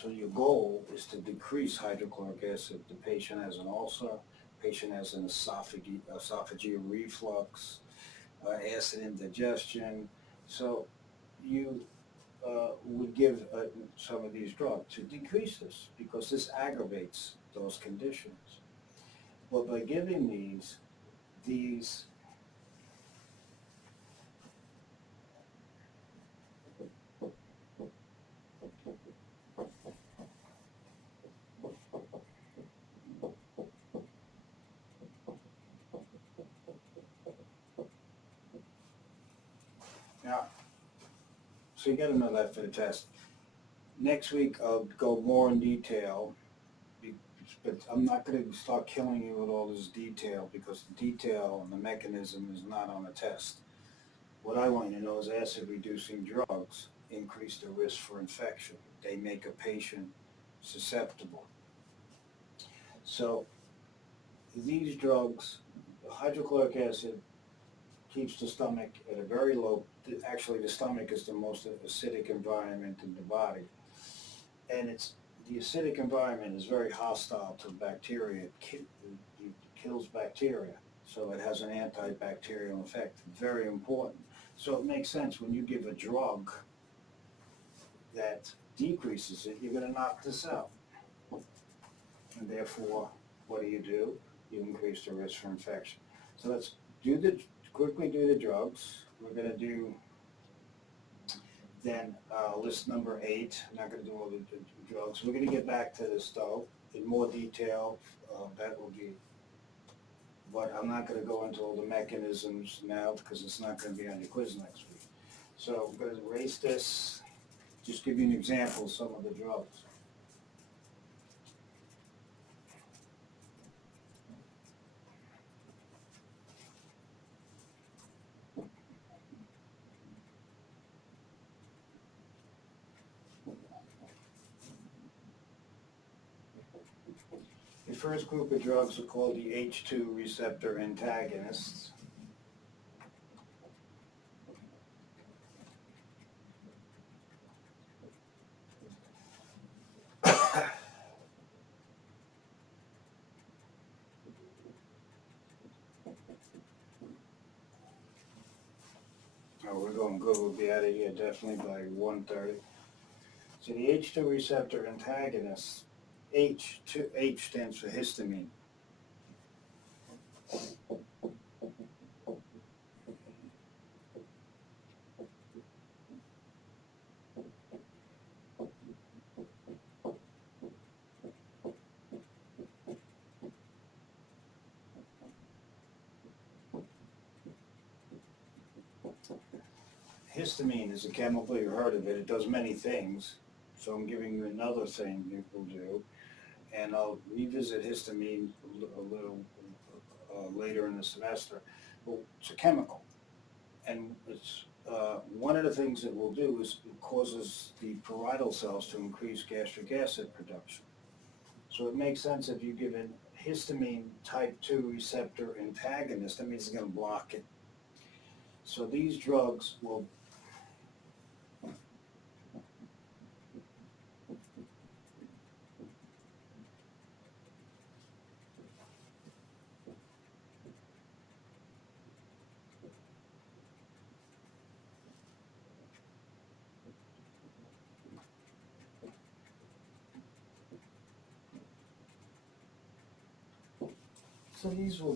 So your goal is to decrease hydrochloric acid. The patient has an ulcer, patient has an esophageal reflux, acid indigestion. So you would give some of these drugs to decrease this because this aggravates those conditions. But by giving these now, so you got to know that for the test. Next week I'll go more in detail, but I'm not going to start killing you with all this detail because the detail and the mechanism is not on the test. What I want you to know is acid-reducing drugs increase the risk for infection. They make a patient susceptible. So these drugs, hydrochloric acid keeps the stomach at a very low, actually the stomach is the most acidic environment in the body. And the acidic environment is very hostile to bacteria. It kills bacteria. So it has an antibacterial effect, very important. So it makes sense when you give a drug that decreases it, you're going to knock this out. And therefore, what do? You increase the risk for infection. So let's quickly do the drugs. We're going to do then list number 8. I'm not going to do all the drugs. We're going to get back to this though in more detail. That will be, but I'm not going to go into all the mechanisms now because it's not going to be on your quiz next week. So I'm going to erase this, just give you an example of some of the drugs. The first group of drugs are called the H2 receptor antagonists. Oh, we're going good. We'll be out of here definitely by 1:30. So the H2 receptor antagonists, H stands for histamine. Histamine is a chemical, you've heard of it. It does many things. So I'm giving you another thing it will do. And I'll revisit histamine a little later in the semester. Well, it's a chemical. And it's one of the things it will do is it causes the parietal cells to increase gastric acid production. So it makes sense if you give a histamine type 2 receptor antagonist, that means it's going to block it. So these drugs will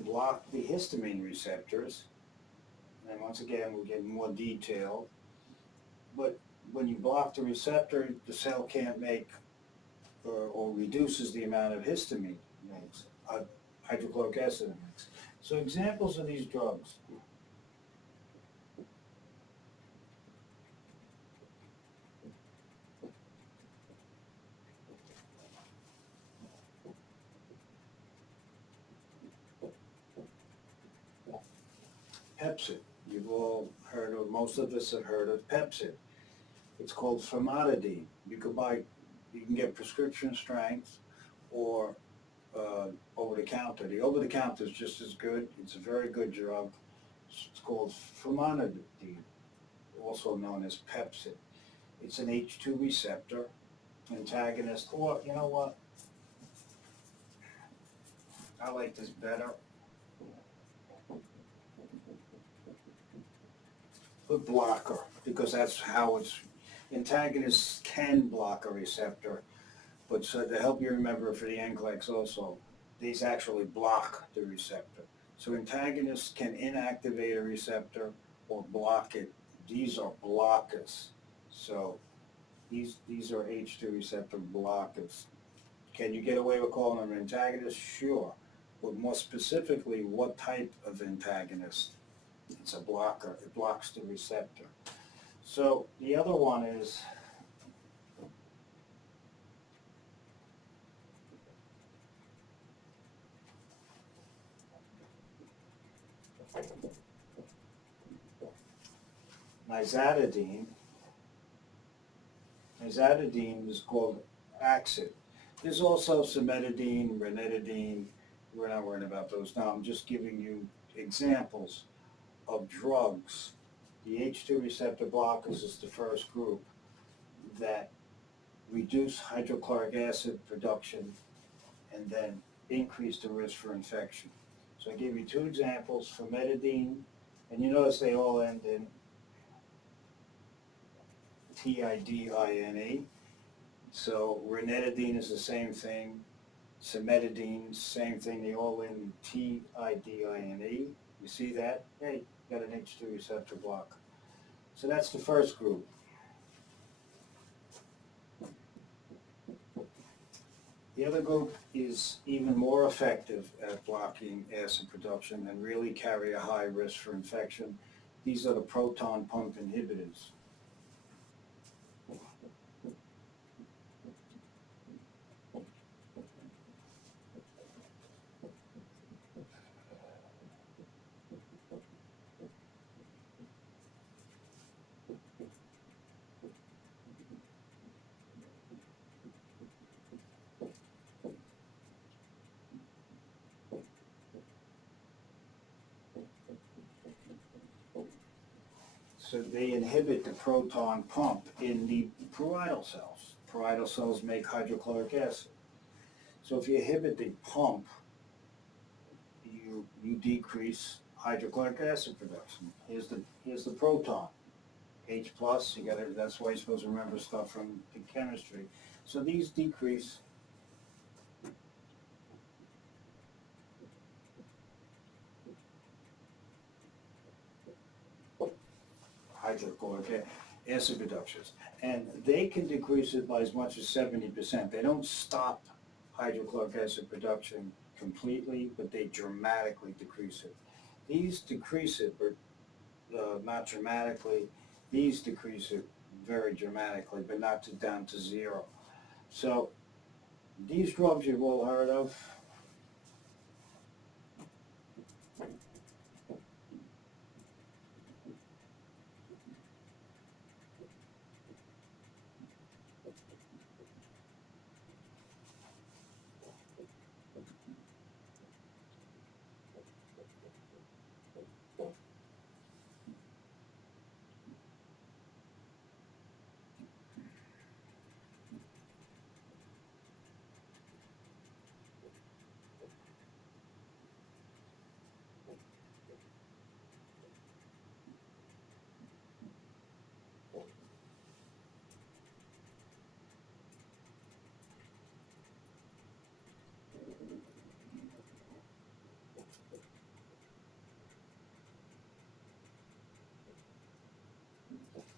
block the histamine receptors. And once again, we'll get more detail. But when you block the receptor, the cell can't make or reduces the amount of histamine it makes, hydrochloric acid it makes. So examples of these drugs. Pepsid. You've all heard of, most of us have heard of Pepsid. It's called famotidine. You can get prescription strength or over the counter. The over the counter is just as good. It's a very good drug. It's called famotidine, also known as Pepsid. It's an H2 receptor antagonist, or you know what? I like this better. Put blocker, because that's how it's, antagonists can block a receptor, but so to help you remember for the NCLEX also, these actually block the receptor. So antagonists can inactivate a receptor or block it. These are blockers. So these are H2 receptor blockers. Can you get away with calling them antagonists? Sure. But more specifically, what type of antagonist? It's a blocker. It blocks the receptor. So the other one is nizatidine. Nizatidine is called Axid. There's also cimetidine, ranitidine. We're not worrying about those now. I'm just giving you examples of drugs. The H2 receptor blockers is the first group that reduce hydrochloric acid production and then increase the risk for infection. So I gave you two examples, famotidine, and you notice they all end in tidine. So ranitidine is the same thing, cimetidine, same thing, they all end in tidine. You see that? Hey, you got an H2 receptor block. So that's the first group. The other group is even more effective at blocking acid production and really carry a high risk for infection. These are the proton pump inhibitors. So they inhibit the proton pump in the parietal cells. Parietal cells make hydrochloric acid. So if you inhibit the pump, you decrease hydrochloric acid production. Here's the proton, H plus. You got that's why you're supposed to remember stuff from the chemistry. So these decrease hydrochloric acid productions, and they can decrease it by as much as 70%. They don't stop hydrochloric acid production completely, but they dramatically decrease it. These decrease it, but not dramatically. These decrease it very dramatically, but not down to zero. So these drugs you've all heard of.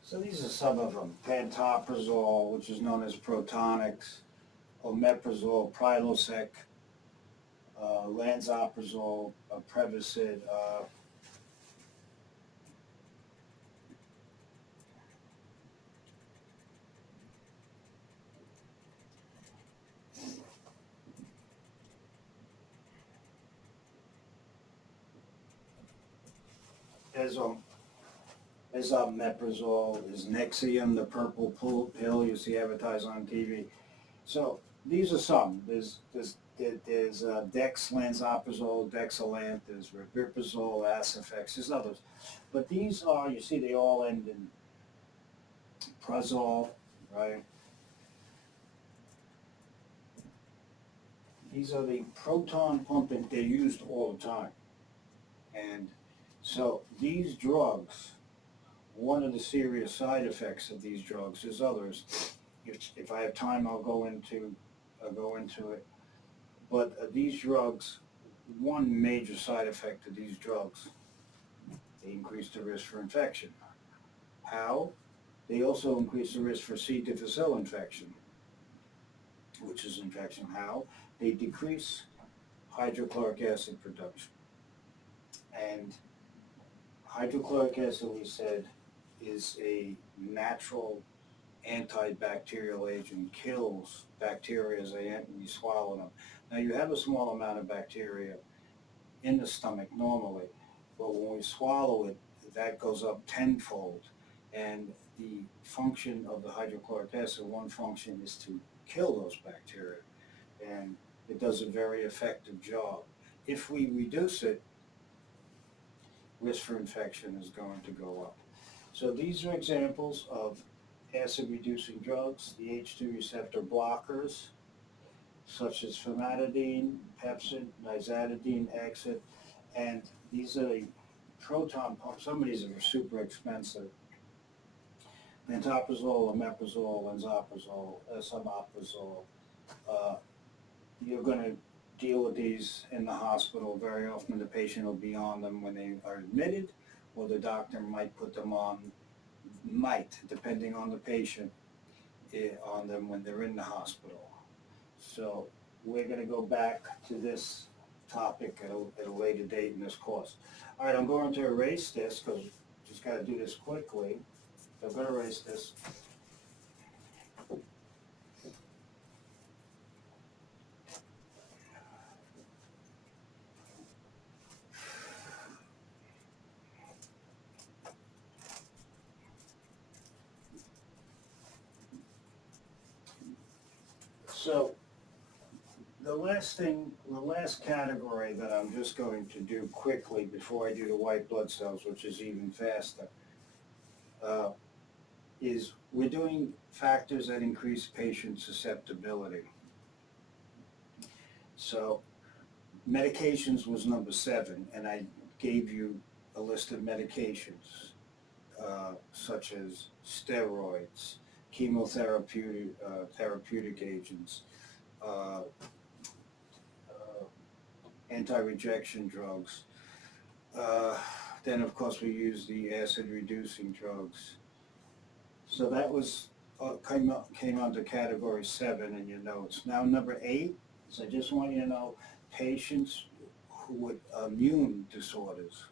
So these are some of them. Pantoprazole, which is known as Protonix, omeprazole, Prilosec, lansoprazole, Prevacid, esomeprazole, is Nexium, the purple pill you see advertised on TV. So these are some. There's Dex, lansoprazole, Dexilant, there's rabiprazole, Asifex, there's others. But these are, you see, they all end in Prazole, right? These are the proton pumping, they're used all the time. And so these drugs, one of the serious side effects of these drugs, there's others. If I have time, I'll go into it. But these drugs, one major side effect of these drugs, they increase the risk for infection. How? They also increase the risk for C. difficile infection, which is infection. How? They decrease hydrochloric acid production. And hydrochloric acid, we said, is a natural antibacterial agent, kills bacteria as they enter, you swallow them. Now you have a small amount of bacteria in the stomach normally, but when we swallow it, that goes up tenfold. And the function of the hydrochloric acid, one function is to kill those bacteria, and it does a very effective job. If we reduce it, risk for infection is going to go up. So these are examples of acid-reducing drugs, the H2 receptor blockers, such as famotidine, Pepsid, nizatidine, Exit, and these are the proton pumps. Some of these are super expensive. Pantoprazole, omeprazole, lansoprazole, esomeprazole. You're going to deal with these in the hospital. Very often the patient will be on them when they are admitted, or the doctor might put them on, depending on the patient, on them when they're in the hospital. So we're going to go back to this topic at a later date in this course. All right, I'm going to erase this because just got to do this quickly. So I'm going to erase this. So the last category that I'm just going to do quickly before I do the white blood cells, which is even faster, is we're doing factors that increase patient susceptibility. So medications was number 7, and I gave you a list of medications, such as steroids, chemotherapy, therapeutic agents, anti-rejection drugs. Then, of course, we use the acid-reducing drugs. So that was came under category 7 in your notes. Now, number 8 is I just want you to know patients who with immune disorders.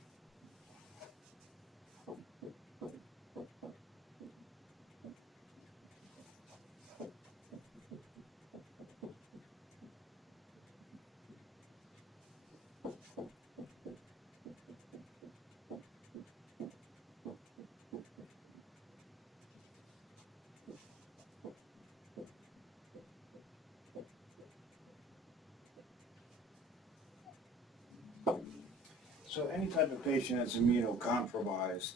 So any type of patient that's immunocompromised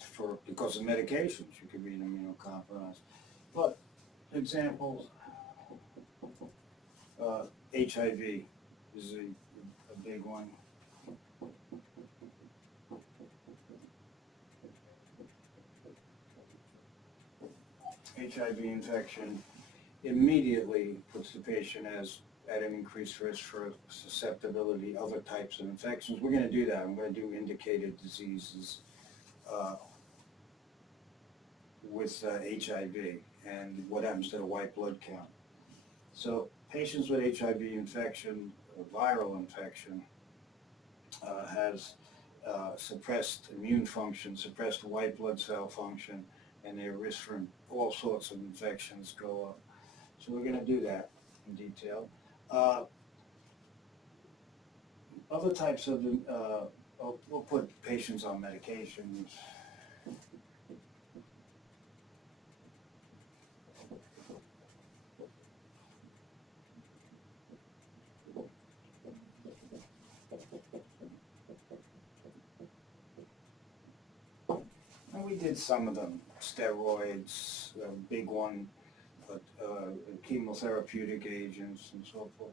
because of medications, you could be immunocompromised. But examples, HIV is a big one. HIV infection immediately puts the patient at an increased risk for susceptibility, other types of infections. We're going to do that. I'm going to do indicated diseases with HIV and what happens to the white blood count. So patients with HIV infection, viral infection, has suppressed immune function, suppressed white blood cell function, and their risk for all sorts of infections go up. So we're going to do that in detail. Uh, Other types of, we'll put patients on medications. And we did some of them, steroids, a big one, but chemotherapeutic agents and so forth.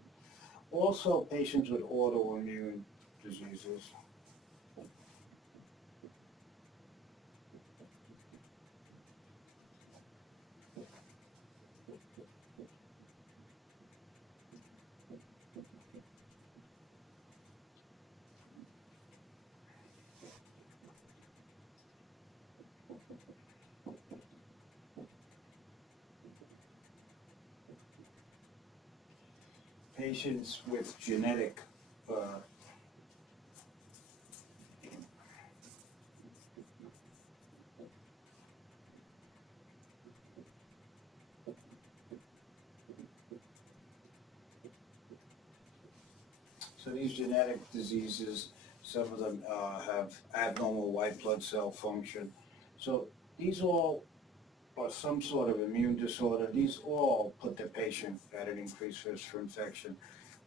Also, patients with autoimmune diseases. Patients with genetic so these genetic diseases, some of them have abnormal white blood cell function. So these all are some sort of immune disorder. These all put the patient at an increased risk for infection.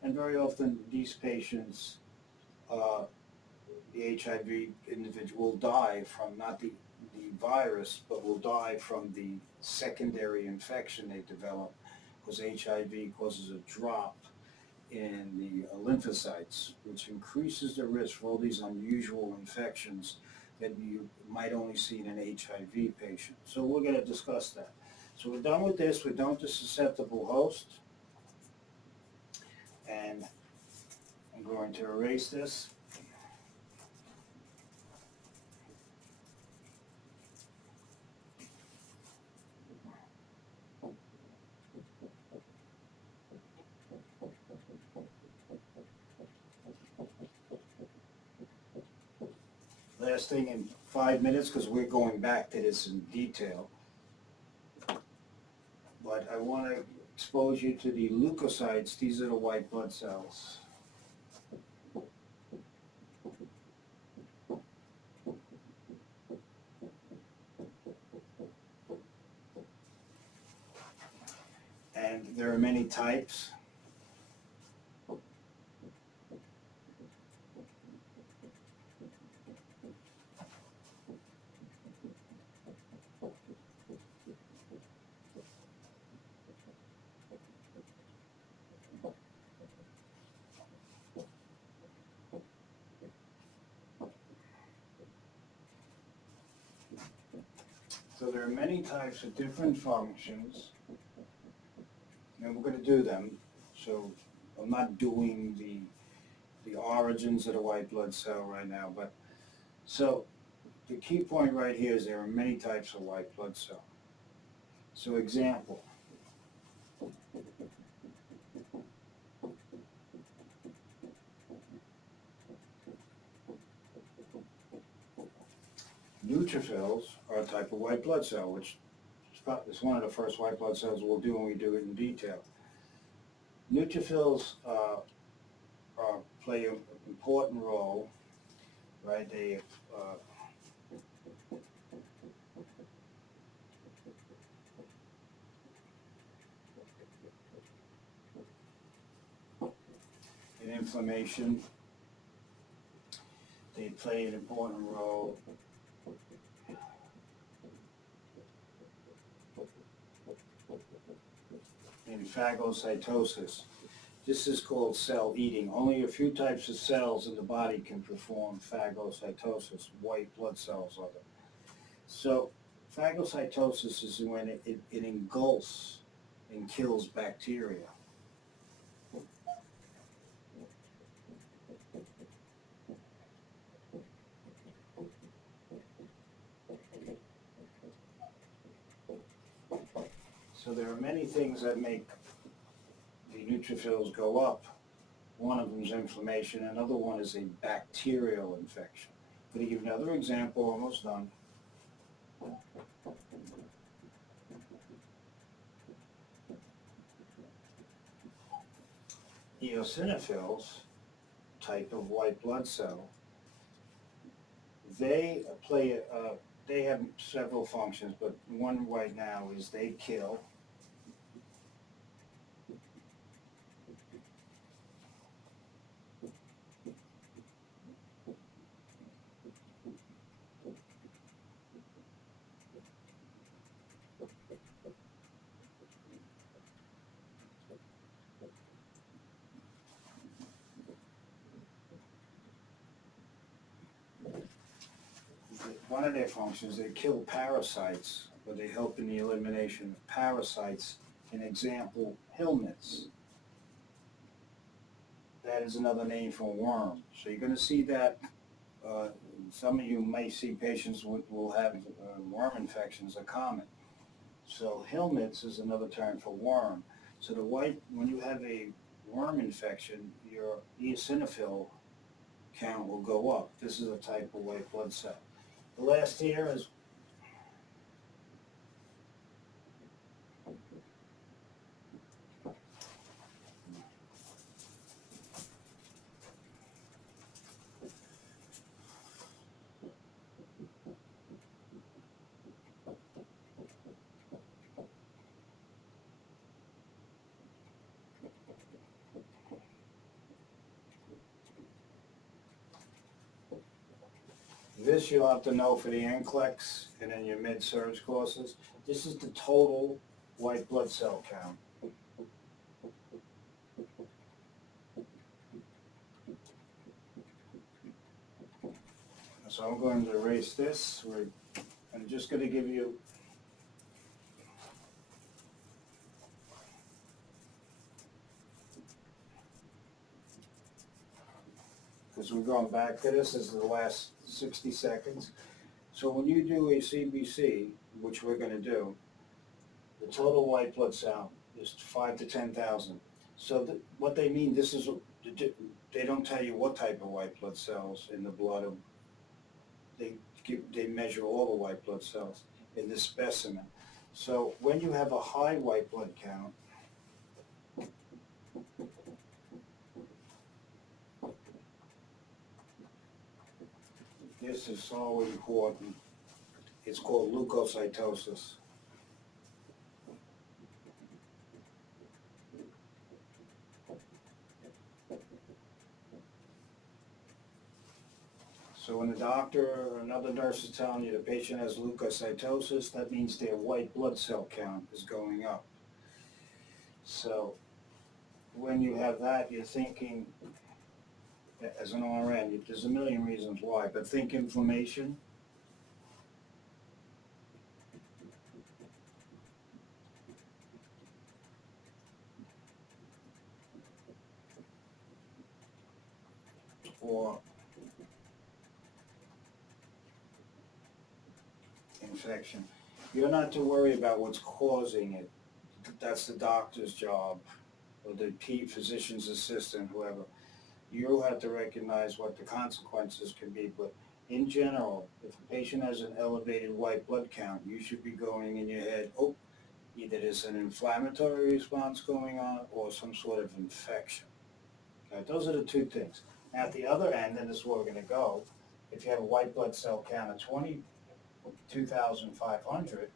And very often these patients, the HIV individual will die from not the virus, but will die from the secondary infection they develop, because HIV causes a drop in the lymphocytes, which increases the risk for all these unusual infections that you might only see in an HIV patient. So we're going to discuss that. So we're done with this. We're done with the susceptible host. And I'm going to erase this. Last thing in 5 minutes, because we're going back to this in detail. But I want to expose you to the leukocytes. These are the white blood cells. And there are many types. So there are many types of different functions, and we're going to do them. So I'm not doing the origins of the white blood cell right now, but so the key point right here is there are many types of white blood cell. So example, neutrophils are a type of white blood cell, which is one of the first white blood cells we'll do when we do it in detail. Neutrophils play an important role, right? They in inflammation. They play an important role in phagocytosis. This is called cell eating. Only a few types of cells in the body can perform phagocytosis. White blood cells are them. So phagocytosis is when it engulfs and kills bacteria. So there are many things that make the neutrophils go up. One of them is inflammation, another one is a bacterial infection. I'm going to give you another example, almost done. Eosinophils, type of white blood cell, they they have several functions, but one right now is they kill one of their functions, they kill parasites, or they help in the elimination of parasites. An example, helminths. That is another name for worm. So you're going to see that some of you may see patients will have worm infections are common. So helminths is another term for worm. So when you have a worm infection, your eosinophil count will go up. This is a type of white blood cell. The last here is this you'll have to know for the NCLEX and then your mid-surg courses. This is the total white blood cell count. So I'm going to erase this. I'm just going to give you because we're going back to this is the last 60 seconds. So when you do a CBC, which we're going to do, the total white blood cell is 5 to 10,000. So what they mean, they don't tell you what type of white blood cells in the blood. They measure all the white blood cells in this specimen. So when you have a high white blood count, this is so important. It's called leukocytosis. So when the doctor or another nurse is telling you the patient has leukocytosis, that means their white blood cell count is going up. So when you have that, you're thinking, as an RN, there's a million reasons why, but think inflammation. Or infection. You're not to worry about what's causing it. That's the doctor's job, or the physician's assistant, whoever. You have to recognize what the consequences can be, but in general, if a patient has an elevated white blood count, you should be going in your head, oh, either there's an inflammatory response going on or some sort of infection. Okay, those are the two things. Now, at the other end, and this is where we're going to go, if you have a white blood cell count of 22,500,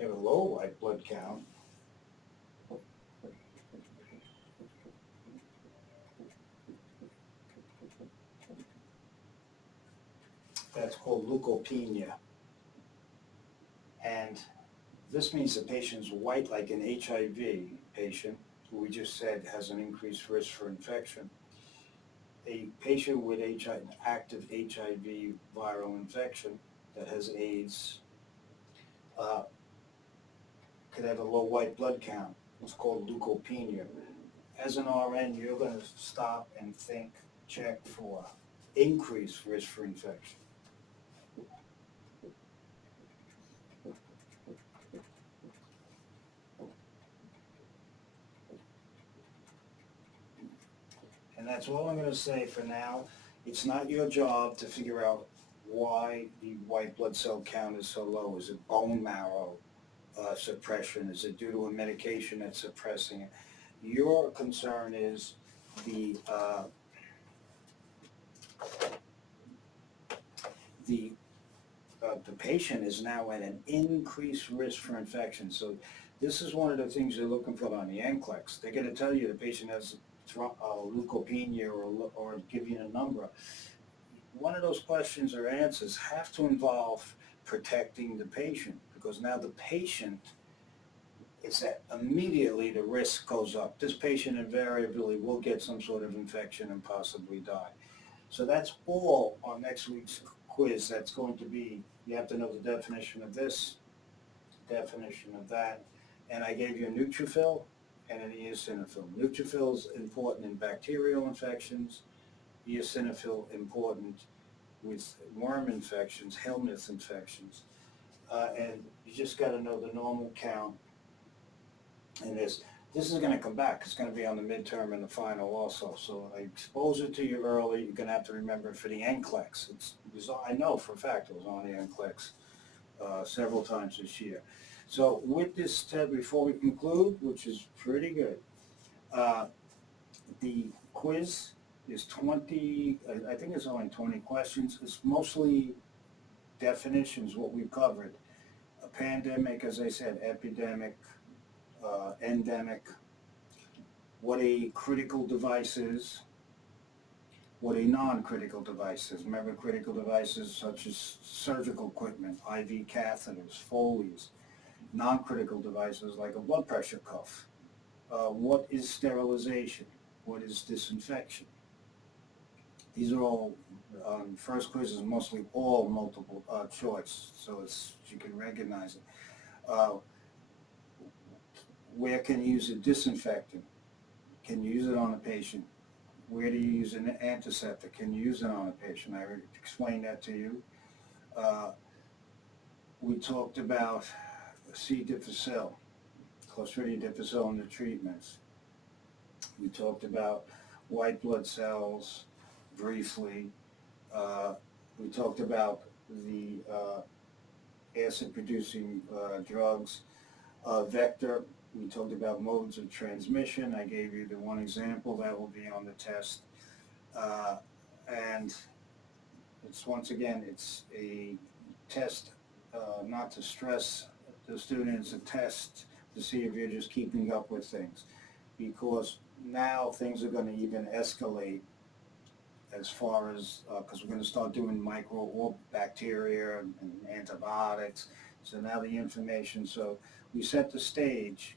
you have a low white blood count, that's called leukopenia. And this means the patient's white like an HIV patient, who we just said has an increased risk for infection. A patient with active HIV viral infection that has AIDS could have a low white blood count. It's called leukopenia. As an RN, you're going to stop and think, check for increased risk for infection. that's all I'm gonna say for now. It's not your job to figure out why the white blood cell count is so low. Is it bone marrow suppression? Is it due to a medication that's suppressing it? Your concern is the the the patient is now at an increased risk for infection. So this is one of the things you're looking for on the NCLEX. They're going to tell you the patient has leukopenia or give you a number. One of those questions or answers have to involve protecting the patient, because now the patient, it's that immediately the risk goes up. This patient invariably will get some sort of infection and possibly die. So that's all on next week's quiz. That's going to be, you have to know the definition of this, definition of that, and I gave you a neutrophil and an eosinophil. Neutrophil is important in bacterial infections, eosinophil important with worm infections, helminth infections, and you just got to know the normal count. And this is going to come back. It's going to be on the midterm and the final also. So I expose it to you early. You're going to have to remember it for the NCLEX. I know for a fact it was on the NCLEX several times this year. So with this, Ted, before we conclude, which is pretty good, the quiz is 20, I think it's only 20 questions. It's mostly definitions, what we've covered. A pandemic, as I said, epidemic, endemic, what a critical device is, what a non-critical device is. Remember, critical devices such as surgical equipment, IV catheters, Foleys. Non-critical devices like a blood pressure cuff. What is sterilization? What is disinfection? These are all, first quiz is mostly all multiple choice, so you can recognize it. Where can you use a disinfectant? Can you use it on a patient? Where do you use an antiseptic? Can you use it on a patient? I explained that to you. We talked about C. difficile, Clostridium difficile and the treatments. We talked about white blood cells briefly. We talked about the acid-producing drugs. Vector, we talked about modes of transmission. I gave you the one example that will be on the test. And it's, once again, it's a test not to stress the students, a test to see if you're just keeping up with things. Because now things are going to even escalate as far as, because we're going to start doing micro or bacteria and antibiotics. So now the information, so we set the stage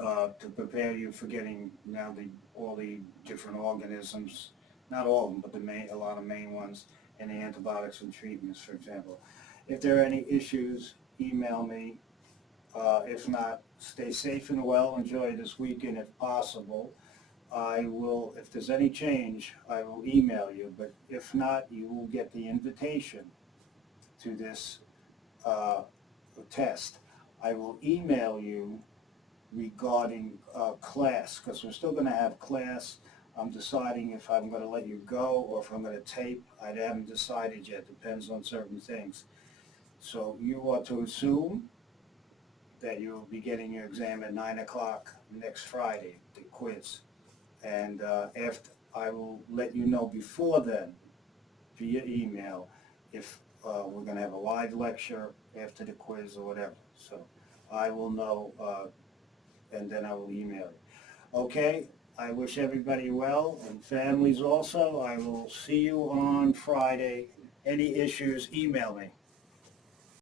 to prepare you for getting now all the different organisms, not all of them, but a lot of main ones, and the antibiotics and treatments, for example. If there are any issues, email me. If not, stay safe and well. Enjoy this weekend if possible. I will, if there's any change, I will email you, but if not, you will get the invitation to this test. I will email you regarding class, because we're still going to have class. I'm deciding if I'm going to let you go or if I'm going to tape. I haven't decided yet. Depends on certain things. So you are to assume that you'll be getting your exam at 9 o'clock next Friday, the quiz. And after, I will let you know before then via email if we're going to have a live lecture after the quiz or whatever. So I will know, and then I will email you. Okay, I wish everybody well, and families also. I will see you on Friday. Any issues, email me.